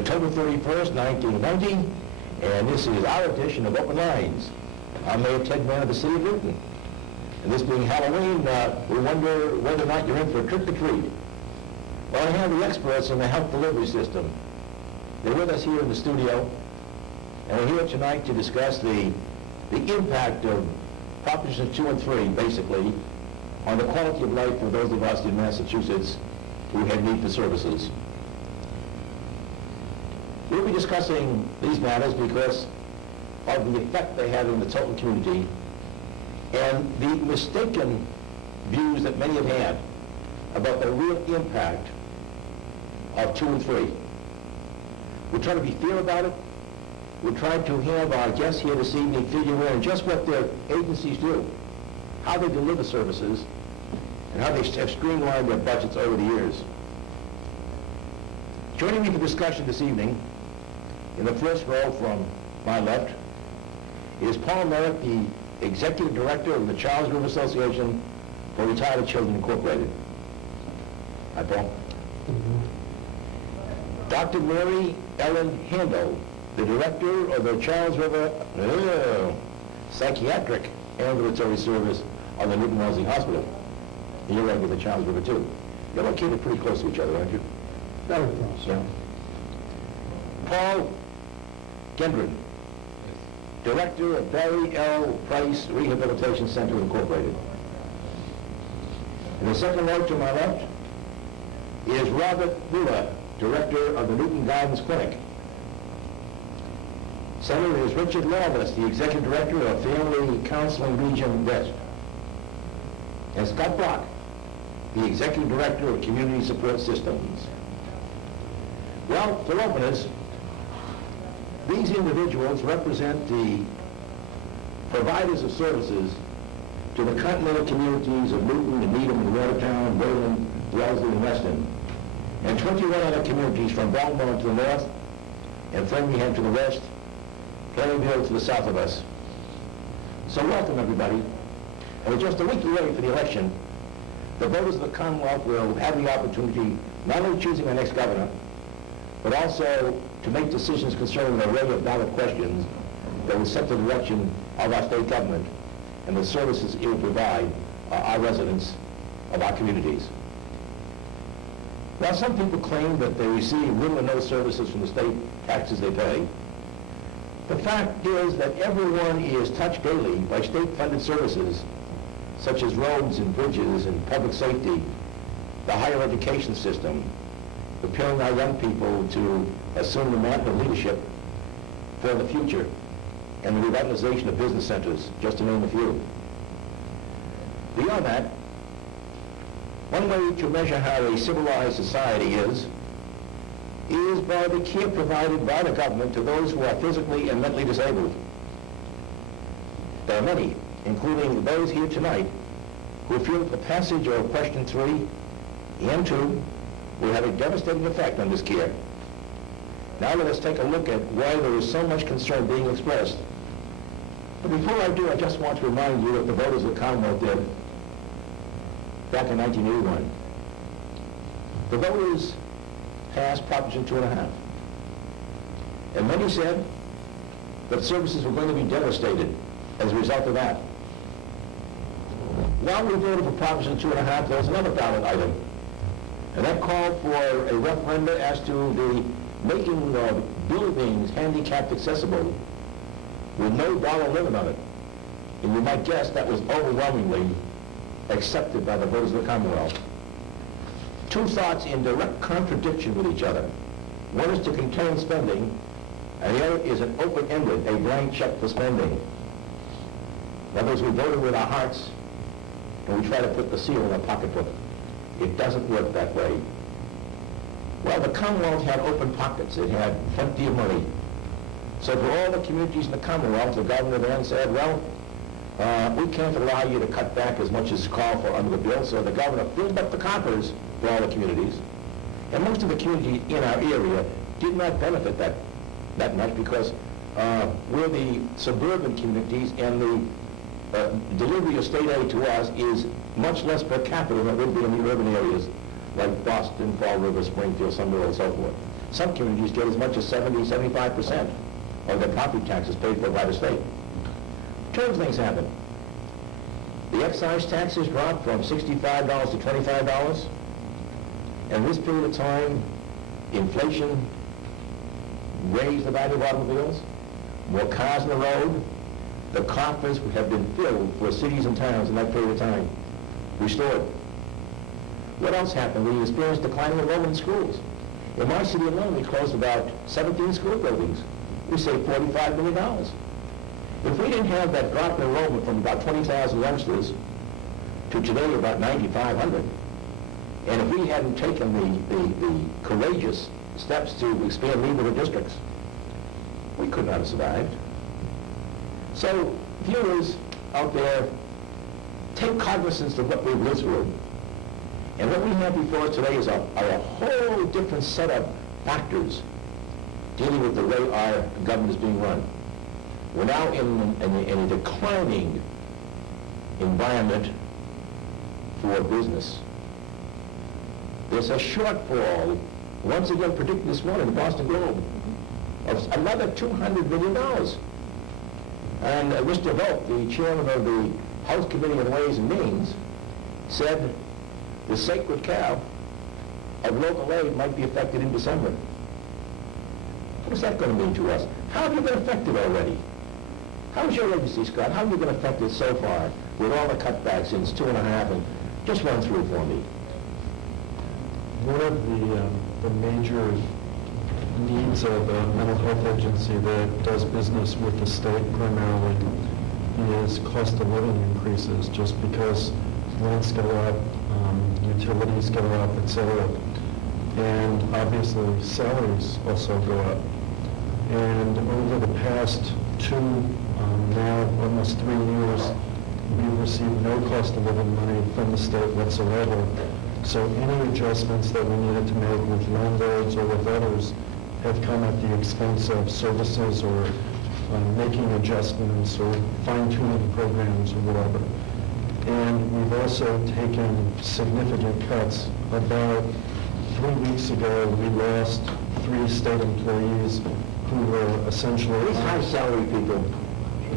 October 31st, 1990, and this is our edition of Open Lines. I'm Mayor Mann of the City of Newton. And this being Halloween, we wonder whether or not you're in for a trick-or-treat. Well, I have the experts in the health delivery system. They're with us here in the studio, and we're here tonight to discuss the impact of Propositions 2 and 3, basically, on the quality of life for those of us in Massachusetts who have need for services. We'll be discussing these matters because of the effect they have in the total community and the mistaken views that many have had about the real impact of 2 and 3. We're trying to be fair about it. We're trying to have our guests here this evening figure in just what their agencies do, how they deliver services, and how they have streamlined their budgets over the years. Joining me for discussion this evening, in the first row from my left, is Paul Merritt, the Executive Director of the Charles River Association for Retired Children Incorporated. Hi, Paul. Dr. Mary Ellen Handel, the Director of the Charles River Psychiatric Ambulatory Service of the Newton Wellesley Hospital. And you're right with the Charles River, too. You're located pretty close to each other, aren't you? Very close. Yeah. Paul Gendron, Director of Barry L. Price Rehabilitation Center, Incorporated. In the second row to my left is Robert Mueller, Director of the Newton Guidance Clinic. Center is Richard Lawless, the Executive Director of Family Counseling Region West. And Scott Brock, the Executive Director of Community Support Systems. Well, for openers, these individuals represent the providers of services to the continental communities of Newton and Needham and Watertown, Berlin, Wellesley, and Weston, and 21 other communities from Belmont to the north and Framingham to the west, Perryville to the south of us. So welcome, everybody. And with just a week away for the election, the voters of the Commonwealth will have the opportunity not only choosing our next governor, but also to make decisions concerning the array of ballot questions that will set the direction of our state government and the services it will provide our residents of our communities. Now, some people claim that they receive little or no services from the state taxes they pay. The fact is that everyone is touched daily by state-funded services such as roads and bridges and public safety, the higher education system, preparing our young people to assume the mantle of leadership for the future, and the revitalization of business centers, just to name a few. Beyond that, one way to measure how a civilized society is by the care provided by the government to those who are physically and mentally disabled. There are many, including those here tonight, who feel that the passage of Question 3 and 2 will have a devastating effect on this care. Now let us take a look at why there is so much concern being expressed. But before I do, I just want to remind you what the voters of the Commonwealth did back in 1981. The voters passed Proposition 2.5. And many said that services were going to be devastated as a result of that. While we voted for Proposition 2.5, there was another ballot item. And that called for a referendum as to the making of buildings handicapped accessible with no dollar limit on it. And you might guess that was overwhelmingly accepted by the voters of the Commonwealth. Two thoughts in direct contradiction with each other. One is to contain spending, and the other is an open-ended, a blank check for spending. In other words, we voted with our hearts, and we try to put the seal in our pocketbook. It doesn't work that way. Well, the Commonwealth had open pockets. It had plenty of money. So for all the communities in the Commonwealth, the governor then said, well, we can't allow you to cut back as much as called for under the bill. So the governor filled up the coffers for all the communities. And most of the communities in our area did not benefit that much because we're the suburban communities, and the delivery of state aid to us is much less per capita than it would be in the urban areas like Boston, Fall River, Springfield, Somerville, and so forth. Some communities get as much as 70-75% of their property taxes paid for by the state. Two things happen. The excise taxes dropped from $65 to $25. And this period of time, inflation raised the value of automobiles, more cars on the road. The coffers have been filled for cities and towns in that period of time, restored. What else happened? We experienced declining enrollment in schools. In my city alone, we closed about 17 school buildings. We saved $45 million. If we didn't have that drop in enrollment from about 20,000 youngsters to today about 9,500, and if we hadn't taken the courageous steps to expand neighborhood districts, we could not have survived. So, viewers out there, take cognizance of what we've lived through. And what we have before us today is a whole different set of factors dealing with the way our government is being run. We're now in a declining environment for business. There's a shortfall, once again predicted this morning in the Boston Globe, of another $200 million. And Mr. Volk, the chairman of the House Committee on Ways and Means, said the sacred cow of local aid might be affected in December. What is that going to mean to us? How have you been affected already? How is your agency, Scott? How have you been affected so far with all the cutbacks since 2.5 and just run through for me? One of the major needs of a mental health agency that does business with the state primarily is cost of living increases, just because rents go up, utilities go up, etc. And obviously salaries also go up. And over the past now almost 3 years, we've received no cost of living money from the state whatsoever. So any adjustments that we needed to make with landlords or with others have come at the expense of services or making adjustments or fine-tuning programs or whatever. And we've also taken significant cuts. About 3 weeks ago, we lost 3 state employees who were essentially... These high salary people.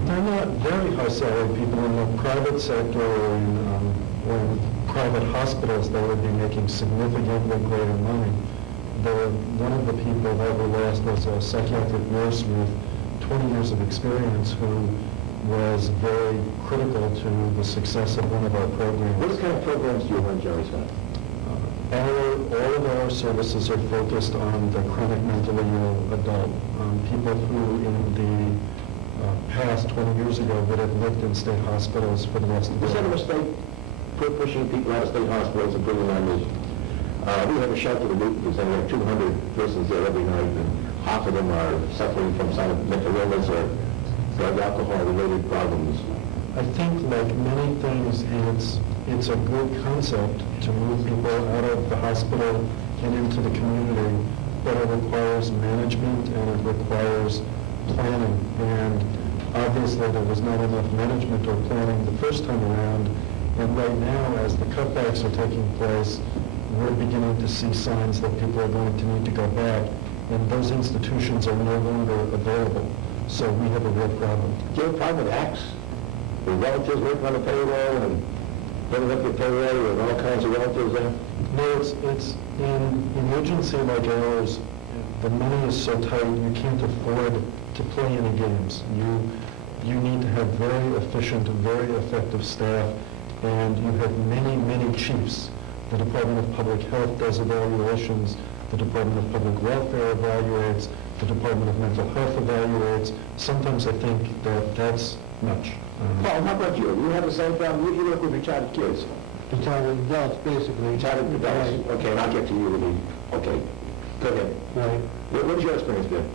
They're not very high salary people. In the private sector or in private hospitals, they would be making significantly greater money. One of the people that we lost was a psychiatric nurse with 20 years of experience who was very critical to the success of one of our programs. What kind of programs do you run, Jerry Scott? All of our services are focused on the chronic mentally ill adult. People who in the past 20 years ago would have lived in state hospitals for the rest of their lives. Is that a mistake? Pushing people out of state hospitals and bringing them in. We have a shelter in Newton, and we have 200 persons there every night, and half of them are suffering from some mental illness or drug alcohol-related problems. I think, like many things, it's a good concept to move people out of the hospital and into the community, but it requires management and it requires planning. And obviously there was not enough management or planning the first time around. And right now, as the cutbacks are taking place, we're beginning to see signs that people are going to need to go back, and those institutions are no longer available. So we have a real problem. Do you have a problem with acts? With relatives working on the payroll and putting up your payroll and all kinds of relatives there? No, it's in an agency like ours, the money is so tight you can't afford to play any games. You need to have very efficient and very effective staff, and you have many, many chiefs. The Department of Public Health does evaluations, the Department of Public Welfare evaluates, the Department of Mental Health evaluates. Sometimes I think that that's much. Paul, how about you? You have the same problem? You work with retired kids. Retired adults, basically. Retired adults. Right. Okay, and I'll get to you. Okay, go ahead. Right. What has your experience been?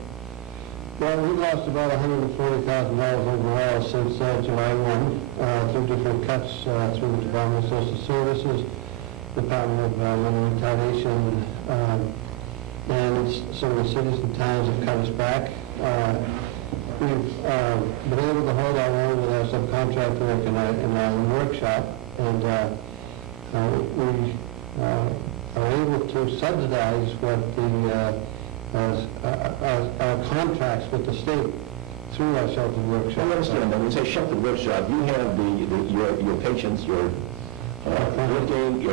Well, we lost about $140,000 overall since July 1 through different cuts through the Department of Social Services, Department of Mental Retardation, and some of the cities and towns have cut us back. We've been able to hold our own with our subcontract work in our workshop, and we are able to subsidize what the contracts with the state through our sheltered workshop. I understand, when you say sheltered workshop, you have your patients, your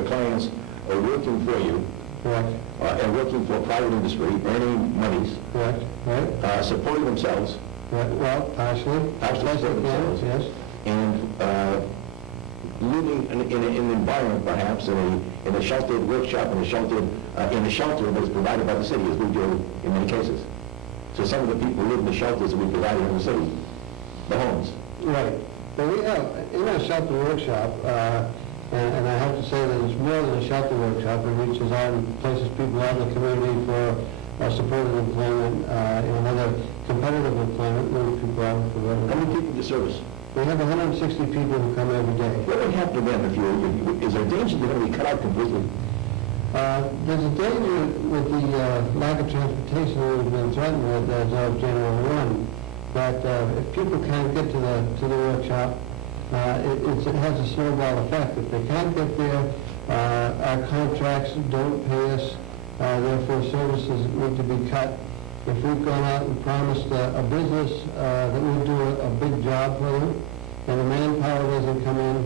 clients are working for you. Correct. And working for private industry, earning monies, Correct, right? supporting themselves, Right. Well, partially. Partially Yes, supporting themselves. yes. and living in an environment, perhaps, in a sheltered workshop, in a shelter that is provided by the city, as we do in many cases. So some of the people who live in the shelters that we provided in the city, the homes. Right. But we have, in our shelter workshop, and I have to say that it's more than a shelter workshop. It reaches out and places people out in the community for supported employment, and other competitive employment, move people out for How revenue. many people do you service? We have 160 people who come every day. What would happen to them if is there a danger they're going to be cut out completely? There's a danger with the lack of transportation that we've been threatened with as of January 1, that if people can't get to the workshop, it has a snowball effect. If they can't get there, our contracts don't pay us, therefore services need to be cut. If we've gone out and promised a business that will do a big job for them, and the manpower doesn't come in,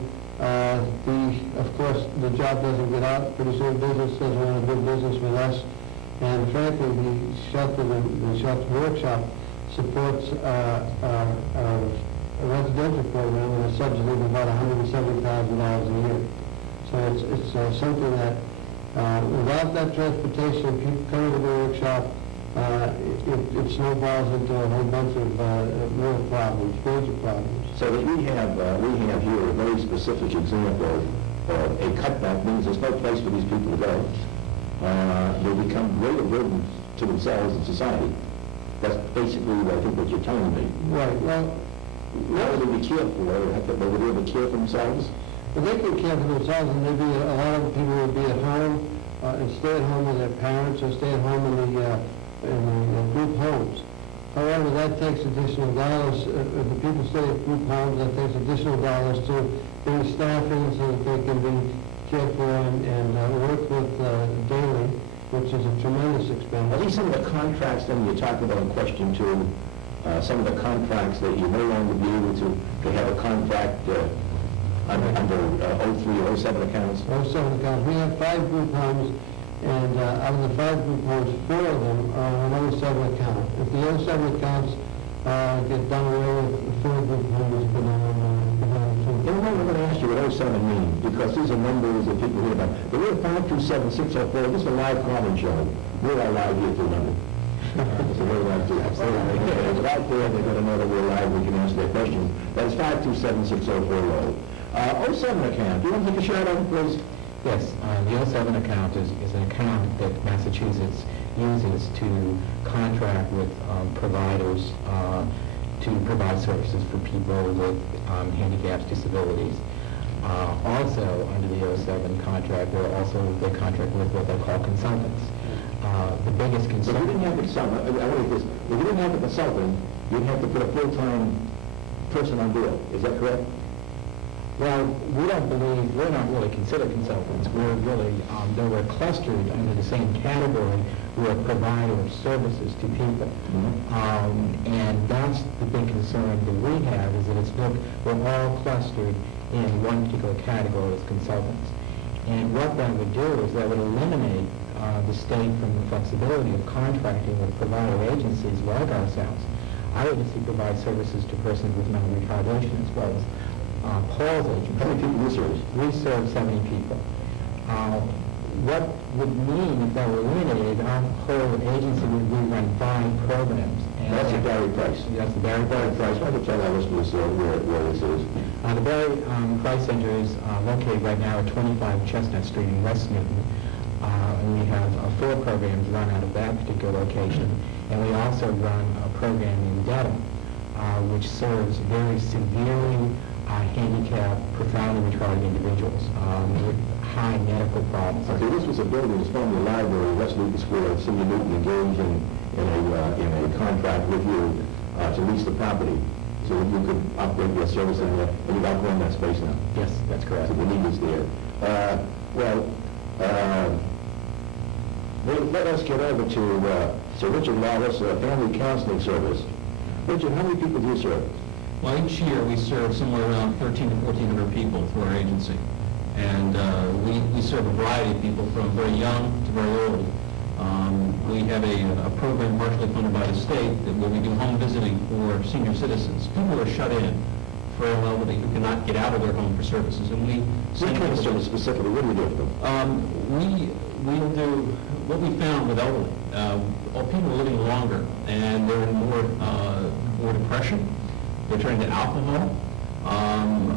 of course, the job doesn't get out. Pretty soon business doesn't want to do business with us. And frankly, the shelter workshop supports a residential program with a subsidy of about $170,000 a year. So it's something that, without that transportation, people coming to the workshop, it snowballs into a whole bunch of real problems, major problems. So that we have here a very specific example of a cutback means there's no place for these people to go. They become greater burdens to themselves and society. That's basically, I think, what you're telling me. Right. Well, How would they be cared for? They would be able to care for themselves? but they can care for themselves, and maybe a lot of people would be at home and stay at home with their parents, or stay at home in the group homes. However, that takes additional dollars. If the people stay at group homes, that takes additional dollars to bring staffing so that they can be cared for and work with daily, which is a tremendous expense. At least some of the contracts then you're talking about in question two, some of the contracts that you no longer be able to have a contract under 03 or 07 accounts. 07 accounts. We have 5 group homes, and out of the 5 group homes, 4 of them are on 07 account. If the 07 accounts get done away with, the 4 group homes put on You know what I'm going to ask you what 07 means, because these are numbers that people hear about. But we're 527-604. This is a live call-in show. We're all live here through London. It's a very live too. It's out there, they're going to know that we're live, we can answer their questions. That is 527-604. 07 account, do you want to take a shot on it, please? Yes, the 07 account is an account that Massachusetts uses to contract with providers to provide services for people with handicaps, disabilities. Also, under the 07 contract, they contract with what they call consultants. The biggest If you consultant... didn't have a consultant, I want to this. If you didn't have a consultant, you'd have to put a full-time person on board. Is that correct? Well, we're not really considered consultants. We're really, though we're clustered under the same category, we're a provider of services to people. And that's the big concern that we have, is that we're all clustered in one particular category as consultants. And what that would do is that would eliminate the state from the flexibility of contracting with provider agencies like ourselves. Our agency provides services to persons with mental retardation as well as Paul's agency. How many people do you serve? We serve 70 people. What would mean if that were eliminated, our whole agency would run 5 programs. And That's the Barry Price. That's the Barry Barry Price. Price. Why don't you tell our listeners where this is? The Barry Price Center is located right now at 25 Chestnut Street in West Newton. And we have 4 programs run out of that particular location. And we also run a program in Dedham, which serves very severely handicapped, profoundly retarded individuals with high medical problems. Okay, this was a building, it's formerly a library, West Newton Square, Senior Newton engaged in a contract with you to lease the property so that you could operate your service in there, and you've outgrown that space now. Yes, that's correct. So the need is there. Well, let us get over to So Richard Lawless, Family Counseling Service. Richard, how many people do you serve? Well, each year we serve somewhere around 1,300 to 1,400 people through our agency. And we serve a variety of people from very young to very old. We have a program partially funded by the state where we do home visiting for senior citizens. People who are shut in, frail elderly who cannot get out of their home for services. And we What kind of service specifically? What do you do for them? We'll do what we found with elderly. People are living longer and they're in more depression. They're turning to alcohol.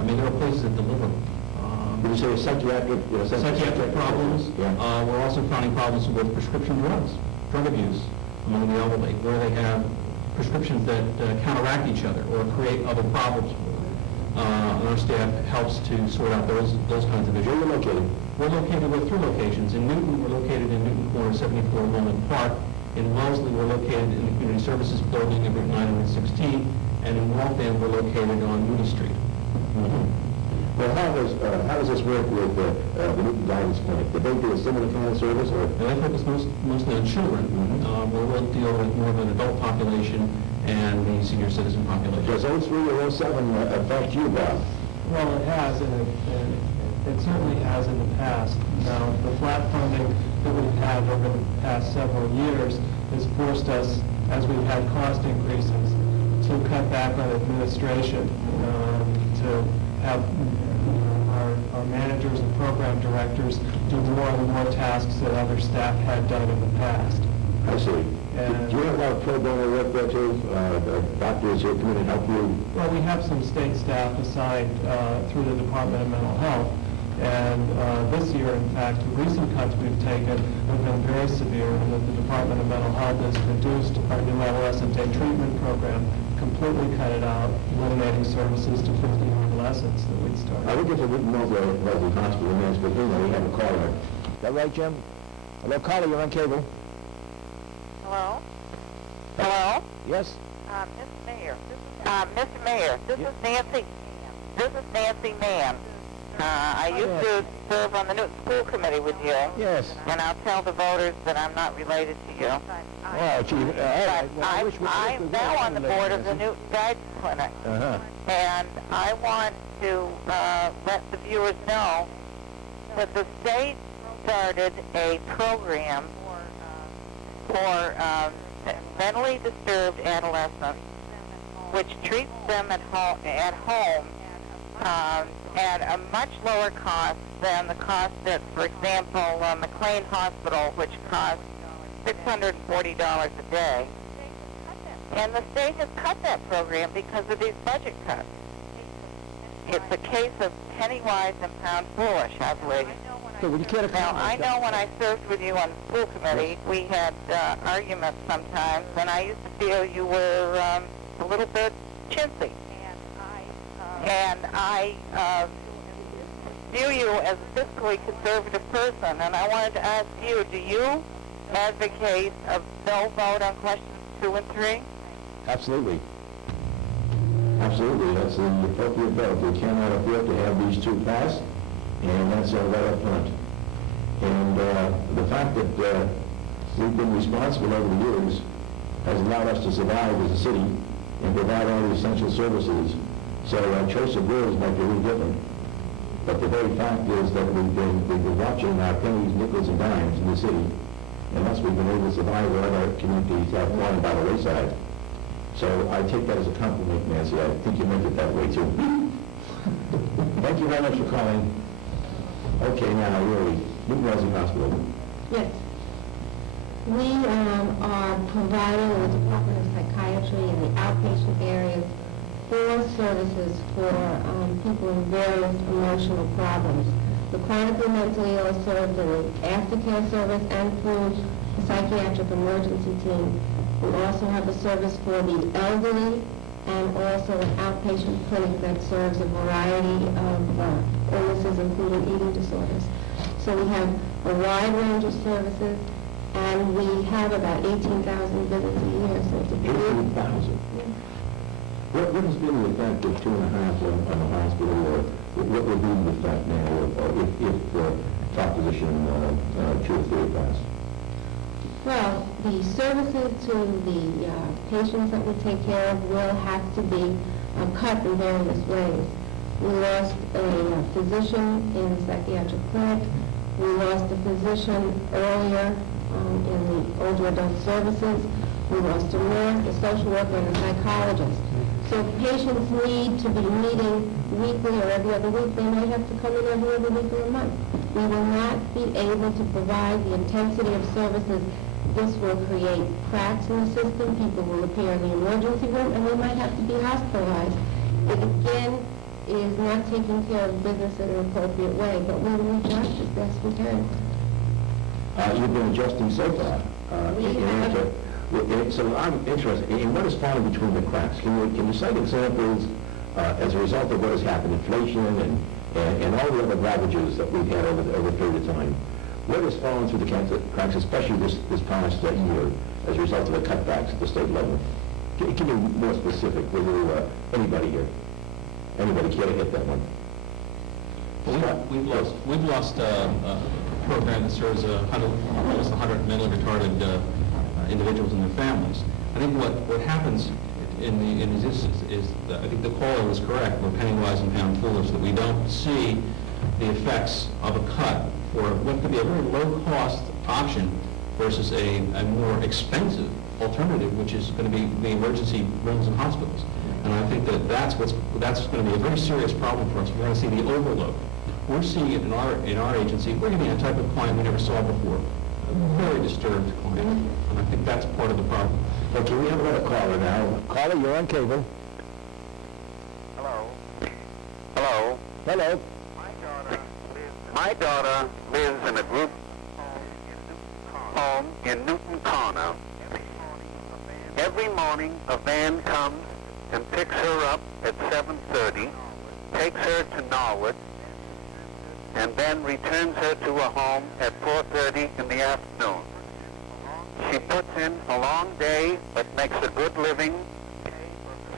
There are places that deliver. Did you say Psychiatric problems. Yeah. We're also finding problems with prescription drugs, drug abuse among the elderly, where they have prescriptions that counteract each other or create other problems. And our staff helps to sort out those kinds of issues. Where are you located? We're located with 3 locations. In Newton, we're located in Newton Corner, 74 Walnut Park. In Wellesley, we're located in the Community Services Building at Route 916. And in Waltham, we're located on Moody Street. Mm-hmm. Well, how does this work with the Newton Guidance Clinic? Do they do a similar kind of service, or? And I focus mostly on children. Where we'll deal with more of an adult population and the senior citizen population. Does 03 or 07 affect you, Bob? Well, it has, and it certainly has in the past. Now, the flat funding that we've had over the past several years has forced us, as we've had cost increases, to cut back on administration, to have our managers and program directors do more and more tasks that other staff had done in the past. I see. And do you have a lot of pro bono work there too? Doctors who come in and help you? Well, we have some state staff assigned through the Department of Mental Health. And this year, in fact, the recent cuts we've taken have been very severe, and that the Department of Mental Health has reduced our new adolescent day treatment program, completely cut it out, eliminating services to 50 adolescents that we'd started. I think if I wouldn't know the local hospital names, but we have a caller. Is that right, Jim? Hello, caller, you're on cable. Hello? Hello? Yes? Mr. Mayor. Mr. Mayor, this is Nancy. This is Nancy Mann. I used to serve on the Newton School Committee with you. Yes. And I'll tell the voters that I'm not related to you. Oh, gee, all right. But I'm now on the board of the Newton Guidance Clinic. Uh-huh. And I want to let the viewers know that the state started a program for mentally disturbed adolescents, which treats them at home at a much lower cost than the cost at, for example, McLean Hospital, which costs $640 a day. And the state has cut that program because of these budget cuts. It's a case of penny wise and pound foolish, I believe. Now, I know when I served with you on the school committee, we had arguments sometimes, and I used to feel you were a little bit chintzy. And I view you as a fiscally conservative person, and I wanted to ask you, do you advocate a no vote on questions 2 and 3? Absolutely. Absolutely. That's the appropriate vote. We cannot afford to have these 2 pass, and that's right up front. And the fact that we've been responsible over the years has allowed us to survive as a city and provide all the essential services. So our choice of words might be a little different. But the very fact is that we've been watching our pennies, nickels, and dimes in the city, and thus we've been able to survive where other communities have fallen by the wayside. So I take that as a compliment, Nancy. I think you meant it that way, too. Thank you very much for calling. Okay, now, really, Newton Wellesley Hospital. Yes. We are providing the Department of Psychiatry in the outpatient areas for services for people with various emotional problems. The chronically mentally ill are served in the aftercare service and through the psychiatric emergency team. We also have a service for the elderly and also an outpatient clinic that serves a variety of illnesses, including eating disorders. So we have a wide range of services, and we have about 18,000 visits a year. So it's a 18,000? What has been the effect of 2.5 on the hospital, or what would be the effect now, or if the top position 2 or 3 pass? Well, the services to the patients that we take care of will have to be cut in various ways. We lost a physician in the psychiatric clinic. We lost a physician earlier in the older adult services. We lost a nurse, a social worker, and a psychologist. So if patients need to be meeting weekly or every other week, they may have to come in every other week or a month. We will not be able to provide the intensity of services. This will create cracks in the system. People will appear in the emergency room, and they might have to be hospitalized. It again is not taking care of business in an appropriate way, but we will adjust as best we can. You've been adjusting so far. So I'm interested in what is falling between the cracks. Can you cite examples as a result of what has happened, inflation and all the other ravages that we've had over a period of time? What has fallen through the cracks, especially this past year, as a result of the cutbacks at the state level? Can you be more specific? Will you, anybody here? Anybody care to hit that one? Well, we've lost a program that serves almost 100 mentally retarded individuals and their families. I think what happens in these instances is that I think the caller was correct. We're penny wise and pound foolish, that we don't see the effects of a cut for what could be a very low-cost option versus a more expensive alternative, which is going to be the emergency rooms and hospitals. And I think that's going to be a very serious problem for us. We're going to see the overload. We're seeing it in our agency. We're getting a type of client we never saw before. A very disturbed client. And I think that's part of the problem. Okay, we have another caller now. Caller, you're on cable. Hello. Hello. Hello. My daughter lives in a group home in Newton Corner. Every morning a van comes and picks her up at 7:30, takes her to Norwood, and then returns her to her home at 4:30 in the afternoon. She puts in a long day but makes a good living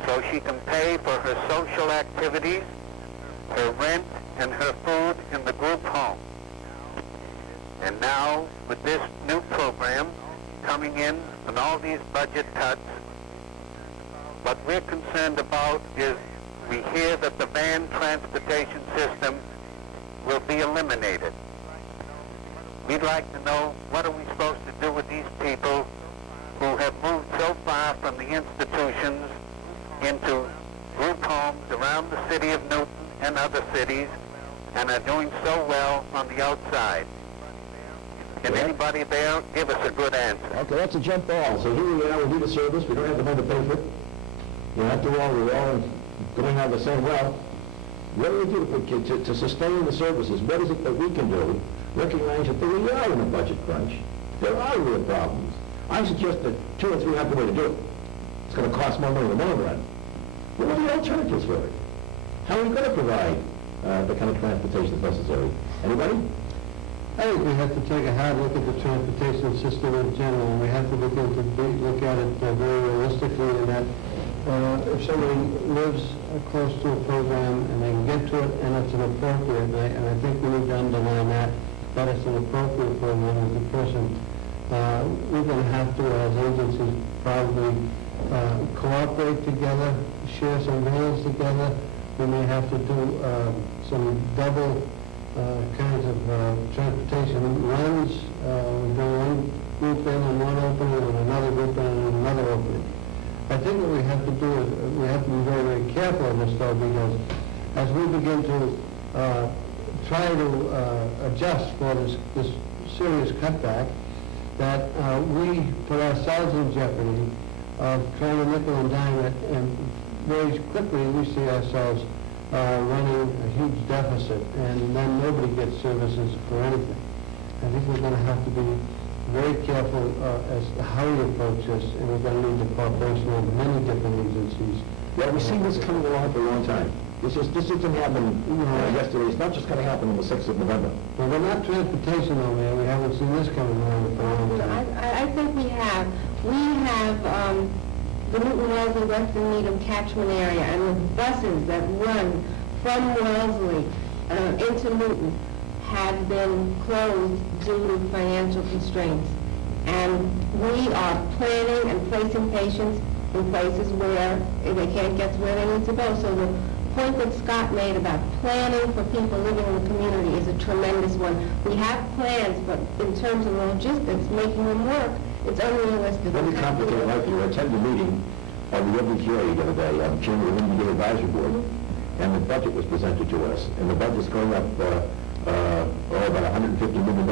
so she can pay for her social activities, her rent, and her food in the group home. And now, with this new program coming in and all these budget cuts, what we're concerned about is we hear that the van transportation system will be eliminated. We'd like to know, what are we supposed to do with these people who have moved so far from the institutions into group homes around the city of Newton and other cities and are doing so well on the outside? Can anybody there give us a good answer? Okay, that's a jump ball. So here we are, we need a service, we don't have the money to pay for it. After all, we're all going on the same well. What do we do to sustain the services? What is it that we can do? Recognize that we are in a budget crunch. There are real problems. I suggest that 2 or 3 have the way to do it. It's going to cost more money in the long run. What are the alternatives for it? How are we going to provide the kind of transportation that's necessary? Anybody? I think we have to take a hard look at the transportation system in general, and we have to look at it very realistically, in that if somebody lives close to a program and they can get to it and it's an appropriate, and I think we need to underline that it's an appropriate program as a person, we're going to have to, as agencies, probably cooperate together, share some meals together. We may have to do some double kinds of transportation runs. We do one group in and one opening and another group in and another opening. I think what we have to do is we have to be very, very careful of this, though, because as we begin to try to adjust for this serious cutback, that we put ourselves in jeopardy of trying to nickel and dime it, and very quickly we see ourselves running a huge deficit, and then nobody gets services for anything. I think we're going to have to be very careful as to how we approach this, and we're going to need the cooperation of many different agencies. Well, we've seen this coming along for a long time. This didn't happen yesterday. It's not just going to happen on the 6th of November. Well, we're not transportation over there. We haven't seen this coming along for a long time. I think we have. We have the Newton Wellesley Western Needham catchment area, and the buses that run from Wellesley into Newton have been closed due to financial constraints. And we are planning and placing patients in places where they can't get to where they need to go. So the point that Scott made about planning for people living in the community is a tremendous one. We have plans, but in terms of logistics, making them work, it's unrealistic. Very complicated. Like you attended a meeting on the WTA the other day, I'm chairman of the WTA advisory board, and the budget was presented to us, and the budget's going up about $150 million.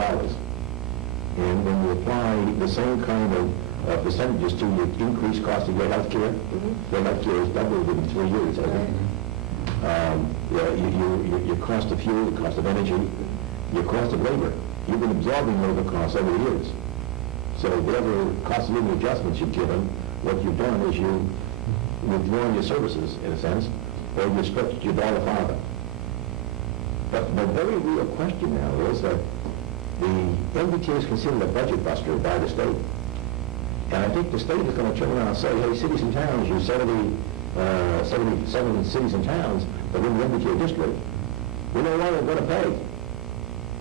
And when you apply the same kind of percentages to the increased cost of your health care, your health care is doubled in 3 years, I think. Your cost of fuel, the cost of energy, your cost of labor. You've been absorbing labor costs over the years. So whatever cost of living adjustments you've given, what you've done is you've withdrawn your services, in a sense, or you stretched your dollar farther. But the very real question now is that the MBTA is considered a budget buster by the state. And I think the state is going to turn around and say, hey, cities and towns, you 77 cities and towns that in the MBTA district, we're no longer going to pay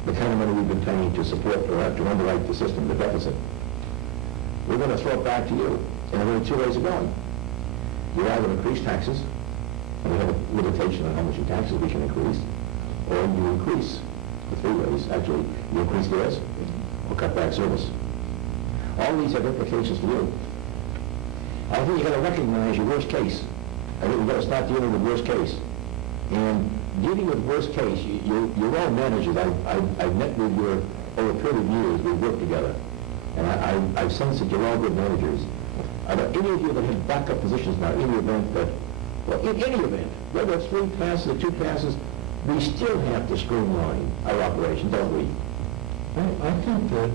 the kind of money we've been paying to support or to underwrite the system, the deficit. We're going to throw it back to you. And there are only two ways of going. You either increase taxes, and we have a limitation on how much taxes we can increase, or you increase the three ways. Actually, you increase gas or cut back service. All these have implications for you. I think you've got to recognize your worst case. I think we've got to start dealing with worst case. And dealing with worst case, you're all managers. I've met with you over a period of years. We've worked together. And I've sensed that you're all good managers. Are there any of you that have backup positions now in the event that, well, in any event, whether it's 3 passes or 2 passes, we still have to streamline our operation, don't we? I think that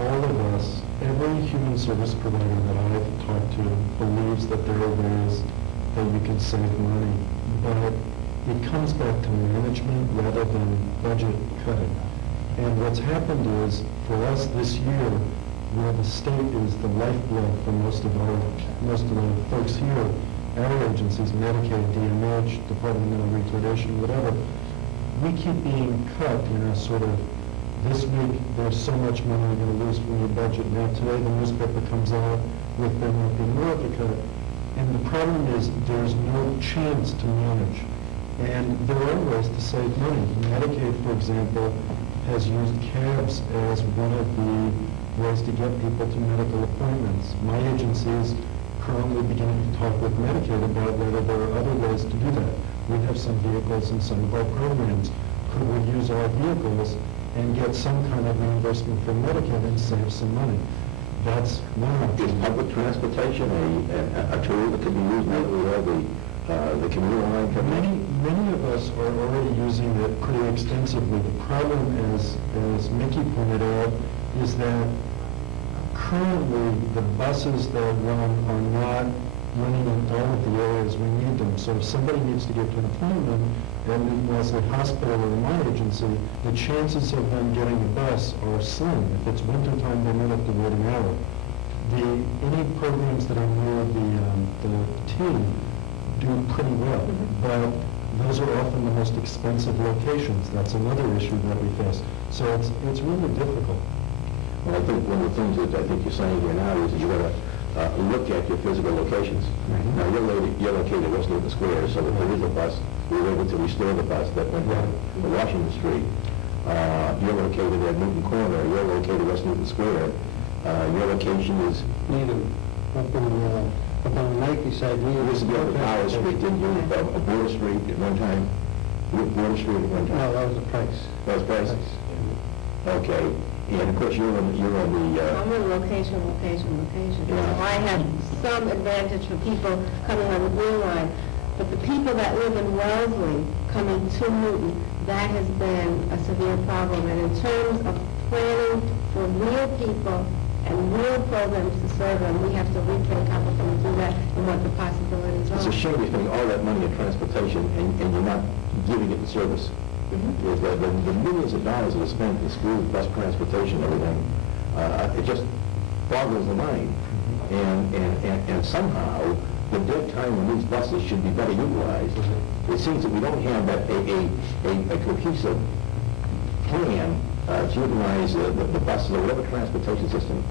all of us, every human service provider that I've talked to believes that there are ways that you can save money, but it comes back to management rather than budget cutting. And what's happened is, for us this year, where the state is the lifeblood for most of the folks here, our agencies, Medicaid, DMH, Department of Mental Retardation, whatever, we keep being cut in a sort of, this week there's so much money you're going to lose from your budget. Now today the newspaper comes out with there might be more of a cut. And the problem is there's no chance to manage. And there are ways to save money. Medicaid, for example, has used cabs as one of the ways to get people to medical appointments. My agency is currently beginning to talk with Medicaid about whether there are other ways to do that. We have some vehicles in some of our programs. Could we use our vehicles and get some kind of reimbursement from Medicaid and save some money? That's one option. Is public transportation a tool that can be used now that we have the commuter line coming in? Many of us are already using it pretty extensively. The problem, as Mickey pointed out, is that currently the buses that run are not running in all of the areas we need them. So if somebody needs to get to an appointment, and it was a hospital or my agency, the chances of them getting a bus are slim. If it's winter time, they might have to wait an hour. Any programs that are near the team do pretty well, but those are often the most expensive locations. That's another issue that we face. So it's really difficult. Well, I think one of the things that I think you're saying here now is that you've got to look at your physical locations. Now, you're located at West Newton Square, so if there is a bus, we were able to restore the bus that went down to Washington Street. You're located at Newton Corner. You're located at West Newton Square. Your location is... Needham, up on the Nike side. You used to be up at Howard Street, didn't you? Border Street at one time? Border Street at one time? No, that was the Price. That was Price? Okay. And of course, you're on the... I'm in location. Yeah. I have some advantage for people coming on the Blue Line, but the people that live in Wellesley coming to Newton, that has been a severe problem. And in terms of planning for real people and real programs to serve them, we have to rethink how we're going to do that and what the possibilities are. It's a shame you're spending all that money in transportation and you're not giving it the service. The millions of dollars that are spent in schools, bus transportation, everything, it just boggles the mind. And somehow, the dead time when these buses should be better utilized, it seems that we don't have a cohesive plan to utilize the buses or whatever transportation system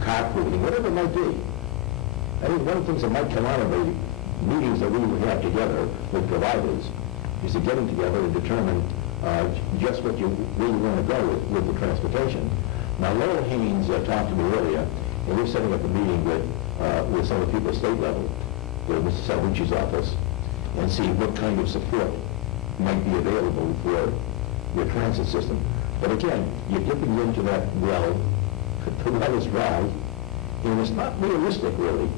carpooling, whatever it might be. I think one of the things that might come out of the meetings that we would have together with providers is to get them together and determine just what you really want to go with the transportation. Now, Lowell Haynes talked to me earlier, and we're setting up a meeting with some of the people at state level, with Mr. Salvucci's office, and see what kind of support might be available for your transit system. But again, you're dipping into that well, the well is dry, and it's not realistic, really.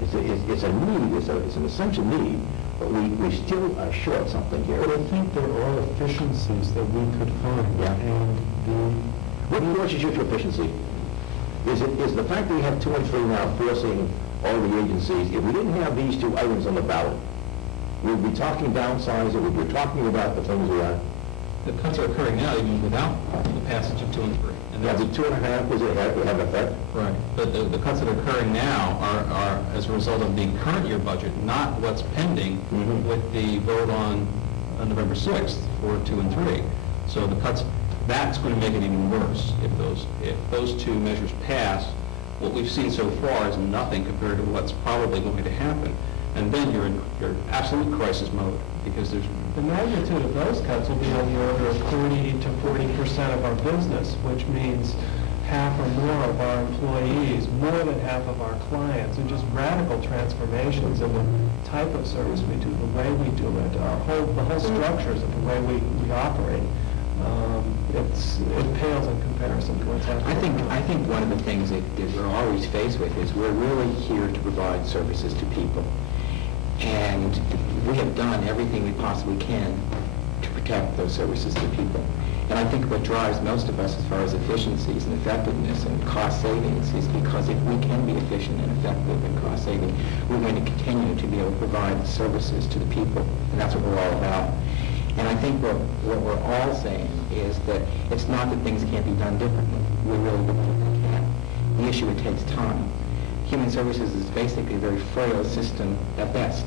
It's a need, it's an essential need, but we still are short something here. But I think there are efficiencies that we could find. Yeah. And What causes you to efficiency? Is the fact that we have 2 and 3 now forcing all the agencies, if we didn't have these 2 items on the ballot, we'd be talking downsizing, we'd be talking about the things we are. The cuts are occurring now even without the passage of 2 and 3. And Yeah, that's the 2.5, does it have an effect? right. But the cuts that are occurring now are as a result of the current year budget, not what's pending Mhm. with the vote on November 6th for 2 and 3. So the cuts, that's going to make it even worse if those 2 measures pass. What we've seen so far is nothing compared to what's probably going to happen. And then you're in absolute crisis mode because there's The magnitude of those cuts will be on the order of 30 to 40% of our business, which means half or more of our employees, more than half of our clients, and just radical transformations in the type of service we do, the way we do it, the whole structures of the way we operate. It pales in comparison to what's happening. I think one of the things that we're always faced with is we're really here to provide services to people. And we have done everything we possibly can to protect those services to people. And I think what drives most of us as far as efficiencies and effectiveness and cost savings is because if we can be efficient and effective and cost saving, we're going to continue to be able to provide services to the people. And that's what we're all about. And I think what we're all saying is that it's not that things can't be done differently. We really believe they can. The issue, it takes time. Human services is basically a very frail system at best.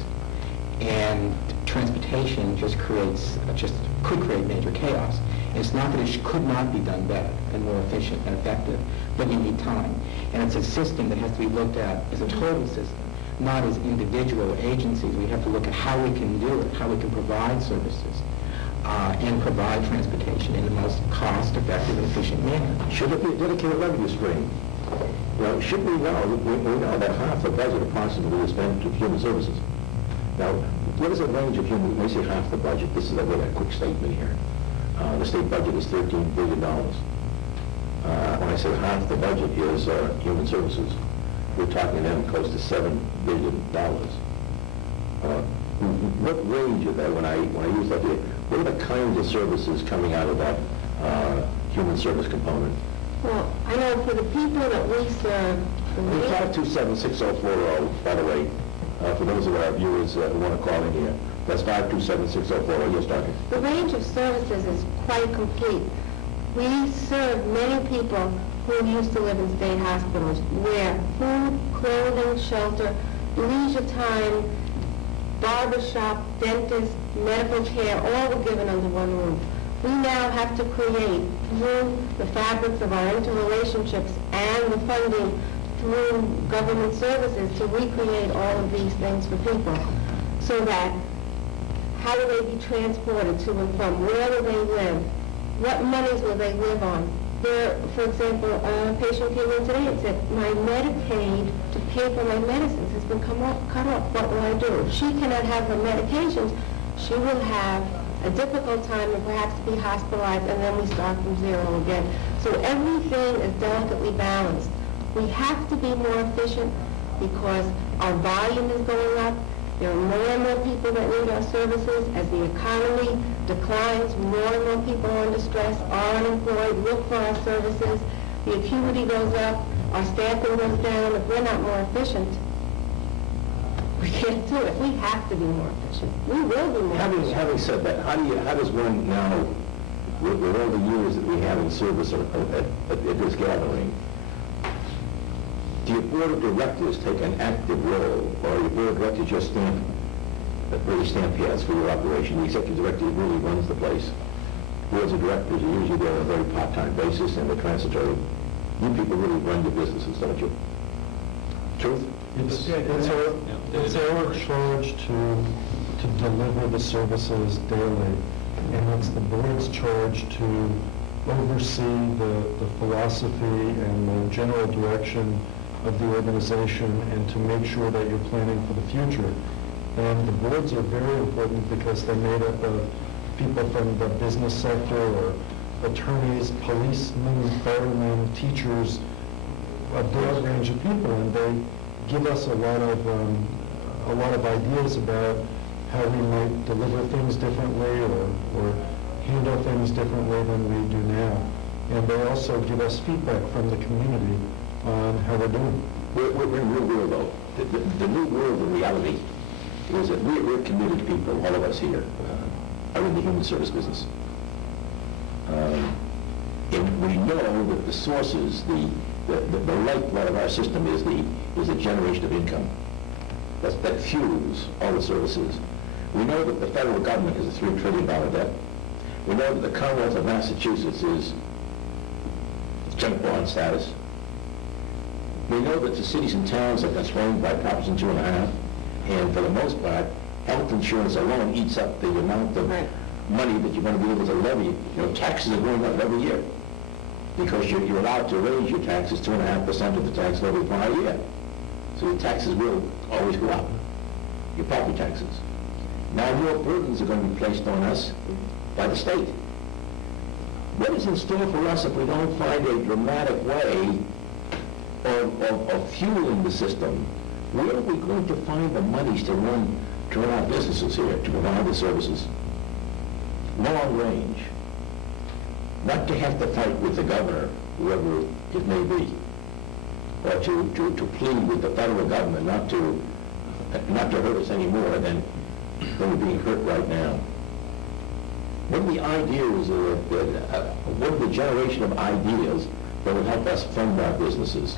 And transportation just could create major chaos. And it's not that it could not be done better and more efficient and effective, but you need time. And it's a system that has to be looked at as a total system, not as individual agencies. We have to look at how we can do it, how we can provide services, and provide transportation in the most cost-effective and efficient manner. Should it be a dedicated revenue stream? Well, should we know? We know that half the budget approximately is spent to human services. Now, what is the range of human, when we say half the budget, this is a quick statement here. The state budget is $13 billion. When I say half the budget is human services, we're talking then close to $7 billion. What range of that, when I use that, what are the kinds of services coming out of that human service component? Well, I know for the people that we serve, the range, 527-6040, by the way, for those of our viewers who want to call in here. That's 527-6040, yes, Doctor. the range of services is quite complete. We serve many people who used to live in state hospitals where food, clothing, shelter, leisure time, barbershop, dentist, medical care, all were given under one roof. We now have to create, through the fabrics of our interrelationships and the funding through government services, to recreate all of these things for people. So that, how will they be transported to and from? Where will they live? What monies will they live on? There, for example, a patient came in today and said, my Medicaid to pay for my medicines has been cut off. What will I do? If she cannot have her medications, she will have a difficult time and perhaps be hospitalized, and then we start from zero again. So everything is delicately balanced. We have to be more efficient because our volume is going up. There are more and more people that need our services. As the economy declines, more and more people are under stress, are unemployed, look for our services. The acuity goes up, our staffing goes down. If we're not more efficient, we can't do it. We have to be more efficient. We will be more efficient. Having said that, how does one now, with all the years that we have in service at this gathering, do your board of directors take an active role, or your board of directors just stamp pads for your operation? The executive director really runs the place. Boards of directors are usually there on a very part-time basis, and they're transitory. You people really run your businesses, don't you? Truth? It's our charge to deliver the services daily, and it's the board's charge to oversee the philosophy and the general direction of the organization and to make sure that you're planning for the future. And the boards are very important because they're made up of people from the business sector or attorneys, policemen, firemen, teachers, a broad range of people, and they give us a lot of ideas about how we might deliver things differently or handle things differently than we do now. And they also give us feedback from the community on how we're doing. We're in real world, though. The new world of reality is that we're committed people, all of us here, are in the human service business. And we know that the sources, the lifeblood of our system is the generation of income. That fuels all the services. We know that the federal government has a $3 trillion debt. We know that the Commonwealth of Massachusetts is junk bond status. We know that the cities and towns have been swallowed by Proposition 2.5, and for the most part, health insurance alone eats up the amount of money that you're going to be able to levy. You know, taxes are going up every year because you're allowed to raise your taxes 2.5% of the tax levy per year. So your taxes will always go up, your property taxes. Now more burdens are going to be placed on us by the state. What is in store for us if we don't find a dramatic way of fueling the system? Where are we going to find the monies to run our businesses here, to provide the services? Long range. Not to have to fight with the governor, whoever it may be, or to plead with the federal government not to hurt us any more than we're being hurt right now. One of the ideas, one of the generation of ideas that will help us fund our businesses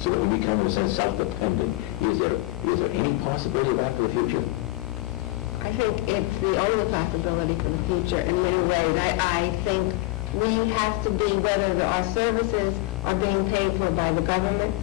so that we become, in a sense, self-dependent. Is there any possibility of that for the future? I think it's the only possibility for the future in many ways. I think we have to be, whether our services are being paid for by the government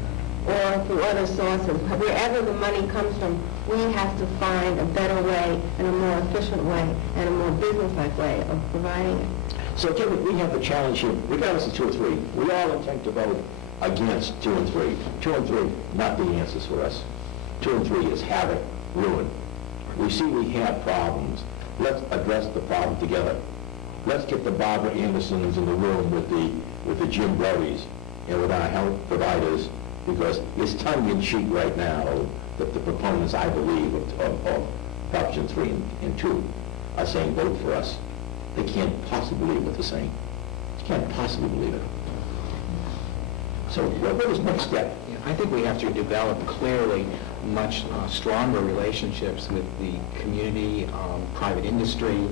or through other sources, wherever the money comes from, we have to find a better way and a more efficient way and a more business-like way of providing it. So, Tim, we have the challenge here, regardless of 2 or 3. We all intend to vote against 2 and 3. 2 and 3, not the answers for us. 2 and 3 is havoc, ruin. We see we have problems. Let's address the problem together. Let's get the Barbara Andersons in the room with the Jim Brody's and with our health providers, because it's tongue-in-cheek right now that the proponents, I believe, of Proposition 3 and 2 are saying vote for us. They can't possibly believe what they're saying. They can't possibly believe it. So what is next step? I think we have to develop clearly much stronger relationships with the community, private industry,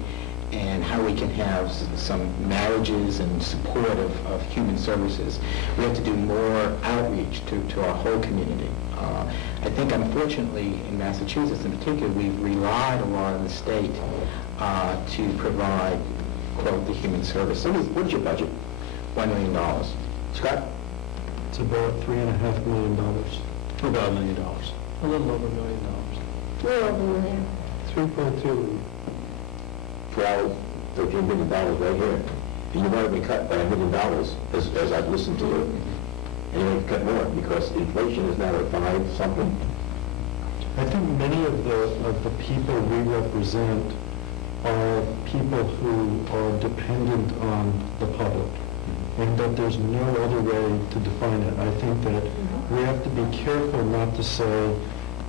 and how we can have some marriages and support of human services. We have to do more outreach to our whole community. I think, unfortunately, in Massachusetts in particular, we've relied a lot on the state to provide, quote, the human services. What is your budget? $1 million. Scott? It's about $3.5 million. About $1 million. A little over $1 million. We're over a million. 3.2. 12, $13 million right here. And you want to be cut by $1 million, as I've listened to you. And you want to cut more because inflation is now at 5 something. I think many of the people we represent are people who are dependent on the public, and that there's no other way to define it. I think that we have to be careful not to say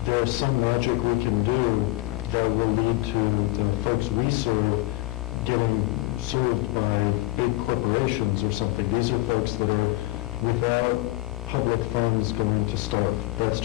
there's some magic we can do that will lead to the folks we serve getting served by big corporations or something. These are folks that are without public funds going to starve. That's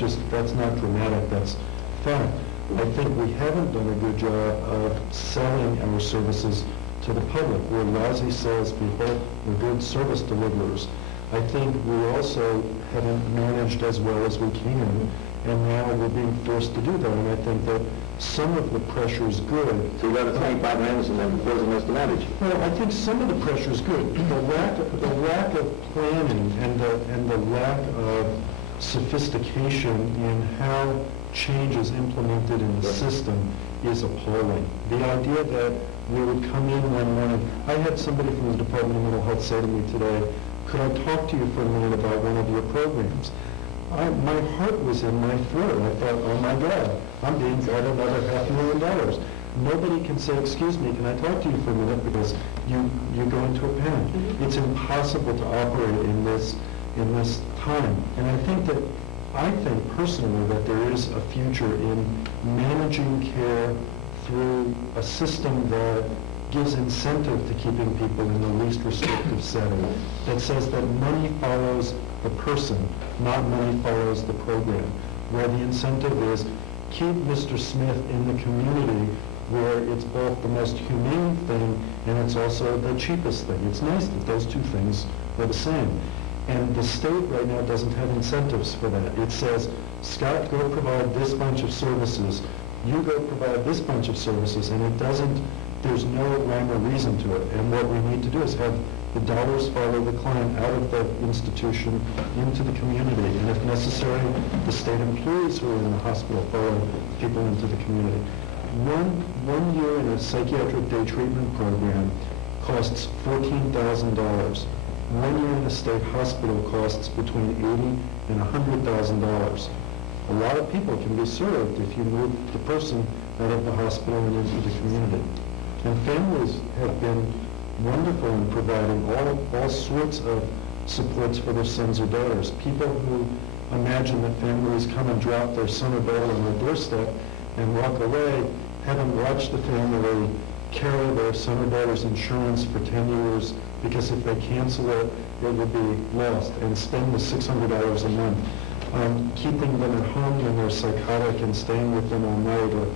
not dramatic, that's fact. I think we haven't done a good job of selling our services to the public. We're lousy salespeople, we're good service deliverers. I think we also haven't managed as well as we can and now we're being forced to do that. And I think that some of the pressure is good. So you got a 25 rands and then causing us the damage. Well, I think some of the pressure is good. The lack of planning and the lack of sophistication in how change is implemented in the system is appalling. The idea that we would come in one morning, I had somebody from the Department of Mental Health say to me today, could I talk to you for a minute about one of your programs? My heart was in my throat. I thought, oh my God, I'm being got another $500,000. Nobody can say, excuse me, can I talk to you for a minute, because you go into a panic. It's impossible to operate in this time. And I think personally that there is a future in managing care through a system that gives incentive to keeping people in the least restrictive setting, that says that money follows the person, not money follows the program, where the incentive is keep Mr. Smith in the community where it's both the most humane thing and it's also the cheapest thing. It's nice that those two things are the same. And the state right now doesn't have incentives for that. It says, Scott, go provide this bunch of services. You go provide this bunch of services. And it doesn't, there's no rhyme or reason to it. And what we need to do is have the dollars follow the client out of the institution into the community. And if necessary, the state employees who are in the hospital follow people into the community. One year in a psychiatric day treatment program costs $14,000. 1 year in a state hospital costs between $80,000 and $100,000. A lot of people can be served if you move the person out of the hospital and into the community. And families have been wonderful in providing all sorts of supports for their sons or daughters. People who imagine that families come and drop their son or daughter on their doorstep and walk away, haven't watched the family carry their son or daughter's insurance for 10 years, because if they cancel it, it will be lost, and spend the $600 a month keeping them at home when they're psychotic and staying with them all night or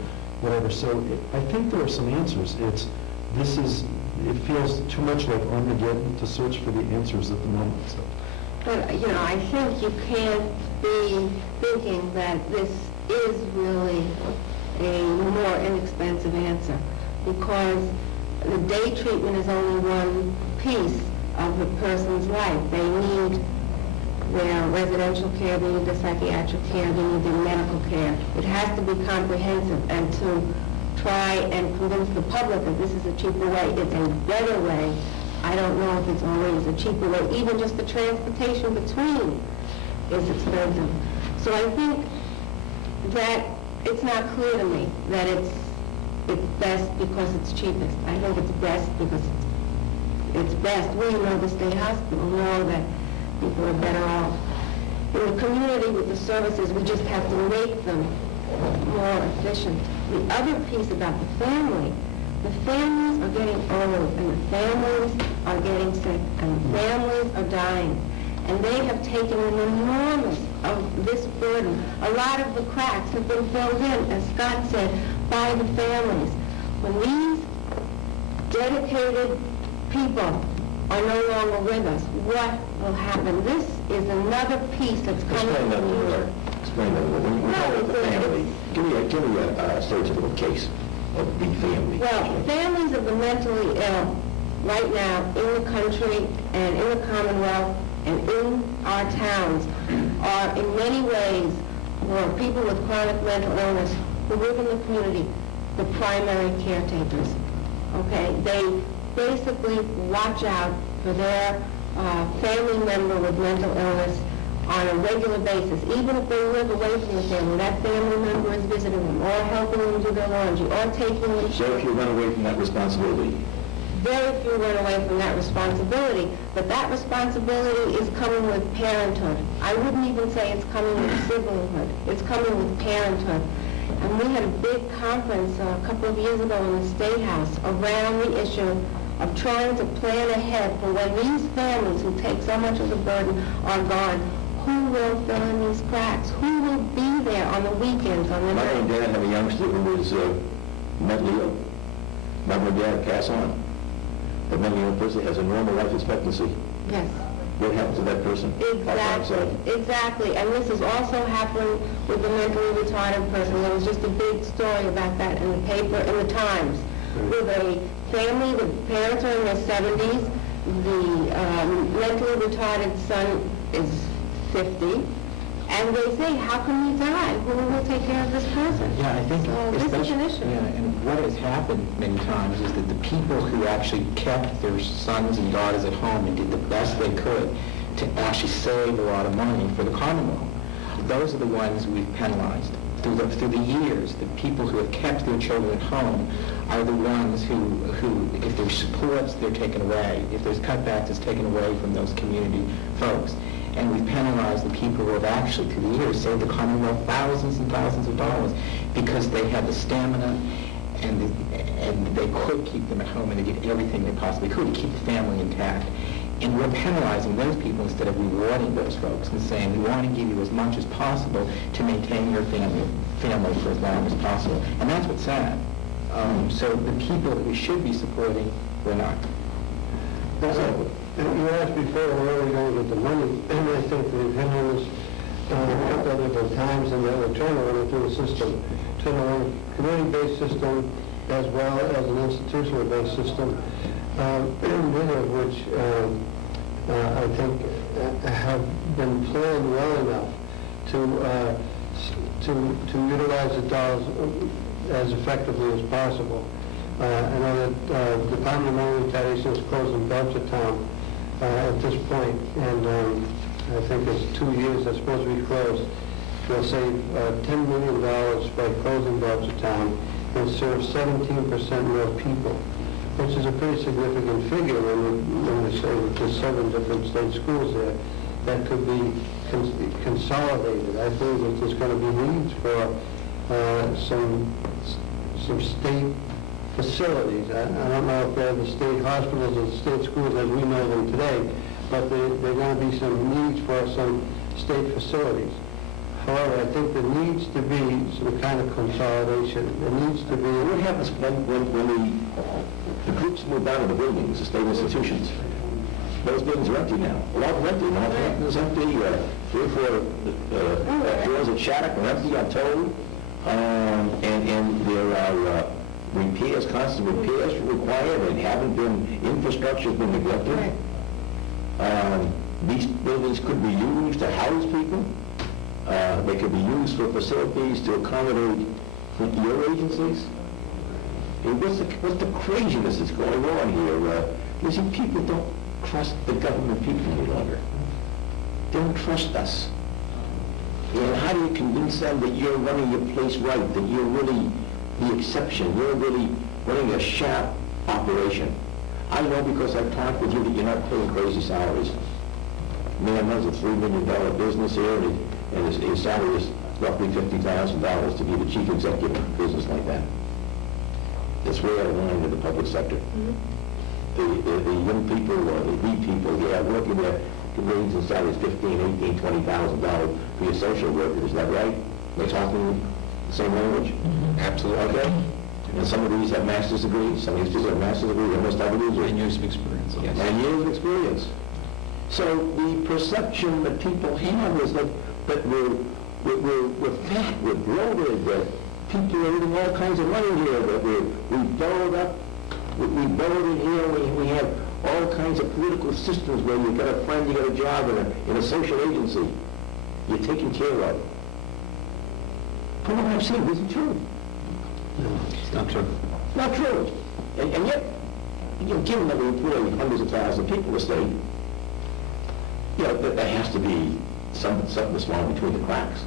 whatever. So I think there are some answers. It feels too much like Armageddon to search for the answers at the moment. So. But, I think you can't be thinking that this is really a more inexpensive answer, because the day treatment is only one piece of the person's life. They need their residential care, they need their psychiatric care, they need their medical care. It has to be comprehensive, and to try and convince the public that this is a cheaper way, it's a better way. I don't know if it's always a cheaper way. Even just the transportation between is expensive. So I think that it's not clear to me that it's best because it's cheapest. I think it's best because it's best. We know the state hospital know that people are better off. In the community with the services, we just have to make them more efficient. The other piece about the families are getting old, and the families are getting sick, and the families are dying. And they have taken an enormous of this burden. A lot of the cracks have been filled in, as Scott said, by the families. When these dedicated people are no longer with us, what will happen? This is another piece that's coming from the Explain that a little. When you talk about the family, give me a stereotypical case of the family. Well, families of the mentally ill right now in the country and in the Commonwealth and in our towns are in many ways, or people with chronic mental illness who live in the community, the primary caretakers. Okay? They basically watch out for their family member with mental illness on a regular basis. Even if they live away from the family, that family member is visiting them, or helping them do their laundry, or taking them. So if you run away from that responsibility? Very few run away from that responsibility, but that responsibility is coming with parenthood. I wouldn't even say it's coming with siblinghood. It's coming with parenthood. And we had a big conference a couple of years ago in the State House around the issue of trying to plan ahead for when these families who take so much of the burden are gone. Who will fill in these cracks? Who will be there on the weekends, on the My nights? mom and dad have a youngster who was mentally ill. My mom and dad pass on. The mentally ill person has a normal life expectancy. Yes. what happens to that person? Exactly. And this is also happening with the mentally retarded person. There was just a big story about that in the paper, in the Times, with a family, the parents are in their 70s, the mentally retarded son is 50, and they say, how can we die? Who will take care of this person? Yeah, I think So this is an issue. Yeah, and what has happened many times is that the people who actually kept their sons and daughters at home and did the best they could to actually save a lot of money for the Commonwealth, those are the ones we've penalized. Through the years, the people who have kept their children at home are the ones who if there's supports, they're taken away. If there's cutbacks, it's taken away from those community folks. And we've penalized the people who have actually, through the years, saved the Commonwealth thousands and thousands of dollars because they had the stamina and they could keep them at home and they did everything they possibly could to keep the family intact. And we're penalizing those people instead of rewarding those folks and saying, we want to give you as much as possible to maintain your family for as long as possible. And that's what's sad. So the people that we should be supporting, we're not. You asked before where we going with the money, and I think the opinion is a couple of different times, and that we're trying to run it through the system, trying to run a community-based system as well as an institutional-based system, neither of which I think have been planned well enough to utilize the dollars as effectively as possible. I know that the Department of Mental Retardation is closing Belchertown at this point, and I think it's 2 years that's supposed to be closed. They'll save $10 million by closing Belchertown and serve 17% more people, which is a pretty significant figure when we say that there's 7 different state schools there that could be consolidated. I believe that there's going to be needs for some state facilities. I don't know if they're the state hospitals or the state schools as we know them today, but there are going to be some needs for some state facilities. However, I think there needs to be some kind of consolidation. There needs to be... What happens when the groups move out of the buildings, the state institutions? Those buildings are empty now. A lot of them empty. Northampton is empty. 3 or 4 floors at Shattuck are empty, I'm told. And there are repairs, constant repairs required, and haven't been, infrastructure has been neglected. These buildings could be used to house people. They could be used for facilities to accommodate your agencies. And what's the craziness that's going on here? You see, people don't trust the government people any longer. They don't trust us. And how do you convince them that you're running your place right, that you're really the exception, you're really running a sharp operation? I know because I've talked with you that you're not paying crazy salaries. Man runs a $3 million business here, and his salary is roughly $50,000 to be the chief executive of a business like that. It's way out of line with the public sector. The young people or the B people, yeah, working there, raise and salaries $15,000, $18,000, $20,000 for your social worker. Is that right? They're talking the same language? Absolutely. Okay. And some of these have master's degrees. Some of these people have master's degrees. They must have a degree. 10 years of experience. Yes. 10 years of experience. So the perception that people have is that we're fat, we're bloated, that people are eating all kinds of money here, that we borrowed up, we borrowed in here, we have all kinds of political systems where you've got a friend, you got a job in a social agency, you're taken care of. But what I've seen isn't true. No, it's not true. Not true. And yet, given that we employ hundreds of thousands of people in the state, there has to be something that's wrong between the cracks.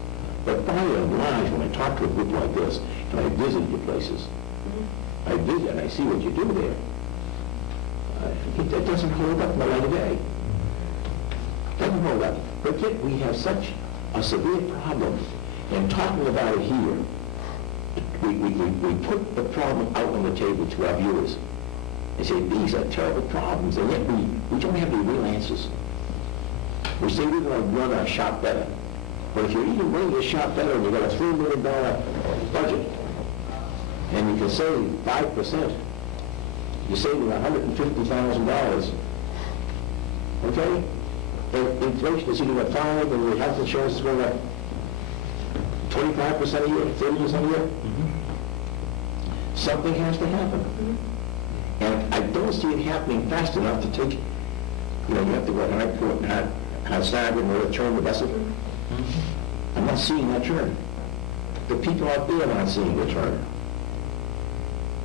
But by and large, when I talk to a group like this, and I visit your places, I visit and I see what you do there, it doesn't hold up in the light of day. It doesn't hold up. But yet we have such a severe problem, and talking about it here, we put the problem out on the table to our viewers. They say, these are terrible problems, and yet we don't have any real answers. We say we're going to run our shop better. But if you're even running your shop better and you've got a $3 million budget, and you can save 5%, you're saving $150,000. Okay? and inflation is eating at 5, and the health insurance is going up 25% a year, 30% a year. Something has to happen. And I don't see it happening fast enough to take, you have to go outside and return the vessel. I'm not seeing that turn. The people out there are not seeing the turn.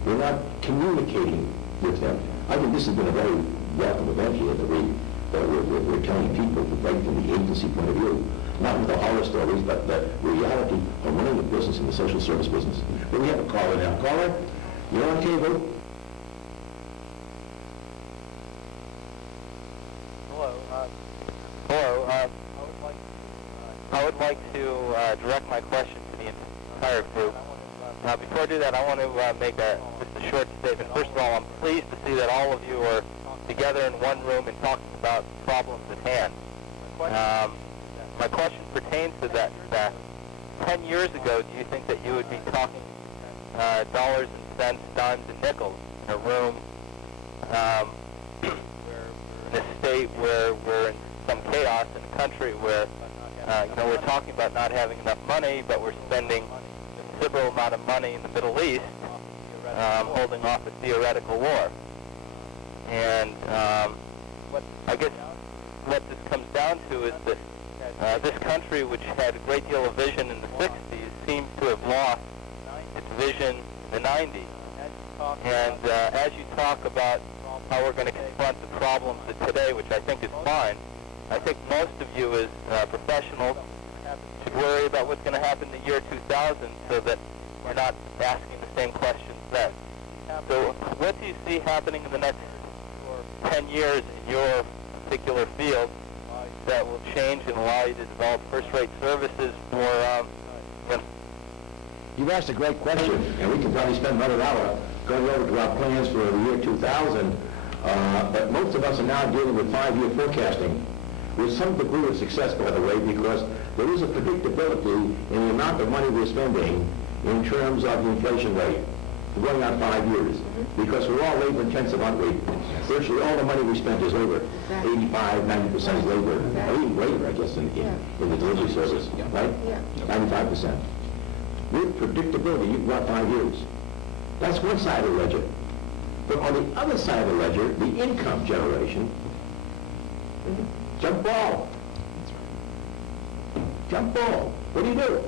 We're not communicating with them. I think this has been a very welcome event here that we're telling people right from the agency point of view, not with the horror stories, but the reality of running the business in the social service business. But we have a caller now. Caller, you're on cable. Hello. I would like to direct my question to the entire group. Before I do that, I want to make just a short statement. First of all, I'm pleased to see that all of you are together in one room and talking about problems at hand. My question pertains to that. 10 years ago, do you think that you would be talking dollars and cents, dimes and nickels in a room in a state where we're in some chaos, in a country where we're talking about not having enough money, but we're spending a considerable amount of money in the Middle East, holding off a theoretical war. And I guess what this comes down to is that this country, which had a great deal of vision in the 60s, seems to have lost its vision in the 90s. And as you talk about how we're going to confront the problems of today, which I think is fine, I think most of you as professionals should worry about what's going to happen in the year 2000 so that we're not asking the same questions then. So what do you see happening in the next 10 years in your particular field that will change and allow you to develop first-rate services for You've asked a great question, and we can probably spend another hour going over to our plans for the year 2000, but most of us are now dealing with 5-year forecasting with some degree of success, by the way, because there is a predictability in the amount of money we're spending in terms of the inflation rate going on 5 years, because we're all labor-intensive, aren't we? Virtually all the money we spend is labor. 85, 90% is labor, or even greater, I guess, in the delivery service, right? 95%. With predictability, you've got 5 years. That's one side of the ledger. But on the other side of the ledger, the income generation, jump ball. Jump ball. What do you do?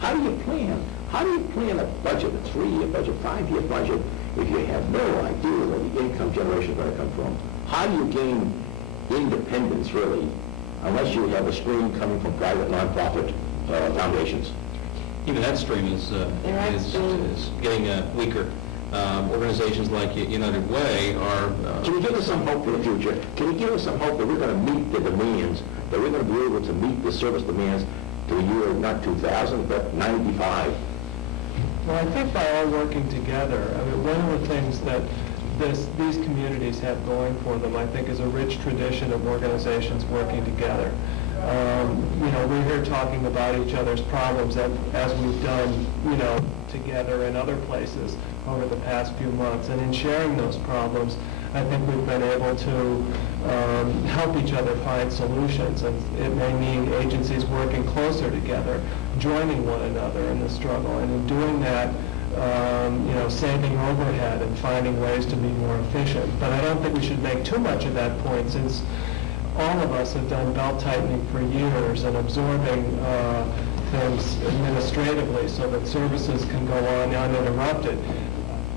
How do you plan? How do you plan a budget, a 3-year budget, 5-year budget, if you have no idea where the income generation is going to come from? How do you gain independence, really, unless you have a stream coming from private nonprofit foundations? Even that stream is getting weaker. Organizations like United Way are... Can you give us some hope for the future? Can you give us some hope that we're going to meet the demands, that we're going to be able to meet the service demands to the year, not 2000, but 95? Well, I think by all working together, I mean, one of the things that these communities have going for them, I think, is a rich tradition of organizations working together. We're here talking about each other's problems as we've done, together in other places over the past few months. And in sharing those problems, I think we've been able to help each other find solutions. And it may mean agencies working closer together, joining one another in the struggle. And in doing that, saving overhead and finding ways to be more efficient. But I don't think we should make too much of that point, since all of us have done belt-tightening for years and absorbing things administratively so that services can go on uninterrupted.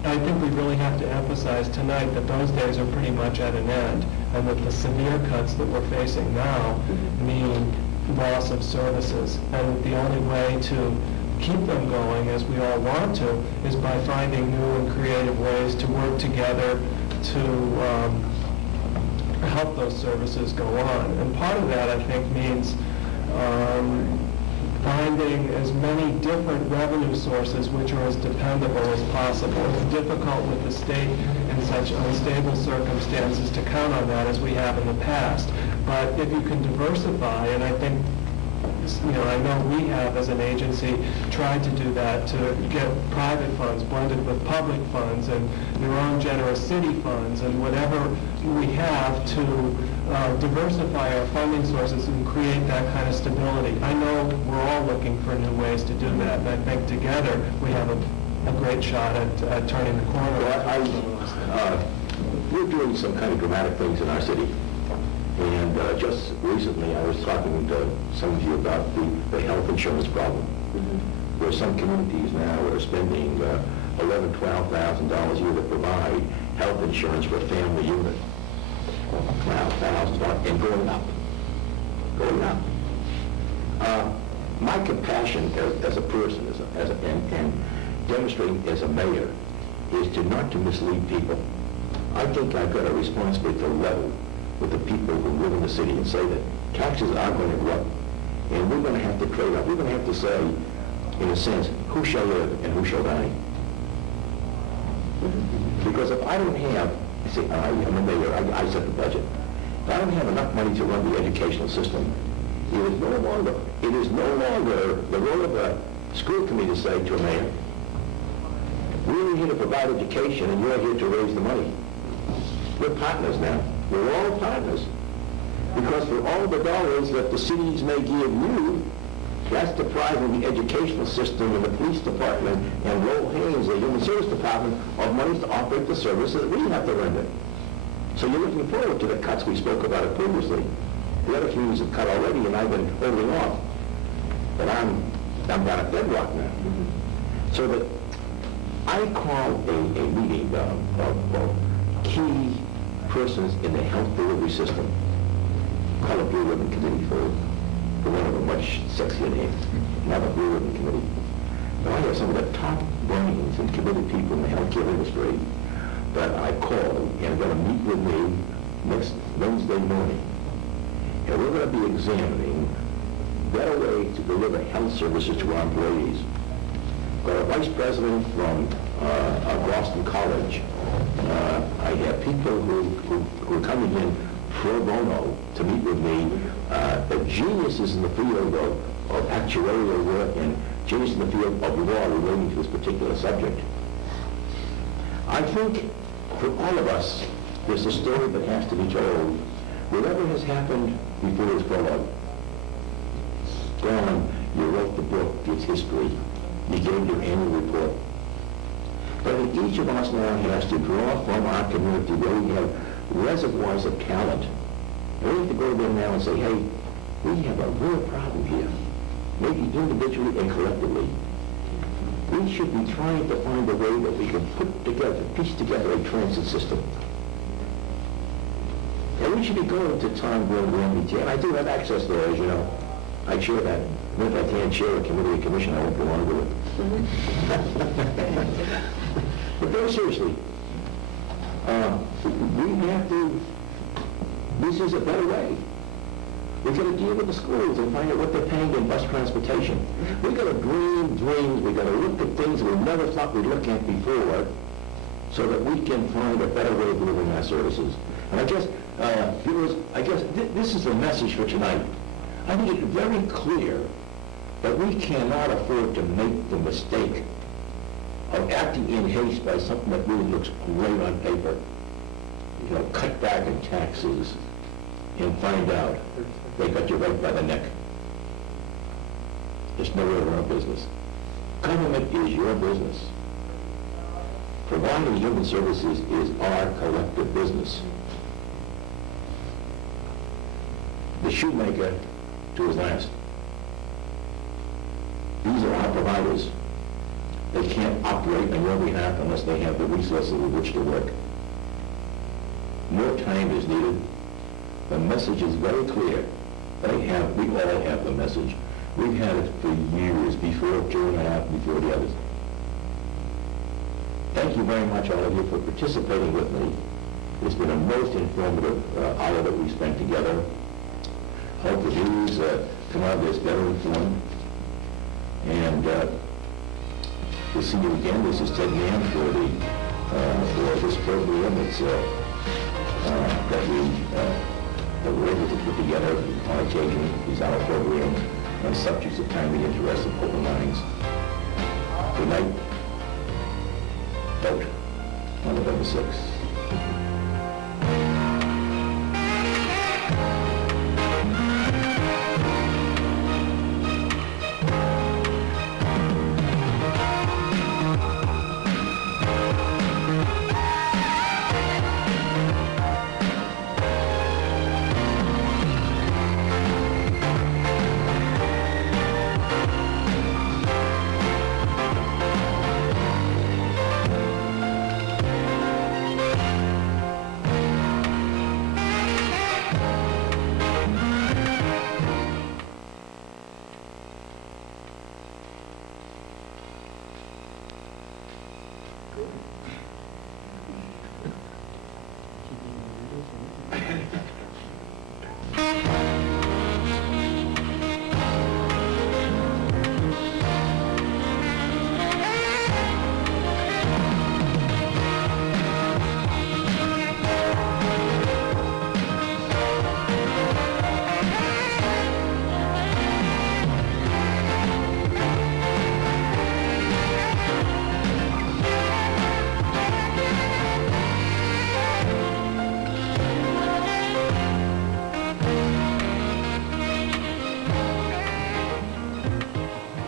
I think we really have to emphasize tonight that those days are pretty much at an end, and that the severe cuts that we're facing now mean loss of services, and that the only way to keep them going, as we all want to, is by finding new and creative ways to work together to help those services go on. And part of that, I think, means finding as many different revenue sources which are as dependable as possible. It's difficult with the state in such unstable circumstances to count on that as we have in the past. But if you can diversify, and I think I know we have, as an agency, tried to do that, to get private funds blended with public funds and your own generous city funds and whatever we have to diversify our funding sources and create that kind of stability. I know we're all looking for new ways to do that, and I think together we have a great shot at turning the corner. Well, we're doing some kind of dramatic things in our city. And just recently, I was talking to some of you about the health insurance problem. Where some communities now are spending $11,000, $12,000 a year to provide health insurance for a family unit. $12,000 and going up. My compassion as a person, and demonstrating as a mayor, is not to mislead people. I think I've got a responsibility to level with the people who live in the city and say that taxes are going to go up, and we're going to have to trade up. We're going to have to say, in a sense, who shall live and who shall die. Because if I don't have, see, I'm a mayor, I set the budget. If I don't have enough money to run the educational system, it is no longer the role of a school committee to say to a mayor, we're here to provide education and you're here to raise the money. We're partners now. We're all partners. Because for all the dollars that the cities may give you, that's depriving the educational system and the police department and Lowell Haynes, the human service department, of money to operate the services that we have to render. So you're looking forward to the cuts we spoke about it previously. The other communities have cut already, and I've been holding off. But I'm down at bedrock now. So that I call a meeting of key persons in the health delivery system. Call a Blue Ribbon Committee for one of a much sexier name. Not a Blue Ribbon Committee. But I have some of the top brains and committed people in the healthcare industry that I call and are going to meet with me next Wednesday morning. And we're going to be examining better ways to deliver health services to our employees. Got a vice president from Boston College. I have people who are coming in pro bono to meet with me. The geniuses in the field of actuarial work and geniuses in the field of law relating to this particular subject. I think for all of us, there's a story that has to be told. Whatever has happened before its prologue. Gone, you wrote the book, its history. You gave your annual report. But each of us now has to draw from our community where we have reservoirs of talent. And we have to go to them now and say, hey, we have a real problem here, maybe individually and collectively. We should be trying to find a way that we can piece together a transit system. And we should be going to time when MBT, and I do have access there, as you know. I chair that. And if I can't chair a committee or commission, I won't go on with it. But very seriously, we have to, this is a better way. We've got to deal with the schools and find out what they're paying in bus transportation. We've got to dream dreams. We've got to look at things we never thought we'd look at before so that we can find a better way of delivering our services. And I guess, viewers, this is the message for tonight. I think it's very clear that we cannot afford to make the mistake of acting in haste by something that really looks great on paper. You know, cut back in taxes and find out they got you right by the neck. It's no way to run a business. Government is your business. Providing human services is our collective business. The shoemaker to his last. These are our providers. They can't operate on your behalf unless they have the resources with which to work. More time is needed. The message is very clear. We all have the message. We've had it for years, before 2.5, before the others. Thank you very much, all of you, for participating with me. It's been a most informative hour that we spent together. Hope the viewers come out of this better informed. And we'll see you again. This is Ted Mann for this program. It's that we're able to put together on occasion. These our program on subjects of timely interest of open minds. Tonight, vote on November 6th.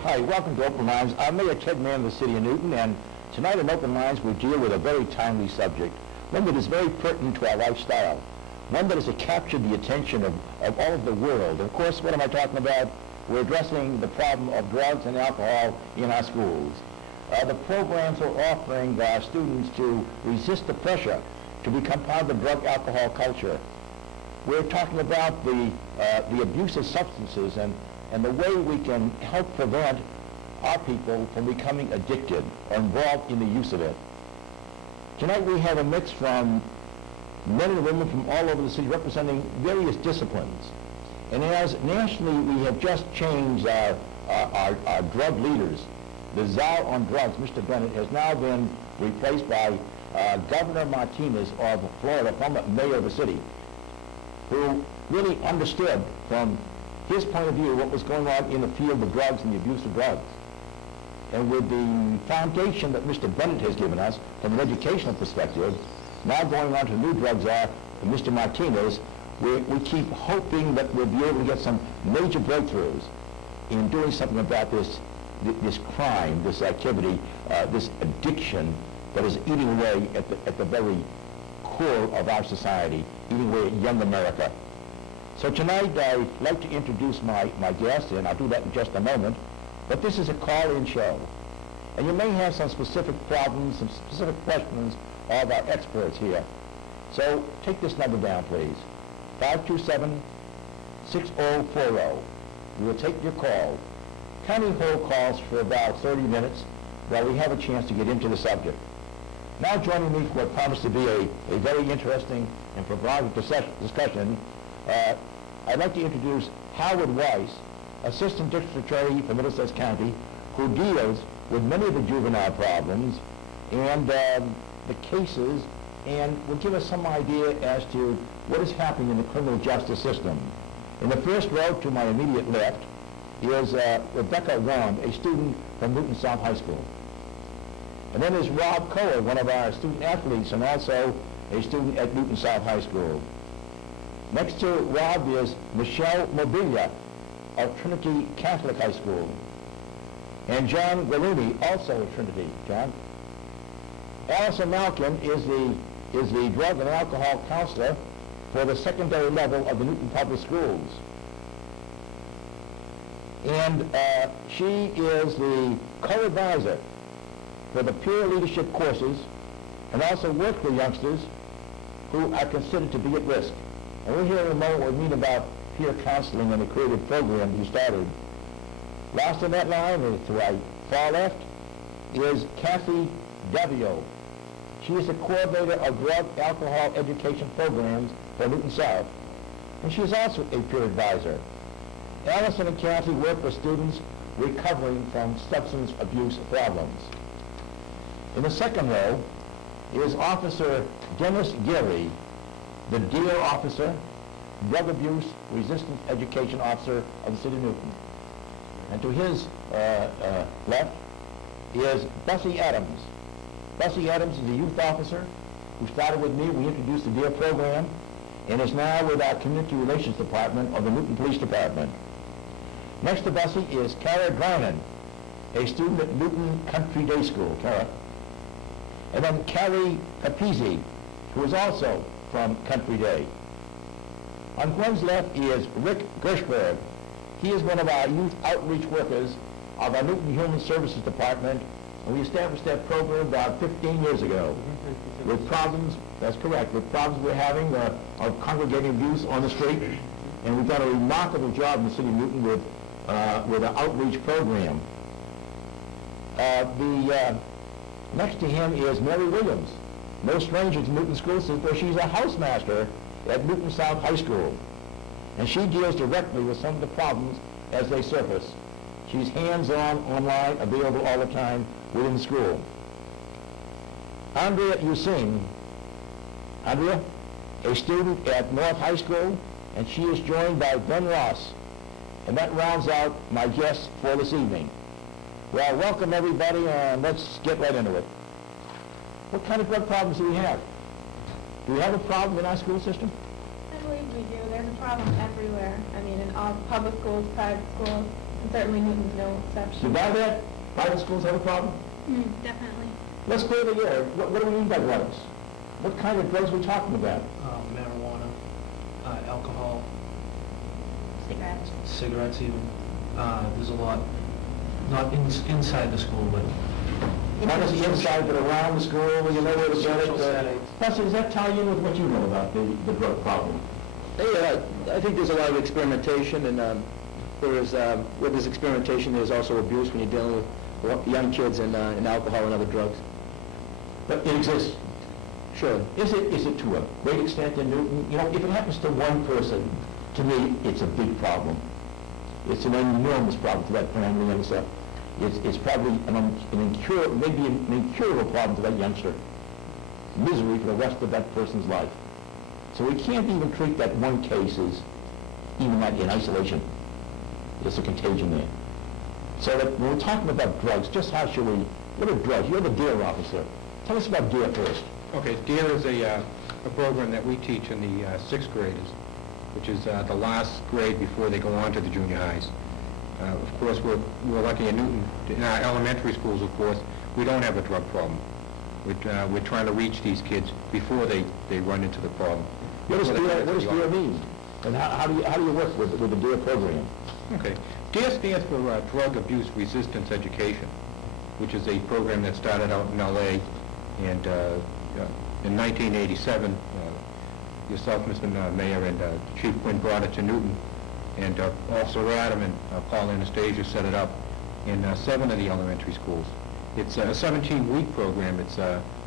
Hi, welcome to Open Minds. I'm Mayor Mann of the City of Newton, and tonight in Open Minds we deal with a very timely subject, one that is very pertinent to our lifestyle, one that has captured the attention of all of the world. Of course, what am I talking about? We're addressing the problem of drugs and alcohol in our schools. The programs we're offering our students to resist the pressure to become part of the drug alcohol culture. We're talking about the abuse of substances and the way we can help prevent our people from becoming addicted or involved in the use of it. Tonight we have a mix from men and women from all over the city representing various disciplines. And as nationally we have just changed our drug leaders, the czar on drugs, Mr. Bennett, has now been replaced by Governor Martinez of Florida, former mayor of the city, who really understood from his point of view what was going on in the field of drugs and the abuse of drugs. And with the foundation that Mr. Bennett has given us from an educational perspective, now going on to new drugs are Mr. Martinez, we keep hoping that we'll be able to get some major breakthroughs in doing something about this crime, this activity, this addiction that is eating away at the very core of our society, eating away at young America. So tonight I'd like to introduce my guest, and I'll do that in just a moment, but this is a call-in show. And you may have some specific problems, some specific questions of our experts here. So take this number down, please. 527-6040. We will take your call. Kindly hold calls for about 30 minutes while we have a chance to get into the subject. Now joining me for what promised to be a very interesting and provocative discussion, I'd like to introduce Howard Y.E.S, Assistant District Attorney for Middlesex County, who deals with many of the juvenile problems and the cases, and will give us some idea as to what is happening in the criminal justice system. In the first row to my immediate left is Rebecca Wong, a student from Newton South High School. And then there's Rob Cohen, one of our student athletes and also a student at Newton South High School. Next to Rob is Michelle Mobilia of Trinity Catholic High School. And John Galuni, also of Trinity. John? Allison Malcolm is the drug and alcohol counselor for the secondary level of the Newton Public Schools. And she is the co-advisor for the peer leadership courses and also works with youngsters who are considered to be at risk. And we'll hear in a moment what we mean about peer counseling and the creative program you started. Last on that line, to my far left, is Kathy Davio. She is the coordinator of drug alcohol education programs for Newton South, and she is also a peer advisor. Allison and Kathy work with students recovering from substance abuse problems. In the second row is Officer Dennis Geary, the DEAR officer, drug abuse resistance education officer of the City of Newton. And to his left is Bessie Adams. Bessie Adams is a youth officer who started with me. We introduced the DEAR program and is now with our Community Relations Department of the Newton Police Department. Next to Bessie is Kara Drynan, a student at Newton Country Day School, Kara. And then Carrie Capizzi, who is also from Country Day. On Glenn's left is Rick Gershberg. He is one of our youth outreach workers of our Newton Human Services Department, and we established that program about 15 years ago. With problems, that's correct, with problems we're having of congregating youth on the street, and we've done a remarkable job in the city of Newton with an outreach program. Next to him is Mary Williams, no stranger to Newton School System. She's a housemaster at Newton South High School, and she deals directly with some of the problems as they surface. She's hands-on, online, available all the time within the school. Andrea Usin, Andrea, a student at North High School, and she is joined by Ben Ross. And that rounds out my guests for this evening. Well, welcome everybody, and let's get right into it. What kind of drug problems do we have? Do we have a problem in our school system? I believe we do. There's a problem everywhere. I mean, in all public schools, private schools, and certainly Newton's no exception. You buy that? Private schools have a problem? Definitely. Let's clear the air. What do we mean by drugs? What kind of drugs are we talking about? Marijuana, alcohol, Cigarettes. even. There's a lot, not inside the school, but Not just inside, but around the school, you know where to get social it. settings. Pastor, does that tie in with what you know about the drug problem? I think there's a lot of experimentation, and with this experimentation, there's also abuse when you're dealing with young kids and alcohol and other drugs. But it exists. Sure. Is it to a great extent in Newton? You know, if it happens to one person, to me, it's a big problem. It's an enormous problem to that family and stuff. It's probably an incurable, maybe an incurable problem to that youngster. Misery for the rest of that person's life. So we can't even treat that one case as even like in isolation. There's a contagion there. So that when we're talking about drugs, just how should we, what are drugs? You're the DEAR officer. Tell us about DEAR first. Okay, DEAR is a program that we teach in the 6th graders, which is the last grade before they go on to the junior highs. Of course, we're lucky in Newton. In our elementary schools, of course, we don't have a drug problem. We're trying to reach these kids before they run into the problem. What does DEAR mean? And how do you work with the DEAR program? Okay. DEAR stands for Drug Abuse Resistance Education, which is a program that started out in L.A. and in 1987, yourself, Mr. Mayor, and Chief Quinn brought it to Newton, and Officer Adam and Paul Anastasia set it up in 7 of the elementary schools. It's a 17-week program. It's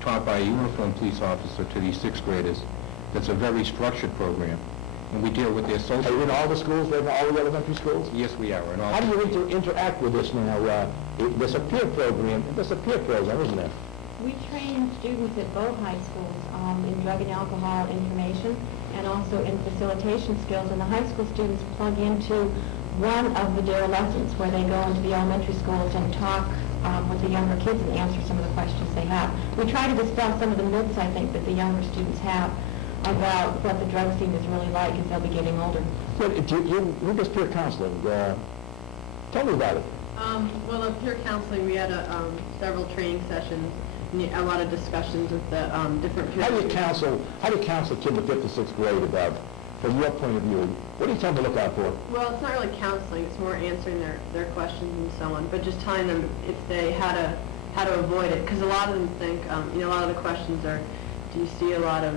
taught by a uniformed police officer to these 6th graders. That's a very structured program. And we deal with their social... Are you in all the schools, in all the elementary schools? Yes, we are. In all. How do you interact with this now? There's a peer program, isn't there? We train students at both high schools in drug and alcohol information and also in facilitation skills. And the high school students plug into one of the DEAR lessons where they go into the elementary schools and talk with the younger kids and answer some of the questions they have. We try to dispel some of the myths, I think, that the younger students have about what the drug scene is really like as they'll be getting older. You're just peer counseling. Tell me about it. Well, in peer counseling, we had several training sessions, and a lot of discussions with the different peers. How do you counsel a kid in the 5th to 6th grade about, from your point of view, what do you tell them to look out for? Well, it's not really counseling; it's more answering their questions and so on. But just telling them if they how to avoid it, because a lot of them think, a lot of the questions are, do you see a lot of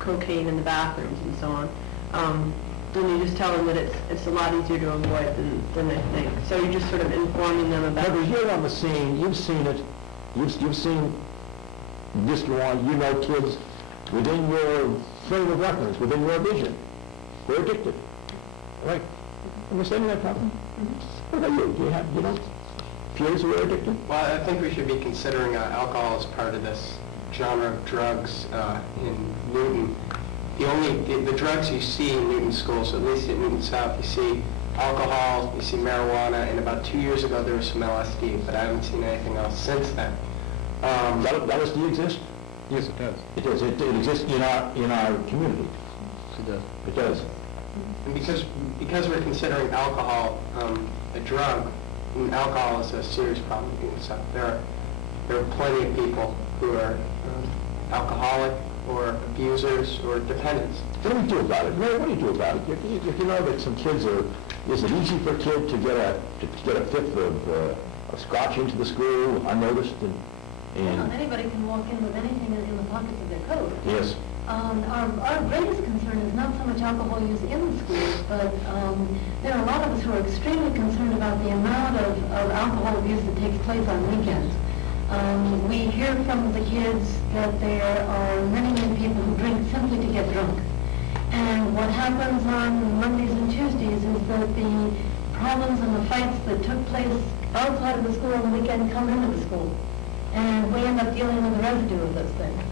cocaine in the bathrooms and so on. Then you just tell them that it's a lot easier to avoid than they think. So you're just sort of informing them about. But you're on the scene. You've seen it. You've seen this go on. You know kids within your frame of reference, within your vision. They're addicted. Right? Understanding that problem? What about you? Do you have peers who are addicted? Well, I think we should be considering alcohol as part of this genre of drugs in Newton. The drugs you see in Newton schools, at least at Newton South, you see alcohol, you see marijuana, and about 2 years ago there was some LSD, but I haven't seen anything else since then. LSD exists? Yes, it does. It does. It exists in our community. It does. It does. And because we're considering alcohol a drug, and alcohol is a serious problem in the South, there are plenty of people who are alcoholic or abusers or dependents. What do we do about it? Mary, what do you do about it? If you know that some kids is it easy for a kid to get a fifth of scotch into the school unnoticed and Anybody can walk in with anything in the pockets of their coat. yes. Our greatest concern is not so much alcohol use in the schools, but there are a lot of us who are extremely concerned about the amount of alcohol abuse that takes place on weekends. We hear from the kids that there are many people who drink simply to get drunk. And what happens on Mondays and Tuesdays is that the problems and the fights that took place outside of the school on the weekend come into the school. And we end up dealing with the residue of those things.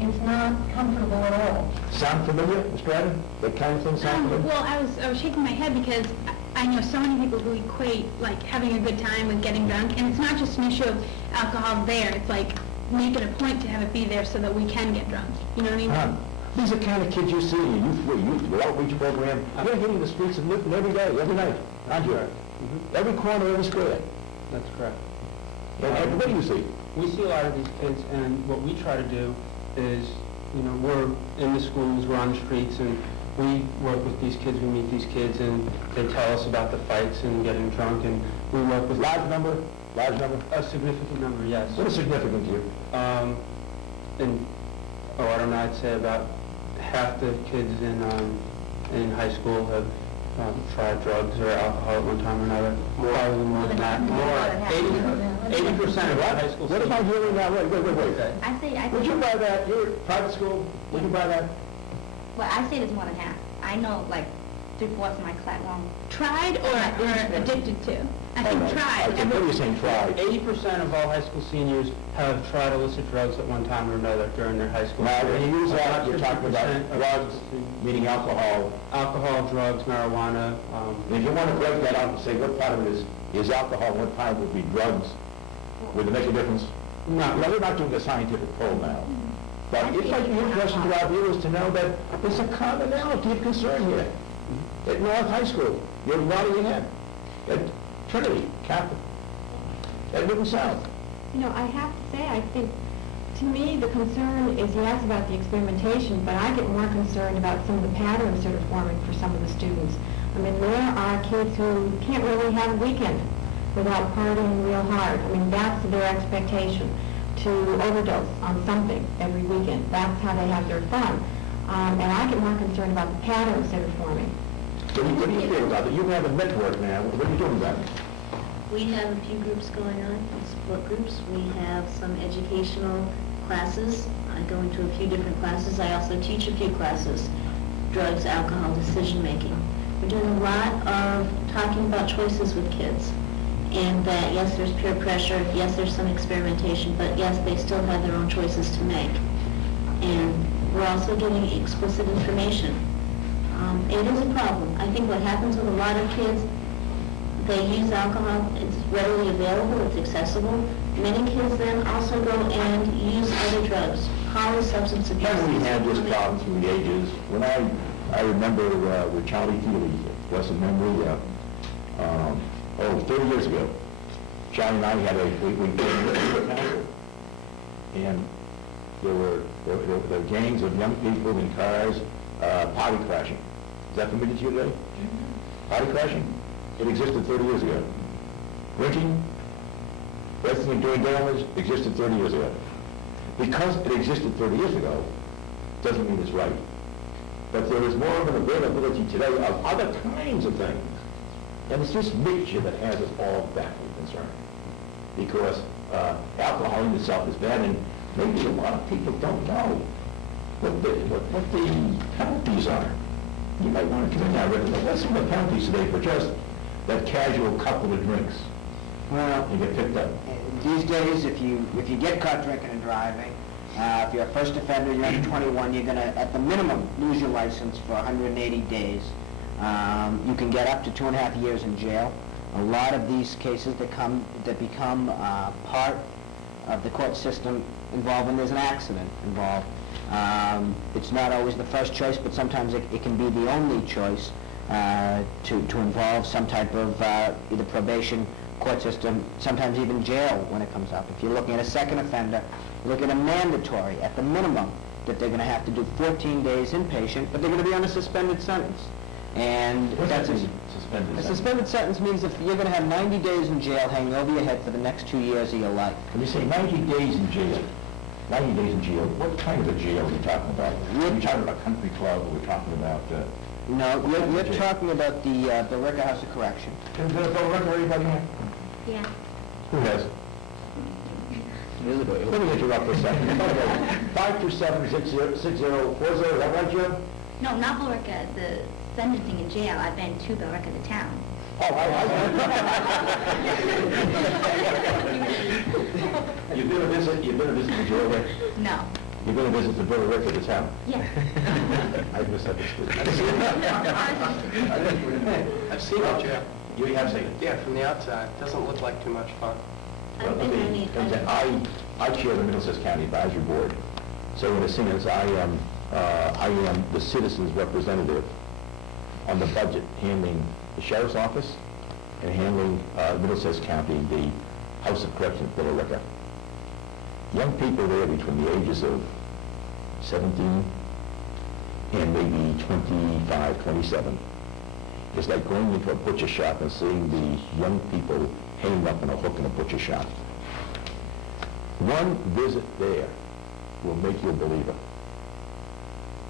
It's not comfortable at all. Sound familiar, Mr. Adam? That kind of thing sound familiar? Well, I was shaking my head because I know so many people who equate like having a good time with getting drunk, and it's not just an issue of alcohol there. It's like make it a point to have it be there so that we can get drunk. You know what I mean? These are the kind of kids you see in your youth outreach program. They're hitting the streets and living every day, every night, aren't you? Every corner, every square. That's correct. And what do you see? We see a lot of these kids, and what we try to do is, we're in the schools, we're on the streets, and we work with these kids, we meet these kids, and they tell us about the fights and getting drunk, and we work with... Large number? A significant number, yes. What is significant to you? I don't know, I'd say about half the kids in high school have tried drugs or alcohol at one time or another. Probably more than that. 80% of our high school What about hearing that? Wait. I say, Would you buy that? You're at private school. Would you buy that? well, I say it's more than half. I know like 3/4 of my class wrong. Tried or addicted to? I think tried. Okay, what are you saying, tried? 80% of all high school seniors have tried illicit drugs at one time or another during their high school Now, career. when you use that, About you're talking about 50% of drugs, meaning alcohol. alcohol, drugs, marijuana. If you want to break that out and say what part of it is alcohol, and what part of it would be drugs, would it make a difference? No. We're not doing a scientific poll now. But it's like your question to our viewers to know that there's a commonality of concern here. At North High School, you're nodding at Trinity, Catholic, at Middle South. I have to say, I think, to me, the concern is yes about the experimentation, but I get more concerned about some of the patterns that are forming for some of the students. I mean, there are kids who can't really have a weekend without partying real hard. I mean, that's their expectation, to overdose on something every weekend. That's how they have their fun. And I get more concerned about the patterns that are forming. So what do you feel about it? You have a network now. What are you doing about it? We have a few groups going on, support groups. We have some educational classes. I go into a few different classes. I also teach a few classes, drugs, alcohol, decision-making. We're doing a lot of talking about choices with kids. And that, yes, there's peer pressure, yes, there's some experimentation, but yes, they still have their own choices to make. And we're also getting explicit information. It is a problem. I think what happens with a lot of kids, they use alcohol, it's readily available, it's accessible. Many kids then also go and use other drugs, polysubstance abuse. Haven't we had this problem through the ages? When I remember with Charlie Feely, blessed memory, 30 years ago, Charlie and I had a council, and there were gangs of young people in cars party crashing. Is that familiar to you today? Party crashing? It existed 30 years ago. Drinking, breaking and doing damage existed 30 years ago. Because it existed 30 years ago, doesn't mean it's right. But there is more of an availability today of other kinds of things. And it's this mixture that has us all baffled and concerned. Because alcohol in itself is bad, and maybe a lot of people don't know what the penalties are. You might want to come in now, what's some of the penalties today for just that casual couple of drinks? Well, you get picked up. These days, if you get caught drinking and driving, if you're a first offender, you're under 21, you're going to, at the minimum, lose your license for 180 days. You can get up to 2.5 years in jail. A lot of these cases that become part of the court system involve when there's an accident involved. It's not always the first choice, but sometimes it can be the only choice to involve some type of either probation, court system, sometimes even jail when it comes up. If you're looking at a second offender, look at a mandatory, at the minimum, that they're going to have to do 14 days inpatient, but they're going to be on a suspended sentence. And that's a suspended sentence means if you're going to have 90 days in jail hanging over your head for the next 2 years of your life. When you say 90 days in jail, 90 days in jail, what kind of a jail are you talking about? Are you talking about a country club, or we're talking about... No, you're talking about the Ricker House of Correction. Can the record everybody have? Yeah. Who has? Let me interrupt for a second. 527-6040, is that right, Jim? No, not Billerica, the sentencing in jail. I've been to Billerica, the town. Oh, You've been to visit the jail there? No. You're going to visit the Billerica, the town? Yeah. I misunderstood. I've seen it, Jeff. You have seen it? Yeah, from the outside. Doesn't look like too much fun. I chair the Middlesex County Advisory Board, so in a sense, I am the citizens' representative on the budget, handling the sheriff's office and handling Middlesex County, the House of Correction at Billerica. Young people there between the ages of 17 and maybe 25, 27. It's like going into a butcher shop and seeing the young people hanging up on a hook in a butcher shop. One visit there will make you a believer.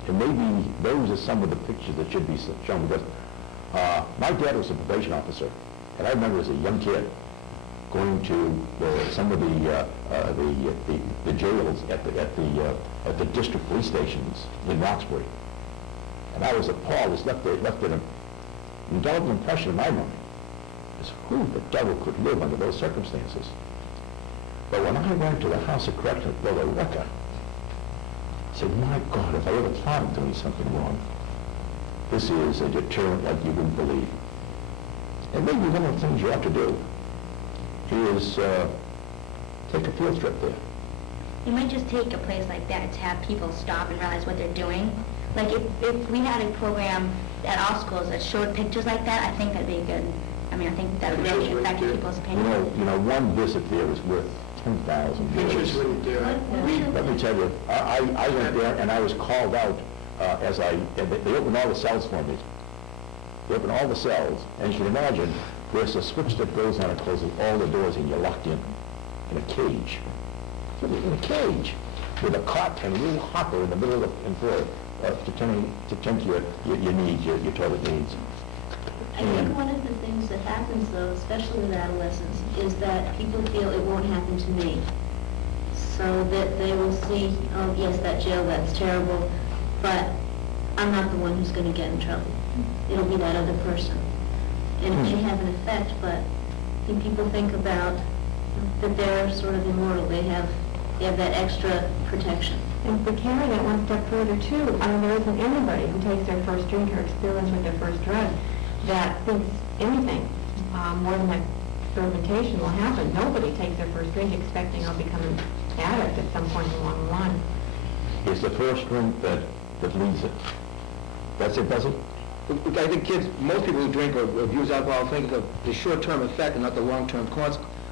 And maybe those are some of the pictures that should be shown, because my dad was a probation officer, and I remember as a young kid going to some of the jails at the district police stations in Roxbury, and I was appalled. It's left an indelible impression in my mind as who the devil could live under those circumstances. But when I went to the House of Correction at Billerica, I said, my God, if I ever thought of doing something wrong, this is a deterrent like you wouldn't believe. And maybe one of the things you ought to do is take a field trip there. You might just take a place like that to have people stop and realize what they're doing. Like if we had a program at all schools that showed pictures like that, I think that'd be good. I mean, I think that would really affect people's opinion. You know, one visit there is worth 10,000 Pictures wouldn't do it. Let me tell you, I went there and I was called out they opened all the cells for me. They opened all the cells, and you can imagine there's a switch that goes on and closes all the doors, and you're locked in a cage. In a cage with a cot and a little hopper in the middle of the floor to tend to your needs, your toilet needs. I think one of the things that happens, though, especially with adolescents, is that people feel it won't happen to me. So that they will see, oh, yes, that jail, that's terrible, but I'm not the one who's going to get in trouble. It'll be that other person. And it may have an effect, but I think people think about that they're sort of immortal. They have that extra protection. And to carry that one step further, too, I mean, there isn't anybody who takes their first drink or experience with their first drug that thinks anything more than that experimentation will happen. Nobody takes their first drink expecting I'll become an addict at some point along the line. It's the first drink that leads it. That's it, does it? I think kids, most people who drink or abuse alcohol think of the short-term effect and not the long-term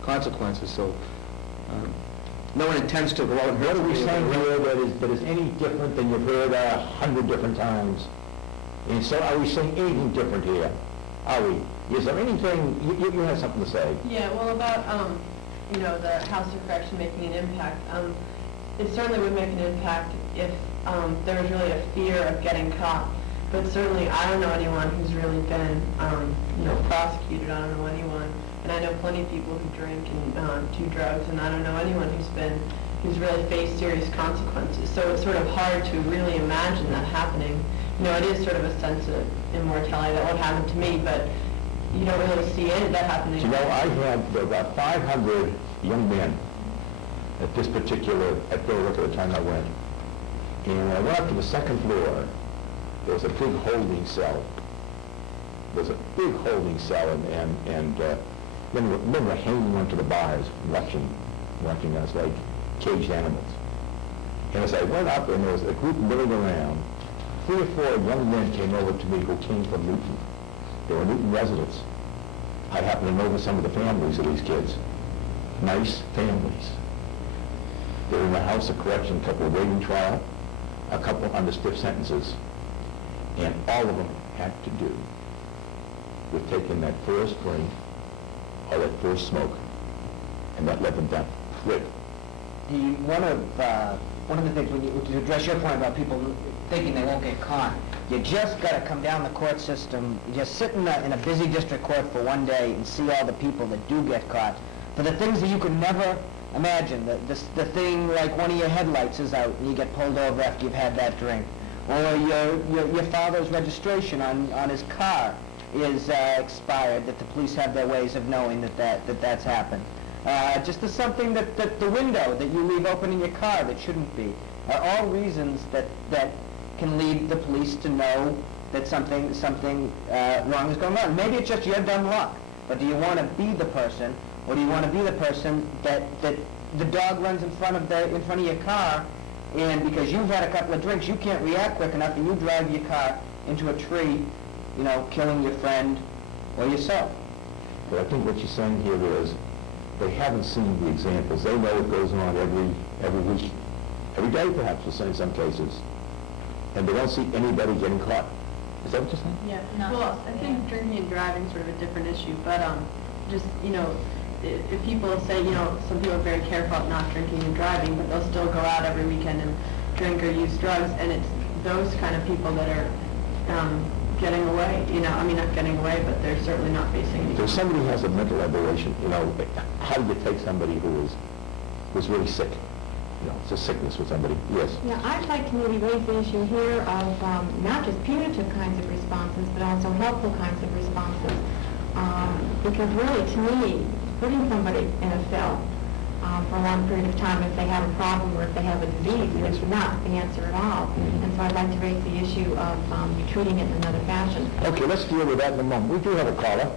consequences. So no one intends to go out and hurt. What are we saying here that is any different than you've heard 100 different times? And so are we saying anything different here? Are we? Is there anything, you have something to say? Yeah, well, about, the House of Correction making an impact. It certainly would make an impact if there was really a fear of getting caught. But certainly, I don't know anyone who's really been, prosecuted. I don't know anyone. And I know plenty of people who drink and do drugs, and I don't know anyone who's really faced serious consequences. So it's sort of hard to really imagine that happening. It is sort of a sense of immortality that would happen to me, but you don't really see any of that happening. I had about 500 young men at Billerica at the time I went. And when I went up to the second floor, there was a big holding cell. was a big holding cell, and remember hanging onto the bars, watching us like caged animals. And as I went up, and there was a group milling around, 3 or 4 young men came over to me who came from Newton. They were Newton residents. I happened to know some of the families of these kids. Nice families. They were in the House of Correction, a couple awaiting trial, a couple under stiff sentences, and all of them had to do with taking that first drink or that first smoke, and that led them down. Good. One of the things, to address your point about people thinking they won't get caught, you just got to come down the court system, just sit in a busy district court for one day and see all the people that do get caught for the things that you could never imagine. The thing like one of your headlights is out and you get pulled over after you've had that drink, or your father's registration on his car is expired, that the police have their ways of knowing that's happened. Just as something that the window that you leave open in your car that shouldn't be, are all reasons that can lead the police to know that something wrong is going on. Maybe it's just your dumb luck, but do you want to be the person, or do you want to be the person that the dog runs in front of your car, and because you've had a couple of drinks, you can't react quick enough, and you drive your car into a tree, killing your friend or yourself? But I think what you're saying here is they haven't seen the examples. They know what goes on every week, every day perhaps, we'll say in some cases, and they don't see anybody getting caught. Is that what you're saying? Yeah. Well, I think drinking and driving is sort of a different issue, but just, if people say, some people are very careful about not drinking and driving, but they'll still go out every weekend and drink or use drugs, and it's those kind of people that are getting away, not getting away, but they're certainly not facing any. So somebody who has a mental aberration, how do you take somebody who was really sick? It's a sickness with somebody. Yes? Yeah, I'd like to maybe raise the issue here of not just punitive kinds of responses, but also helpful kinds of responses. Because really, to me, putting somebody in a cell for a long period of time, if they have a problem or if they have a disease, is not the answer at all. And so I'd like to raise the issue of treating it in another fashion. Okay, let's deal with that in a moment. We do have a caller.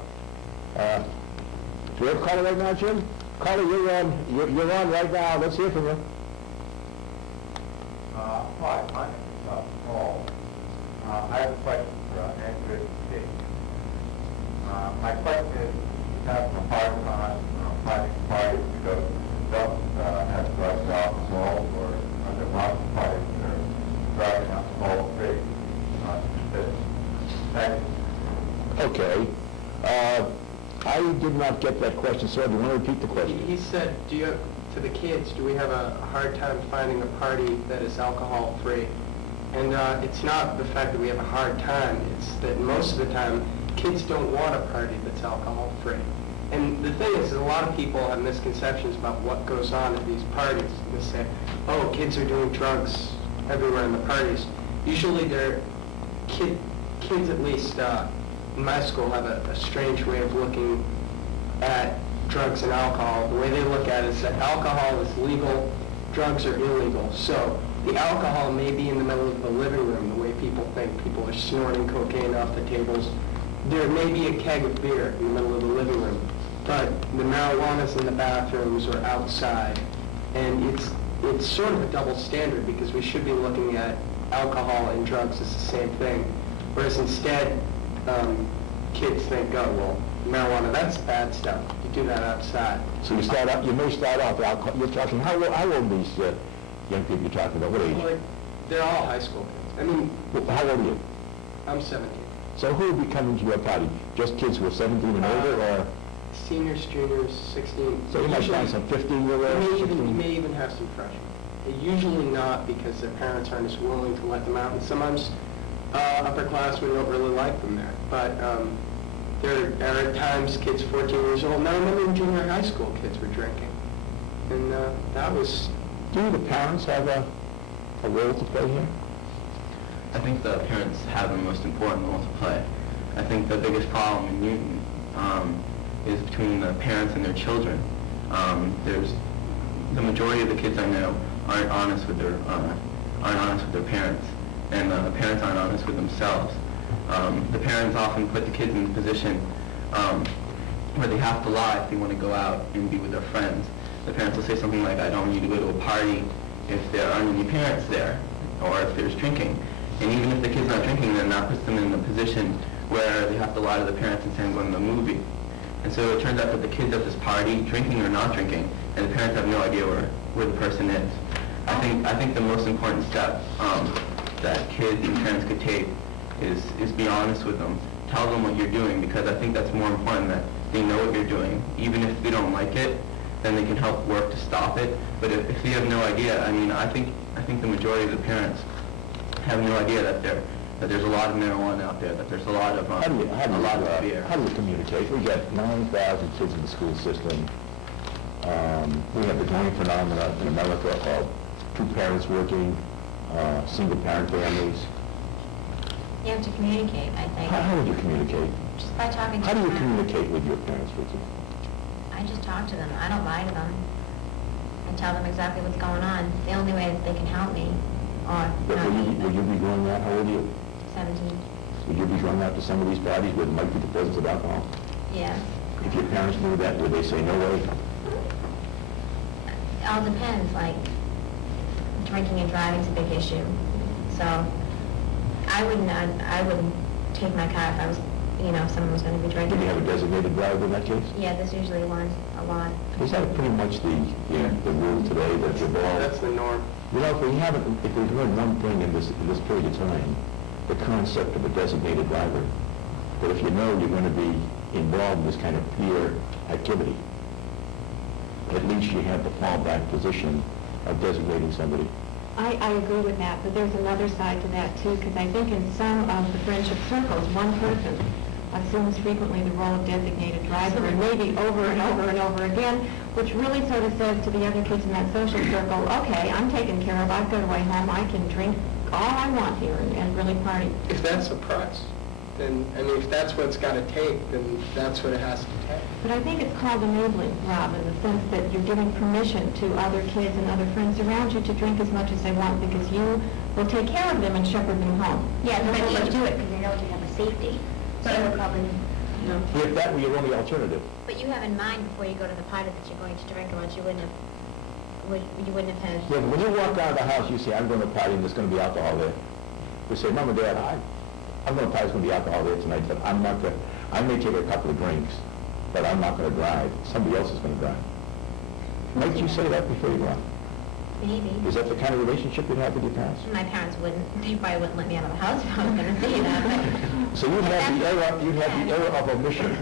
Do we have a caller right now, Jim? Caller, you're on right now. Let's hear from you. Hi, my name is Paul. I have a question for Andrew T. My question is, you have a hard time finding parties because don't have drugs and alcohol, or under lots of parties that are driving alcohol free. Thank you. Okay. I did not get that question, sir. Do you want to repeat the question? He said, to the kids, do we have a hard time finding a party that is alcohol-free? And it's not the fact that we have a hard time, it's that most of the time, kids don't want a party that's alcohol-free. And the thing is, a lot of people have misconceptions about what goes on at these parties. They say, oh, kids are doing drugs everywhere in the parties. Usually they're, kids at least in my school have a strange way of looking at drugs and alcohol. The way they look at it is that alcohol is legal, drugs are illegal. So the alcohol may be in the middle of the living room, the way people think. People are snorting cocaine off the tables. There may be a keg of beer in the middle of the living room, but the marijuana's in the bathrooms or outside. And it's sort of a double standard, because we should be looking at alcohol and drugs as the same thing. Whereas instead, kids think, oh, well, marijuana, that's bad stuff. You do that outside. So you may start off alcohol. You're talking, how old are these young people you're talking about? What age? Well, they're all high school kids. How old are you? I'm 17. So who would be coming to your party? Just kids who are 17 and older, or? Seniors, juniors, 16. So you might find some 15-year-olds? You may even have some freshmen. Usually not, because their parents aren't as willing to let them out. And sometimes upperclassmen don't really like them there. But there are at times kids 14 years old. Now I remember in junior high school kids were drinking. And that was... Do the parents have a role to play here? I think the parents have the most important role to play. I think the biggest problem in Newton is between the parents and their children. There's the majority of the kids I know aren't honest with their parents, and the parents aren't honest with themselves. The parents often put the kids in the position where they have to lie if they want to go out and be with their friends. The parents will say something like, I don't want you to go to a party if there aren't any parents there, or if there's drinking. And even if the kid's not drinking, then that puts them in a position where they have to lie to the parents and say, I'm going to the movie. And so it turns out that the kid's at this party, drinking or not drinking, and the parents have no idea where the person is. I think the most important step that kids and parents could take is be honest with them. Tell them what you're doing, because I think that's more important, that they know what you're doing. Even if they don't like it, then they can help work to stop it. But if they have no idea, I mean, I think the majority of the parents have no idea that there's a lot of marijuana out there, that there's a lot of fear. How do you communicate? We got 9,000 kids in the school system. We have the growing phenomena in America of two parents working, single-parent families. You have to communicate, I think. How would you communicate? Just by talking to How do you them. communicate with your parents, Richard? I just talk to them. I don't lie to them. I tell them exactly what's going on. The only way that they can help me, or But will you be going out? How old are you? 17. Would you be going out to some of these parties where there might be the presence of alcohol? Yes. If your parents knew that, would they say no way? It all depends. Like, drinking and driving is a big issue. So, I wouldn't take my car if I was, if someone was going to be drinking. Do you have a designated driver in that case? Yeah, there's usually one, a lot. Is that pretty much the rule today that you're all... That's the norm. If we've heard one thing in this period of time, the concept of a designated driver, that if you know you're going to be involved in this kind of peer activity, at least you have the fallback position of designating somebody. I agree with that, but there's another side to that too, because I think in some of the friendship circles, one person assumes frequently the role of designated driver, and maybe over and over and over again, which really sort of says to the other kids in that social circle, okay, I'm taken care of, I've got a way home, I can drink all I want here and really party. If that's the price, then, if that's what it's got to take, then that's what it has to take. But I think it's called enabling, Rob, in the sense that you're giving permission to other kids and other friends around you to drink as much as they want, because you will take care of them and shepherd them home. Yeah, but you do it because you know you have a safety. So you would probably, If that were your only alternative. But you have in mind before you go to the party that you're going to drink, or else you wouldn't have had... Yeah, but when you walk out of the house, you say, I'm going to a party and there's going to be alcohol there. You say, Mom and Dad, I'm going to party, there's going to be alcohol there tonight, but I may take a couple of drinks, but I'm not going to drive. Somebody else is going to drive. Might you say that before you go out? Maybe. Is that the kind of relationship you have with your parents? My parents wouldn't. They probably wouldn't let me out of the house if I was going to say that. But So you have the error of omission.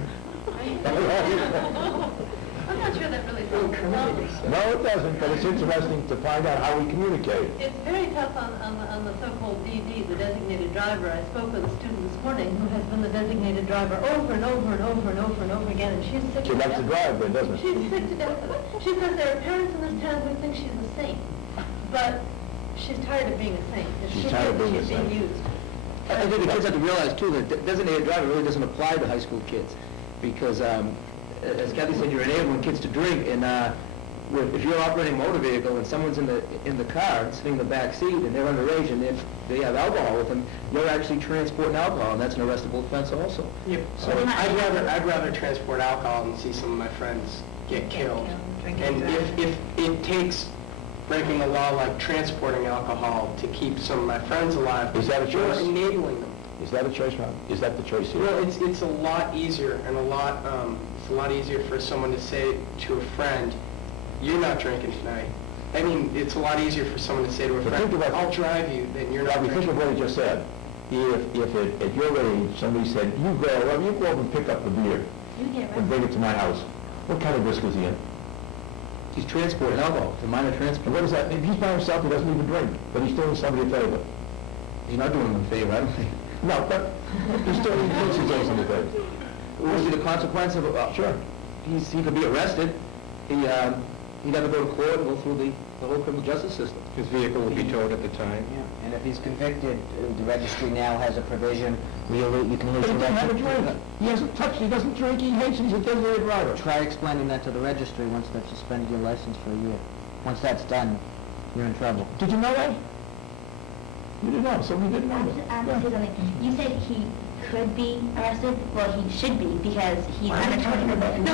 I'm not sure that really solves the problem. No, it doesn't, but it's interesting to find out how we communicate. It's very tough on the so-called DD, the designated driver. I spoke with a student this morning who has been the designated driver over and over and over and over and over again, and she's sick She to likes to death. drive, then, doesn't she? She's sick to death of it. She says there are parents in this town who think she's a saint, but she's tired of being a saint. She's tired of being a saint. Being used. I think the kids have to realize, too, that designated driver really doesn't apply to high school kids, because, as Kathy said, you're enabling kids to drink, and if you're operating a motor vehicle and someone's in the car, sitting in the back seat, and they're underage, and if they have alcohol with them, you're actually transporting alcohol, and that's an arrestable offense also. Yeah. So I'd rather transport alcohol than see some of my friends get killed. And if it takes breaking the law like transporting alcohol to keep some of my friends alive, Is that a choice? or enabling them. Is that a choice, Rob? Is that the choice here? Well, it's a lot easier and it's a lot easier for someone to say to a friend, "You're not drinking tonight." I mean, it's a lot easier for someone to say to a But friend, think about- "I'll drive you," than "You're not Robbie, think drinking." of what you just said. If at your age somebody said, you go over and pick up the beer and bring it to my house, what kind of risk is he in? he's transporting alcohol. It's a minor transport. And what does that mean? He's by himself, he doesn't even drink, but he's doing somebody a favor. He's not doing them a favor, I don't think. No, but he thinks he's doing somebody a favor. What would be the consequence of it? Sure. He could be arrested. He'd have to go to court and go through the whole criminal justice system. His vehicle will be towed at the time. Yeah, and if he's convicted, the registry now has a provision where you can lose But he your doesn't have a registry. drink. He hasn't touched, he doesn't drink, he hates it, he's a designated driver. Try explaining that to the registry once they've suspended your license for a year. Once that's done, you're in trouble. Did you know that? You didn't know, somebody didn't know. You said he could be arrested? Well, he should be because he's under 21. No,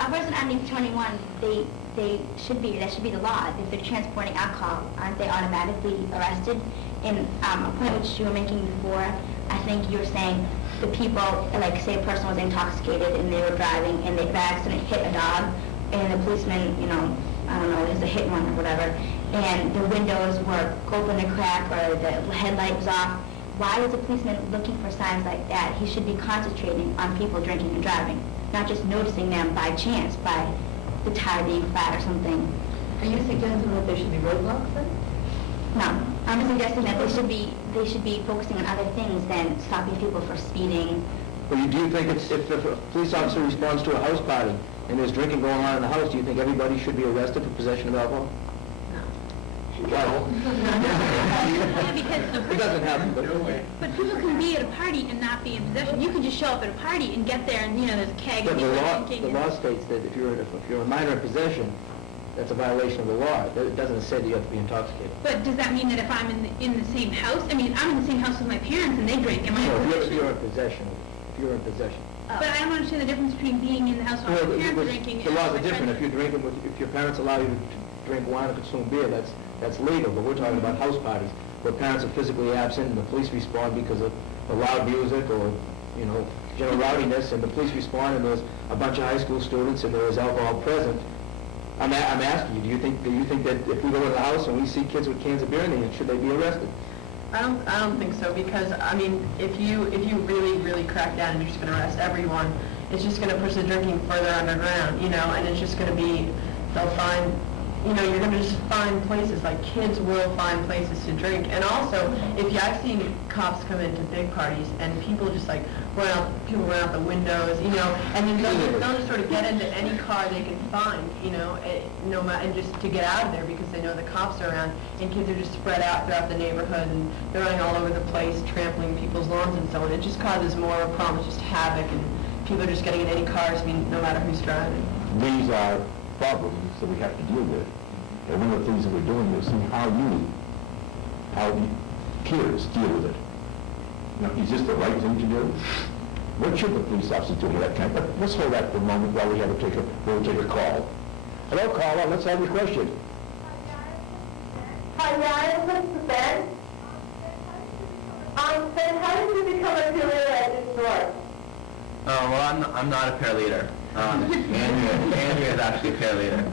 a person under 21, they should be, that should be the law. If they're transporting alcohol, aren't they automatically arrested? In a point which you were making before, I think you were saying the people, like say a person was intoxicated and they were driving and they by accident hit a dog, and the policeman, you know, I don't know, is a hit one or whatever, and the windows were open a crack or the headlight was off. Why is a policeman looking for signs like that? He should be concentrating on people drinking and driving, not just noticing them by chance, by the tire being flat or something. Are you suggesting that there should be roadblocks then? No, I'm suggesting that they should be focusing on other things than stopping people for speeding. Well, do you think if a police officer responds to a house party and there's drinking going on in the house, do you think everybody should be arrested for possession of alcohol? Yeah, because It doesn't happen, but people can be at a party and not be in possession. You could just show up at a party and get there and, you know, there's a keg But and the people law, drinking. the law states that if you're a minor in possession, that's a violation of the law. It doesn't say that you have to be intoxicated. But does that mean that if I'm in the same house? I mean, I'm in the same house with my parents and they drink. Am I No, in if possession? you're in possession, if you're in possession. But I don't understand the difference between being in the house while my parents are drinking The and laws my are different. friends. If you're drinking if your parents allow you to drink wine or consume beer, that's legal. But we're talking about house parties where parents are physically absent and the police respond because of the loud music or, you know, general rowdiness, and the police respond and there's a bunch of high school students and there is alcohol present. I'm asking you, do you think that if we go in the house and we see kids with cans of beer in their hand, should they be arrested? I don't think so, because I mean, if you really crack down and you're just going to arrest everyone, it's just going to push the drinking further underground, you know, and it's just going to be, they'll find, you know, you're going to just find places, like kids will find places to drink. And also, I've seen cops come into big parties and people just like run out the windows, you know, and then they'll just sort of get into any car they can find, you know, and just to get out of there because they know the cops are around, and kids are just spread out throughout the neighborhood and they're running all over the place, trampling people's lawns and so on. It just causes more problems, just havoc, and people are just getting in any cars, I mean, no matter who's driving. These are problems that we have to deal with. And one of the things that we're doing is seeing how peers deal with it. Now, is this the right thing to do? What should the police officer do with that kind of? Let's hold that for a moment while we'll take a call. Hello, caller. Let's have your question. Hi, Ryan. This is Ben. Ben, how did you become a peer leader at this store? Well, I'm not a peer leader. Andrea is actually a peer leader.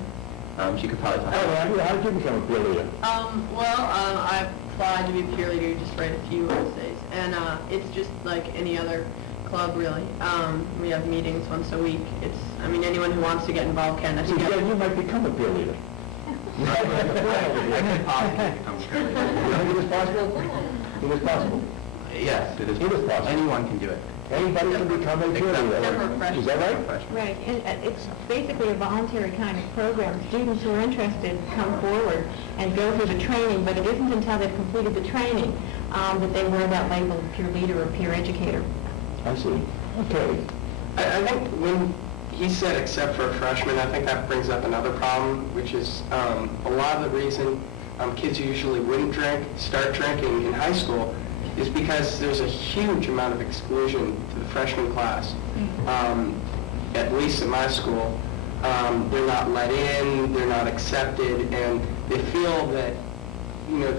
She could probably talk about it. How did you become a peer leader? I applied to be a peer leader, just write a few essays, and it's just like any other club, really. We have meetings once a week. Anyone who wants to get involved can. So then you might become a peer leader. I could possibly become a peer leader. You think it is possible? It is possible. Yes, it is. It is possible. Anyone can do it. Anybody can become a peer leader. Is that right? Right, and it's basically a voluntary kind of program. Students who are interested come forward and go through the training, but it isn't until they've completed the training that they wear that label of peer leader or peer educator. I see. Okay. I think when he said except for freshmen, I think that brings up another problem, which is a lot of the reason kids usually wouldn't start drinking in high school is because there's a huge amount of exclusion to the freshman class. At least at my school, they're not let in, they're not accepted, and they feel that, you know,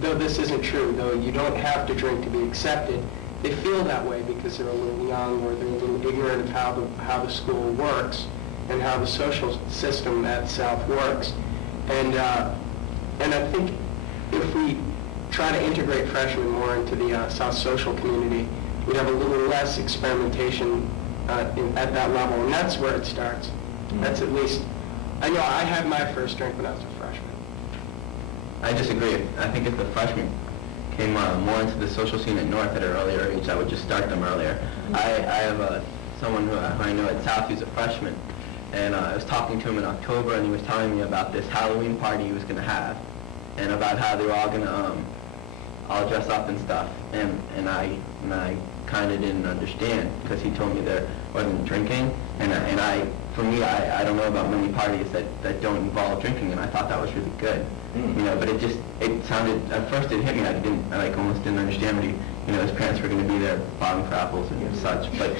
though this isn't true, though you don't have to drink to be accepted, they feel that way because they're a little young or they're a little ignorant of how the school works and how the social system at South works. And I think if we try to integrate freshmen more into the South social community, we'd have a little less experimentation at that level, and that's where it starts. That's at least, I know I had my first drink when I was a freshman. I disagree. I think if the freshmen came more into the social scene at North at an earlier age, I would just start them earlier. I have someone who I know at South who's a freshman, and I was talking to him in October, and he was telling me about this Halloween party he was going to have, and about how they were all going to all dress up and stuff, and I kind of didn't understand, because he told me they're wasn't drinking, and for me, I don't know about many parties that don't involve drinking, and I thought that was really good. But it sounded, at first it hit me, I almost didn't understand what his parents were going to be there bottom for apples and such. But,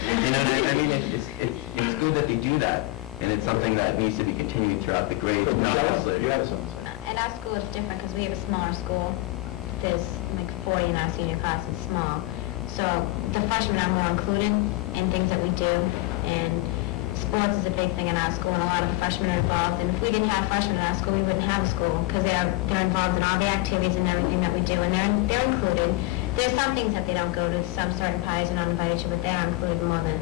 it's good that they do that, and it's something that needs to be continued throughout the grades. You had something. In our school, it's different because we have a smaller school. There's like 40 in our senior class, it's small. So the freshmen are more included in things that we do, and sports is a big thing in our school, and a lot of freshmen are involved. And if we didn't have freshmen in our school, we wouldn't have a school, because they're involved in all the activities and everything that we do, and they're included. There's some things that they don't go to, some certain parties are not invited to, but they're included more than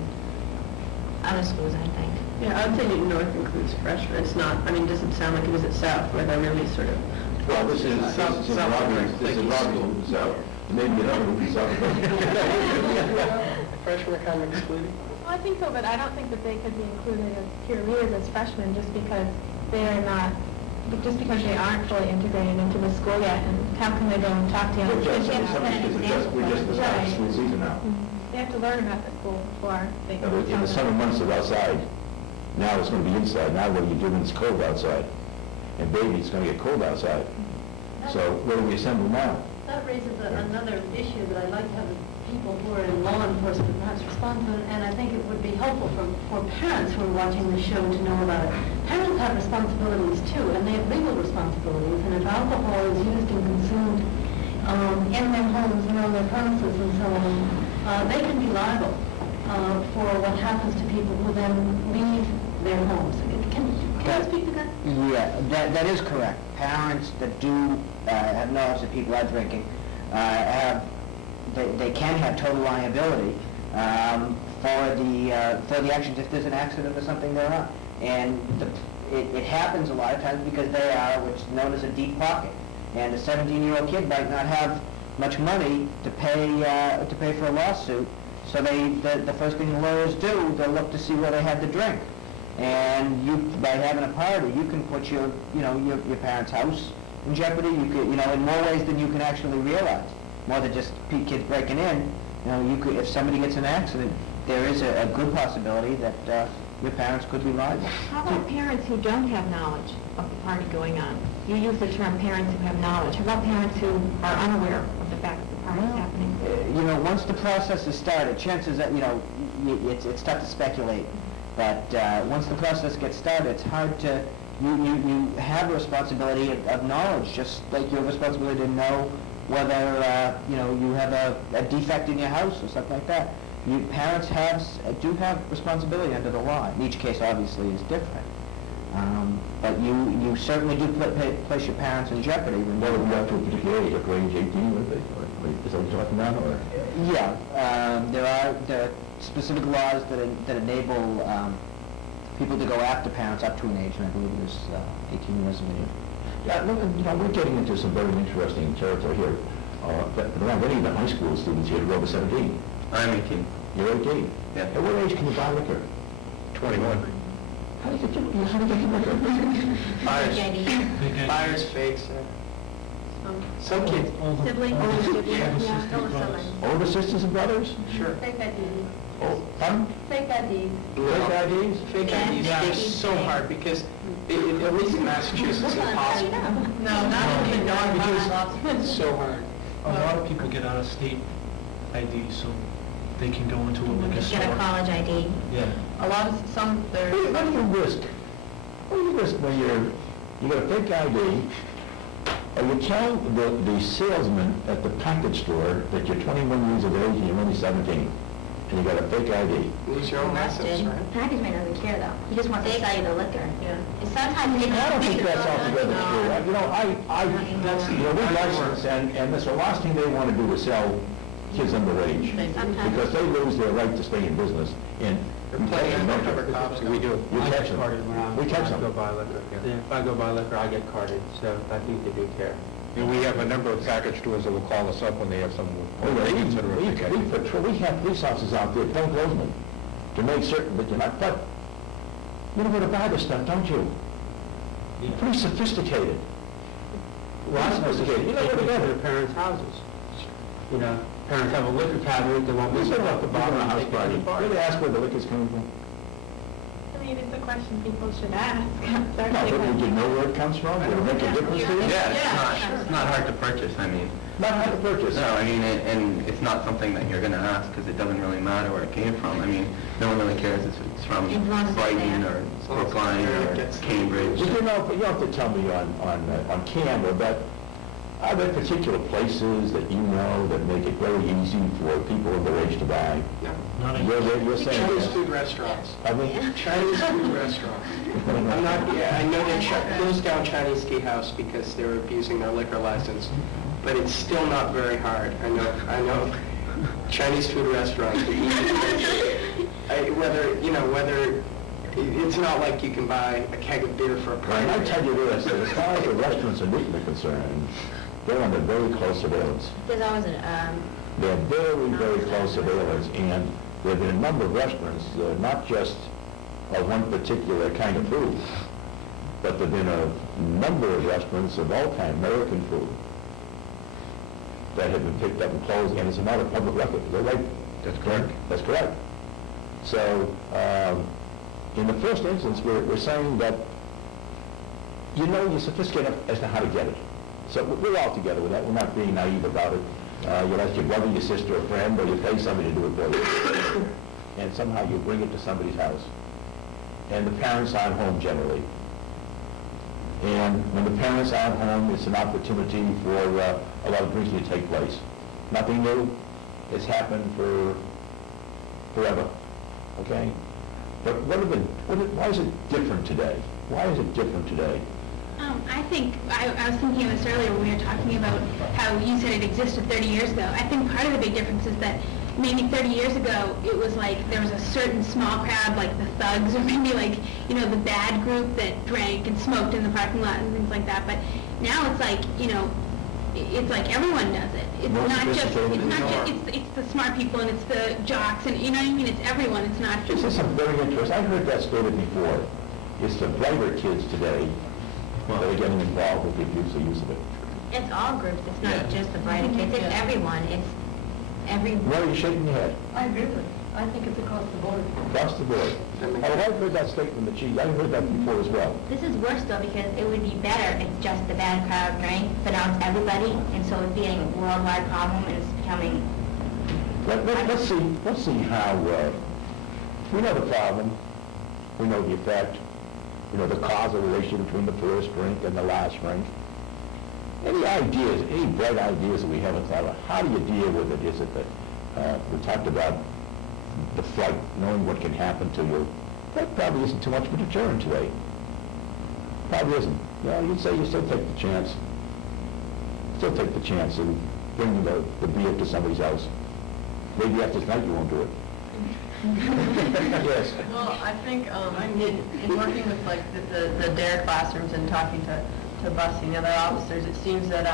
other schools, I think. Yeah, I would say Newton North includes freshmen. It's not, does it sound like it is at South, where they're really sort of... Well, this is Robbie, so maybe another group is Freshmen are kind of excluded? Well, I think so, but I don't think that they could be included as cheerleaders as freshmen just because they aren't fully integrated into the school yet. And how can they go and talk to young kids? We're just the start of school season now. They have to learn about the school before they can. In the summer months they're outside. Now it's going to be inside. Now what do you do when it's cold outside? And baby, it's going to get cold outside. So where do we assemble now? That raises another issue that I'd like to have the people who are in law enforcement perhaps respond to, and I think it would be helpful for parents who are watching the show to know about it. Parents have responsibilities too, and they have legal responsibilities, and if alcohol is used and consumed in their homes and on their premises and so on, they can be liable for what happens to people who then leave their homes. Can I speak to that? Yeah, that is correct. Parents that do have knowledge that people are drinking they can have total liability for the actions if there's an accident or something there are. And it happens a lot of times because they are what's known as a deep pocket. And a 17-year-old kid might not have much money to pay for a lawsuit. So the first thing the lawyers do, they'll look to see where they have to drink. And by having a party, you can put your parents' house in jeopardy. You could, in more ways than you can actually realize. More than just kids breaking in. You could, if somebody gets in an accident, there is a good possibility that your parents could be liable. How about parents who don't have knowledge of the party going on? You use the term parents who have knowledge. How about parents who are unaware of the fact that the party is happening? Once the process is started, chances that, it's tough to speculate. But once the process gets started, it's hard to, you have a responsibility of knowledge, just like you have a responsibility to know whether, you have a defect in your house or something like that. Parents do have responsibility under the law. In each case, obviously, is different. But you certainly do place your parents in jeopardy. When they would go to a particular age, like age 18, would they? Is that what you're talking about? Or? Yeah, there are specific laws that enable people to go after parents up to an age, and I believe there's 18 years of age. Yeah, we're getting into some very interesting territory here. But around many of the high school students here are over 17. I'm 18. You're 18? Yeah. At what age can you buy liquor? 21. How do you get your liquor? Buyers, fakes. Some kids. Siblings? Older siblings, yeah. older siblings. Older sisters and brothers? Sure. Fake IDs. Oh, pardon? Fake IDs. Fake IDs? Fake IDs are so hard because, at least in Massachusetts, it's impossible. No, not in because it's so hard. A lot of people get out of state ID so they can go into a liquor store. Get a college ID. Yeah. A lot of some there. What do you risk? What do you risk when you got a fake ID, or you tell the salesman at the package store that you're 21 years of age and you're only 17, and you got a fake ID? Lose your own assets, right? The package man doesn't care though. He just wants to sell you the liquor. Yeah. And sometimes they I don't think that's altogether true. We license, and that's the last thing they want to do is sell kids underage, because they lose their right to stay in business. And we catch them. Undercover cops. We do. You catch them. We catch If I go them. buy liquor, if I go buy liquor, I get carded, so I think they do care. And we have a number of package stores that will call us up when they have some, what they consider a big ID. We have police officers out there, plainclothesmen, to make certain that you're not, but you know where to buy this stuff, don't you? You're pretty sophisticated. Well, I Pretty sophisticated. You know where to to get their it. parents' houses. parents have a liquor cabinet, they won't This listen is off the bottom a and house take it to party. the bar. Really ask where the liquor's coming from? I mean, it's a question people should ask. No, but would you know where it comes from? Would it make a difference to you? Yeah, it's not hard to purchase, I mean. Not hard to purchase. No, I mean, and it's not something that you're going to ask because it doesn't really matter where it came from. I mean, no one really cares if it's from Brighton or Brookline or Cambridge. Well, you don't have to tell me on camera, but are there particular places that you know that make it very easy for people of their age to buy? No. You're saying Chinese that? food restaurants. I mean, Chinese food restaurants. I'm not, I know they closed down Chinese Ski House because they were abusing their liquor license, but it's still not very hard. I know Chinese food restaurants. Whether it's not like you can buy a keg of beer for a and pint. I tell you this, that as far as the restaurants in Newton are concerned, they're under very close surveillance. There's always a, They're very, very close surveillance, and there have been a number of restaurants, not just of one particular kind of food, but there have been a number of restaurants of all kinds, American food, that have been picked up and closed, and it's a matter of public record. Is that right? That's correct. That's correct. So, in the first instance, we're saying that you know you're sophisticated enough as to how to get it. So we're all together with that. We're not being naive about it. You ask your brother, your sister, a friend, or you pay somebody to do it for you. And somehow you bring it to somebody's house. And the parents aren't home generally. And when the parents aren't home, it's an opportunity for a lot of drinking to take place. Nothing new. It's happened for forever. Okay? But why is it different today? Why is it different today? I think, I was thinking of this earlier when we were talking about how you said it existed 30 years ago. I think part of the big difference is that maybe 30 years ago, it was like there was a certain small crowd, like the thugs, or maybe like, the bad group that drank and smoked in the parking lot and things like that. But now it's like, it's like everyone does it. It's it's the smart people and it's the jocks and, you know what I mean? It's everyone, it's not just... This is something very interesting. I've heard that stated before. It's the brighter kids today that are getting involved with the abuse or use of it. it's all groups, it's not just the brighter kids, it's everyone, it's everyone. Why are you shaking your head? I agree with it. I think it's across the board. Across the board. I've heard that statement, the chief. I've heard that before as well. This is worse though, because it would be better if just the bad crowd drank, but now it's everybody, and so it's being a worldwide problem, and it's becoming... Let's see how, we know the problem, we know the effect, the causal relationship between the first drink and the last drink. Any ideas, any bright ideas that we haven't thought of? How do you deal with it? Is it that, we talked about the flight, knowing what can happen to you. That probably isn't too much of a deterrent today. Probably isn't. You'd say you still take the chance. Still take the chance and bring the beer to somebody's house. Maybe after tonight you won't do it. Yes. Well, I think in working with like the DARE classrooms and talking to busing and other officers, it seems that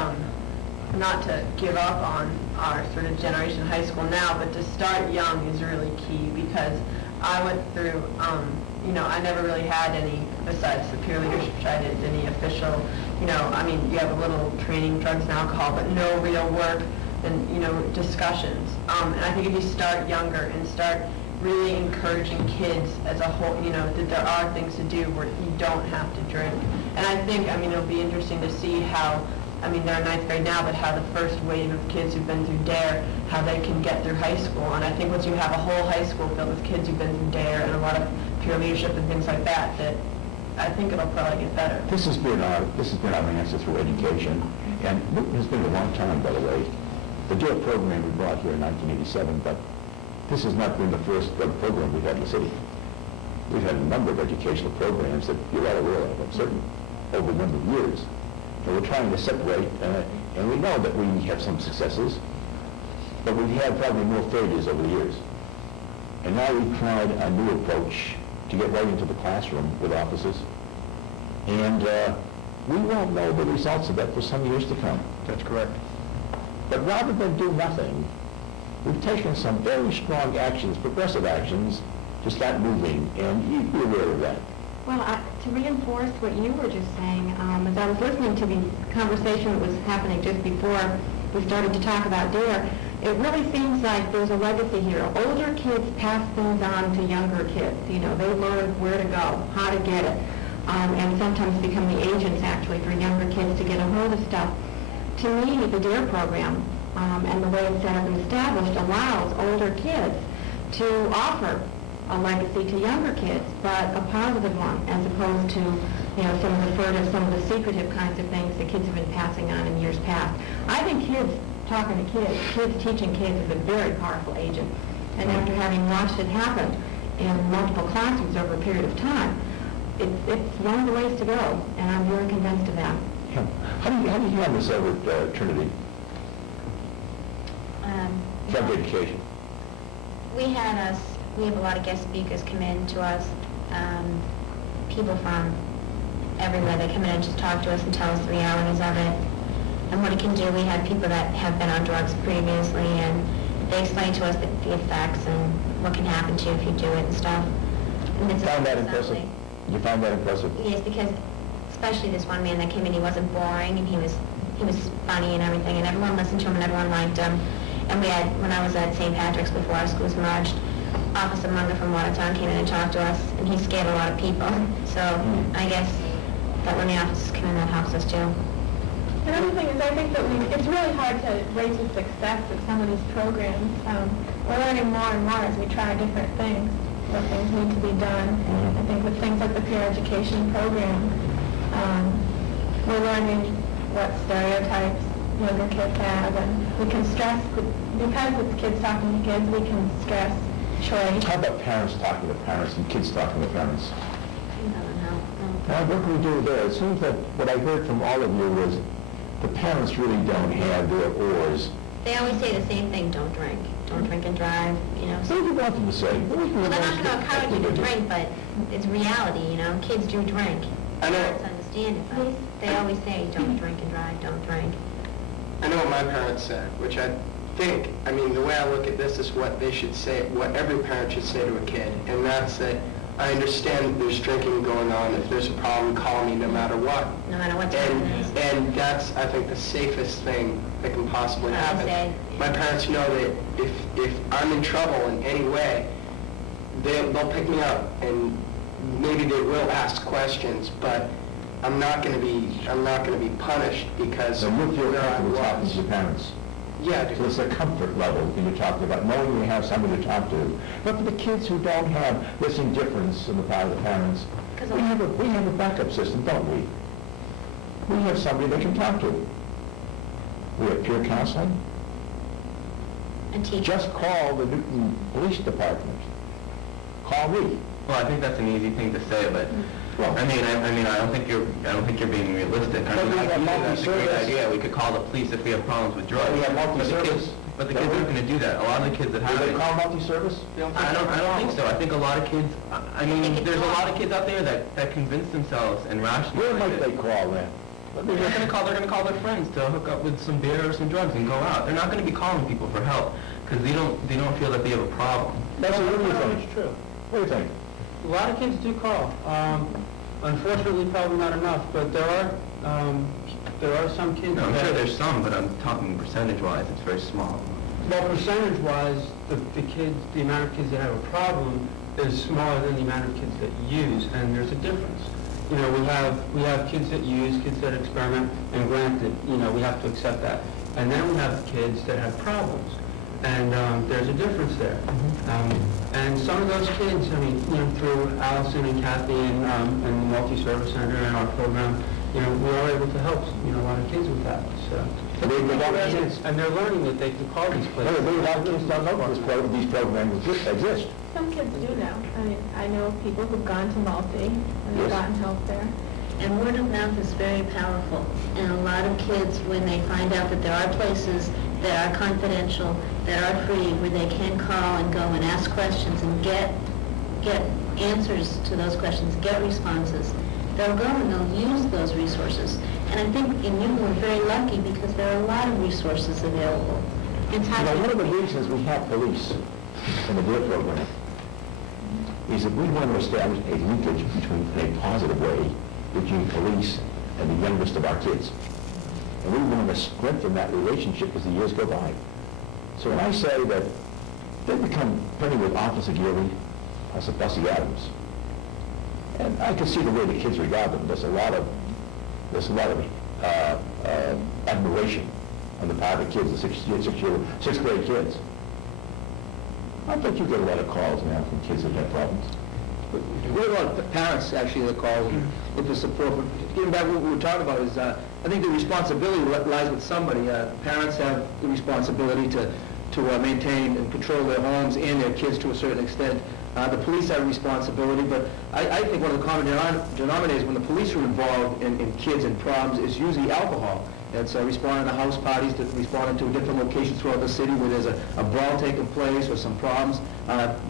not to give up on our sort of generation high school now, but to start young is really key, because I went through, I never really had any, besides the peer leadership, I did any official, you have a little training, drugs and alcohol, but no real work and, discussions. And I think if you start younger and start really encouraging kids as a whole, that there are things to do where you don't have to drink. And I think, it'll be interesting to see how, they're in 9th grade now, but how the first wave of kids who've been through DARE, how they can get through high school. And I think once you have a whole high school filled with kids who've been through DARE and a lot of peer leadership and things like that, I think it'll probably get better. This has been our answer through education, and Newton has been a long time, by the way. The DARE program we brought here in 1987, but this has not been the first drug program we've had in the city. We've had a number of educational programs that you're all aware of, I'm certain, over a number of years. And we're trying to separate, and we know that we have some successes, but we've had probably more failures over the years. And now we've tried a new approach to get right into the classroom with officers. And we won't know the results of that for some years to come. That's correct. But rather than do nothing, we've taken some very strong actions, progressive actions, to start moving, and you'd be aware of that. Well, to reinforce what you were just saying, as I was listening to the conversation that was happening just before we started to talk about DARE, it really seems like there's a legacy here. Older kids pass things on to younger kids. You know, they learn where to go, how to get it, and sometimes become the agents, actually, for younger kids to get a hold of stuff. To me, the DARE program and the way it's set up and established allows older kids to offer a legacy to younger kids, but a positive one, as opposed to, you know, some of the furtive, some of the secretive kinds of things that kids have been passing on in years past. I think kids talking to kids, kids teaching kids is a very powerful agent. And after having watched it happen in multiple classrooms over a period of time, it's one of the ways to go, and I'm very convinced of that. Yeah. How do you handle this over at Trinity? Drug education. We have a lot of guest speakers come in to us, people from everywhere. They come in and just talk to us and tell us the realities of it and what it can do. We had people that have been on drugs previously, and they explain to us the effects and what can happen to you if you do it and stuff. And You found that impressive? You found that impressive? Yes, because especially this one man that came in, he wasn't boring, and he was funny and everything, and everyone listened to him and everyone liked him. And we had, when I was at St. Patrick's before our schools merged, Officer Munger from Watertown came in and talked to us, and he scared a lot of people. So I guess that when the officers come in, that helps us too. Another thing is, I think that it's really hard to rate the success of some of these programs. We're learning more and more as we try different things, what things need to be done. I think with things like the peer education program, we're learning what stereotypes younger kids have, and we can stress, because it's kids talking to kids, we can stress choice. How about parents talking to parents and kids talking to parents? Now, what can we do there? It seems that what I heard from all of you was the parents really don't have their oars. They always say the same thing: don't drink and drive. You know. What do you want them to say? Well, they're not going to encourage you to drink, but it's reality. You know, kids do drink. I know. Parents understand it, but they always say, don't drink and drive, don't drink. I know what my parents said, which I think, I mean, the way I look at this is what they should say, what every parent should say to a kid, and that's that I understand there's drinking going on. If there's a problem, call me no matter what. No matter what time it is. And that's, I think, the safest thing that can possibly happen. My parents know that if I'm in trouble in any way, they'll pick me up, and maybe they will ask questions, but I'm not going to be punished because So you feel where I comfortable talking was. to your parents? Yeah. So it's a comfort level when you're talking about knowing you have somebody to talk to. But for the kids who don't have this indifference on the part of the parents, we have a backup system, don't we? We have somebody they can talk to. We have peer counseling. And teachers. Just call the Newton Police Department. Call me. Well, I think that's an easy thing to say, but I mean, I don't think you're being realistic. I mean, I think that's a great idea. We could call the police if we have problems with drugs. We have multi-service. But the kids aren't going to do that. A lot of the kids that have Do it. they call multi-service? I don't think so. I think a lot of kids. I mean, there's a lot of kids out there that convince themselves and rationalize. Where might they call then? They're going to call their friends to hook up with some beer or some drugs and go out. They're not going to be calling people for help because they don't feel that they have a problem. That's what do you think? It's true. What do you think? A lot of kids do call. Unfortunately, probably not enough, but there are some kids. No, I'm sure there's some, but I'm talking percentage-wise. It's very small. Well, percentage-wise, the amount of kids that have a problem is smaller than the amount of kids that use, and there's a difference. You know, we have kids that use, kids that experiment, and granted, you know, we have to accept that. And then we have kids that have problems, and there's a difference there. And some of those kids, I mean, you know, through Allison and Kathy and the multi-service center and our program, you know, we are able to help, you know, a lot of kids with that. So. And they're learning that they can call these places. A lot of kids don't know these programs exist. Some kids do know. I mean, I know people who've gone to multi and they've gotten help there. And word of mouth is very powerful. And a lot of kids, when they find out that there are places that are confidential, that are free, where they can call and go and ask questions and get answers to those questions, get responses, they'll go and they'll use those resources. And I think in Newton we're very lucky because there are a lot of resources available. You know, one of the reasons we have police in the DARE program is that we want to establish a linkage between, in a positive way, between police and the youngest of our kids. And we want to strengthen that relationship as the years go by. So when I say that they become friendly with Officer Geary, Bussy Adams, and I can see the way the kids regard them. There's a lot of admiration on the part of the kids, the sixth grade kids. I bet you get a lot of calls now from kids that have problems. We have a lot of parents actually that call and look for support. But getting back to what we were talking about is, I think the responsibility lies with somebody. Parents have the responsibility to maintain and control their homes and their kids to a certain extent. The police have a responsibility, but I think one of the common denominators when the police are involved in kids and problems is usually alcohol. It's responding to house parties, responding to different locations throughout the city where there's a brawl taking place or some problems.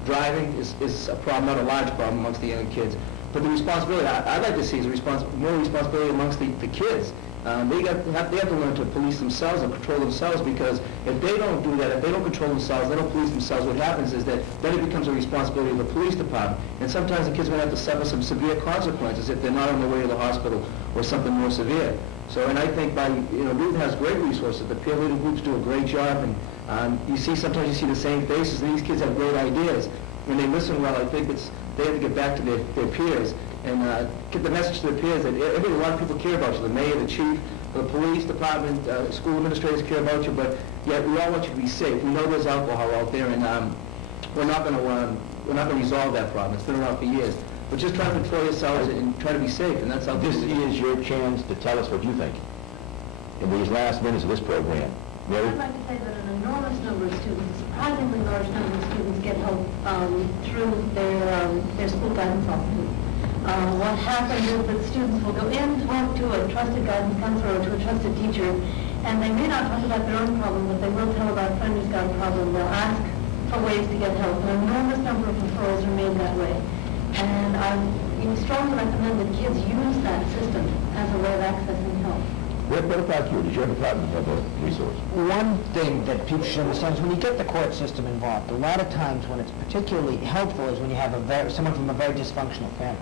Driving is a problem, not a large problem amongst the young kids. But the responsibility, I'd like to see is more responsibility amongst the kids. They have to learn to police themselves and control themselves, because if they don't do that, if they don't control themselves, they don't police themselves, what happens is that then it becomes a responsibility of the police department. And sometimes the kids are going to have to suffer some severe consequences if they're not on their way to the hospital or something more severe. So, and I think Newton has great resources. The peer leader groups do a great job, and sometimes you see the same faces, and these kids have great ideas. When they listen well, I think they have to get back to their peers and get the message to their peers that a lot of people care about you. The mayor, the chief, the police department, school administrators care about you, but yet we all want you to be safe. We know there's alcohol out there, and we're not going to resolve that problem. It's been around for years. But just try to control yourselves and try to be safe, and that's how This is your chance to tell us what you think in these last minutes of this program. Mary? I'd like to say that an enormous number of students, a surprisingly large number of students, get help through their school guidance offices. What happens is that students will go in, talk to a trusted guidance counselor or to a trusted teacher, and they may not talk about their own problem, but they will tell about a friend who's got a problem. They'll ask for ways to get help. An enormous number of referrals are made that way. And I strongly recommend that kids use that system as a way of accessing help. What about you? Does your department have a resource? One thing that people should understand is when you get the court system involved, a lot of times when it's particularly helpful is when you have someone from a very dysfunctional family.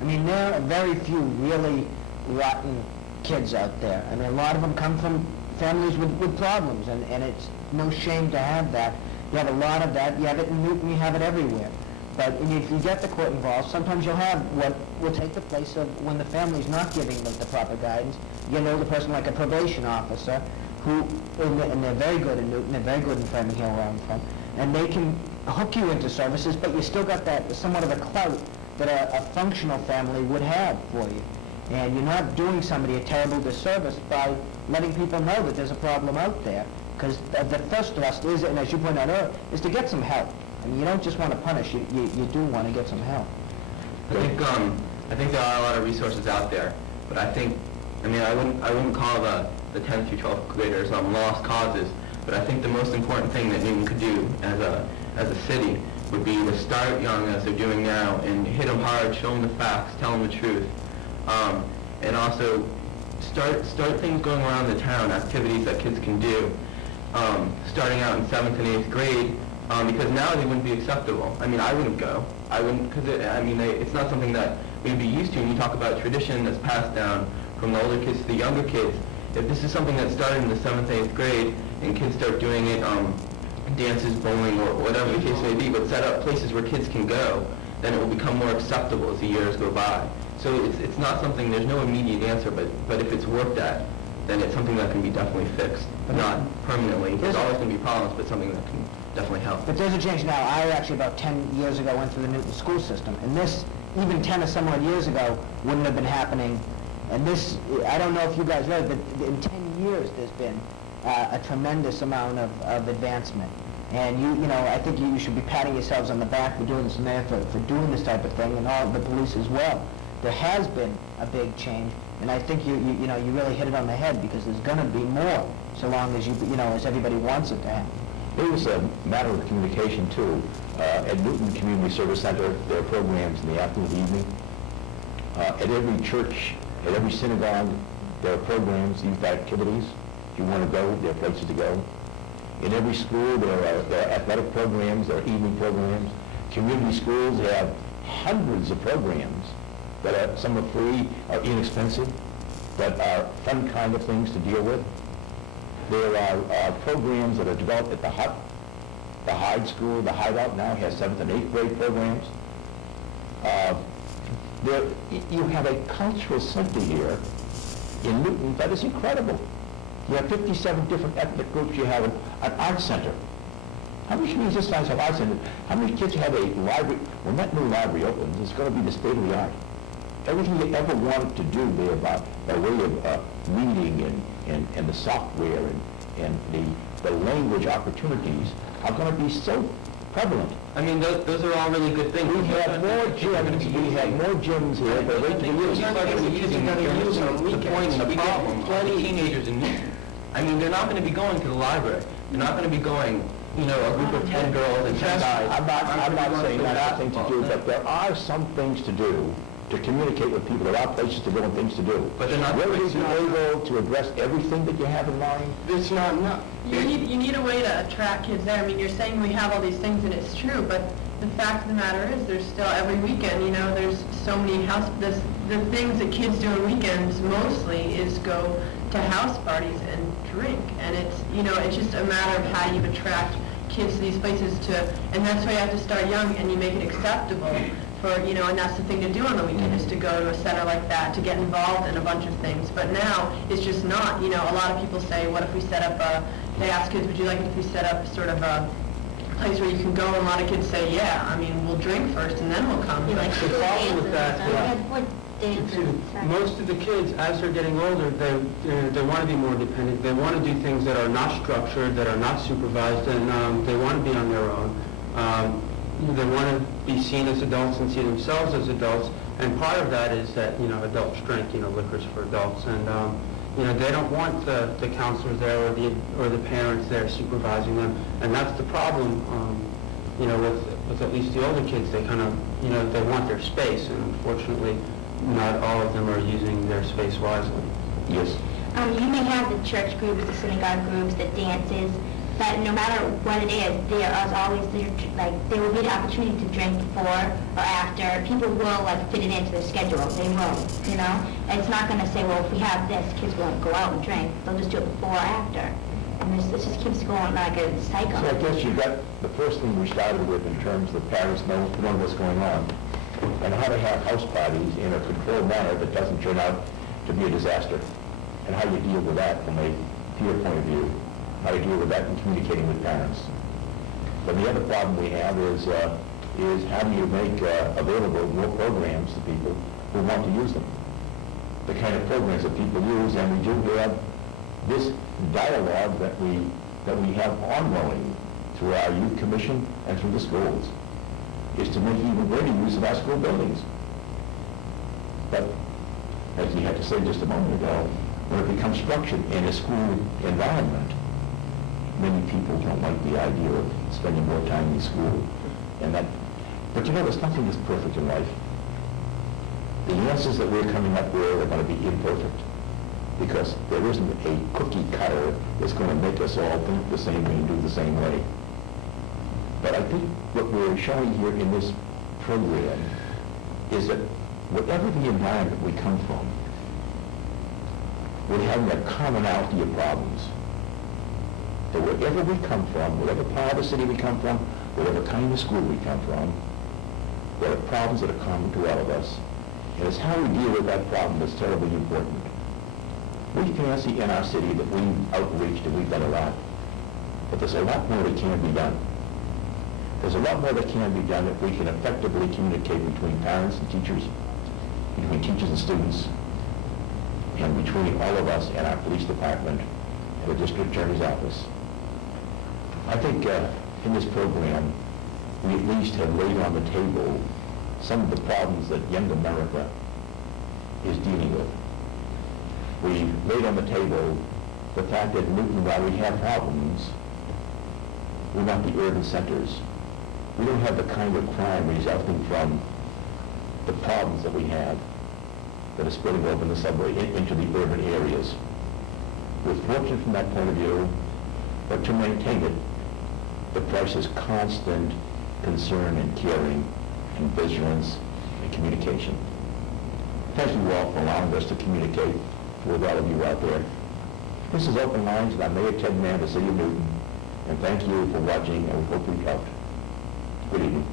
I mean, there are very few really rotten kids out there. I mean, a lot of them come from families with problems, and it's no shame to have that. You have a lot of that. You have it in Newton, you have it everywhere. But if you get the court involved, sometimes you'll have what will take the place of when the family's not giving the proper guidance. You know, the person like a probation officer, and they're very good in Newton, they're very good in Framingham where I'm from, and they can hook you into services, but you still got that somewhat of a clout that a functional family would have for you. And you're not doing somebody a terrible disservice by letting people know that there's a problem out there, because the first thrust is, and as you pointed out earlier, is to get some help. I mean, you don't just want to punish, you do want to get some help. I think there are a lot of resources out there, but I wouldn't call the 10th through 12th graders lost causes, but I think the most important thing that Newton could do as a city would be to start young as they're doing now and hit them hard, show them the facts, tell them the truth, and also start things going around the town, activities that kids can do, starting out in 7th and 8th grade. Because now they wouldn't be acceptable. I mean, I wouldn't go. Because it's not something that we'd be used to. When you talk about tradition that's passed down from the older kids to the younger kids, if this is something that started in the 7th, 8th grade, and kids start doing it, dances, bowling, or whatever the case may be, but set up places where kids can go, then it will become more acceptable as the years go by. So it's not something, there's no immediate answer, but if it's worked at, then it's something that can be definitely fixed, but not permanently. There's always going to be problems, but something that can definitely help. But there's a change now. I actually, about 10 years ago, went through the Newton school system, and this, even 10 or some odd years ago, wouldn't have been happening. And this, I don't know if you guys read, but in 10 years, there's been a tremendous amount of advancement. And you know, I think you should be patting yourselves on the back for doing this, and there for doing this type of thing, and all the police as well. There has been a big change, and I think you really hit it on the head, because there's going to be more, so long as as everybody wants it to happen. It was a matter of communication, too. At Newton Community Service Center, there are programs in the afternoon and evening. At every church, at every synagogue, there are programs, youth activities. If you want to go, there are places to go. In every school, there are athletic programs, there are evening programs. Community schools have hundreds of programs that are, some are free, are inexpensive, that are fun kind of things to deal with. There are programs that are developed at the Hut, the Hyde School. The Hideout now has 7th and 8th grade programs. You have a cultural center here in Newton that is incredible. You have 57 different ethnic groups. You have an art center. How many communities this size have art centers? How many kids have a library? When that new library opens, it's going to be the state of the art. Everything they ever wanted to do there by way of reading and the software and the language opportunities are going to be so prevalent. I mean, those are all really good things. We have more gyms here, but wait till you People are going to be using the point and the problem. Plenty teenagers in Newton. I mean, they're not going to be going to the library. They're not going to be going, you know, a group of 10 girls and 10 guys. I'm not saying that's the thing to do, but there are some things to do to communicate with people. There are places to go and things to do. But they're not Will you be able to address everything that you have in mind? It's not enough. You need a way to attract kids there. I mean, you're saying we have all these things, and it's true, but the fact of the matter is there's still every weekend, you know, there's so many the things that kids do on weekends mostly is go to house parties and drink. And it's, you know, it's just a matter of how you attract kids to these places and that's why you have to start young and you make it acceptable for, you know, and that's the thing to do on the weekend is to go to a center like that, to get involved in a bunch of things. But now, it's just not, you know, a lot of people say, what if we set up they ask kids, would you like it if we set up sort of a place where you can go, and a lot of kids say, yeah, I mean, we'll drink first and then we'll come. The problem with that most of the kids, as they're getting older, they want to be more independent. They want to do things that are not structured, that are not supervised, and they want to be on their own. They want to be seen as adults and see themselves as adults. And part of that is that, you know, adults drink, you know, liquor's for adults. And, you know, they don't want the counselors there or the parents there supervising them. And that's the problem, you know, with at least the older kids. They kind of, you know, they want their space. And unfortunately, not all of them are using their space wisely. Yes. You may have the church groups, the synagogue groups, the dances, but no matter what it is, there is always there will be the opportunity to drink before or after. People will fit it into their schedule. They will, you know. And it's not going to say, well, if we have this, kids won't go out and drink. They'll just do it before or after. And this just keeps going like a cycle. So I guess you got the first thing we started with in terms of the parents know what's going on and how to have house parties in a controlled manner that doesn't turn out to be a disaster, and how you deal with that from a peer point of view, how you deal with that in communicating with parents. But the other problem we have is how do you make available more programs to people who want to use them? The kind of programs that people use, and we do have this dialogue that we have ongoing through our youth commission and through the schools, is to make even greater use of our school buildings. But, as you had to say just a moment ago, when it becomes structured in a school environment, many people don't like the idea of spending more time in school. But you know, there's nothing that's perfect in life. The answers that we're coming up with are going to be imperfect, because there isn't a cookie cutter that's going to make us all think the same way and do the same way. But I think what we're showing here in this program is that whatever the environment we come from, we're having a commonality of problems. That wherever we come from, whatever part of the city we come from, whatever kind of school we come from, there are problems that are common to all of us. And it's how we deal with that problem that's terribly important. We fancy in our city that we've outreached and we've done a lot. But there's a lot more that can be done. There's a lot more that can be done if we can effectively communicate between parents and teachers, between teachers and students, and between all of us and our police department and the district attorney's office. I think in this program, we at least have laid on the table some of the problems that young America is dealing with. We laid on the table the fact that in Newton, while we have problems, we're not the urban centers. We don't have the kind of crime resulting from the problems that we have that are spreading over in the subway into the urban areas. We're fortunate from that point of view, but to maintain it, the price is constant concern and caring and vigilance and communication. Thank you all for allowing us to communicate with all of you out there. This is Open Lines, and I'm Mayor Ted Mann of the City of Newton, and thank you for watching, and we hope we helped. Good evening.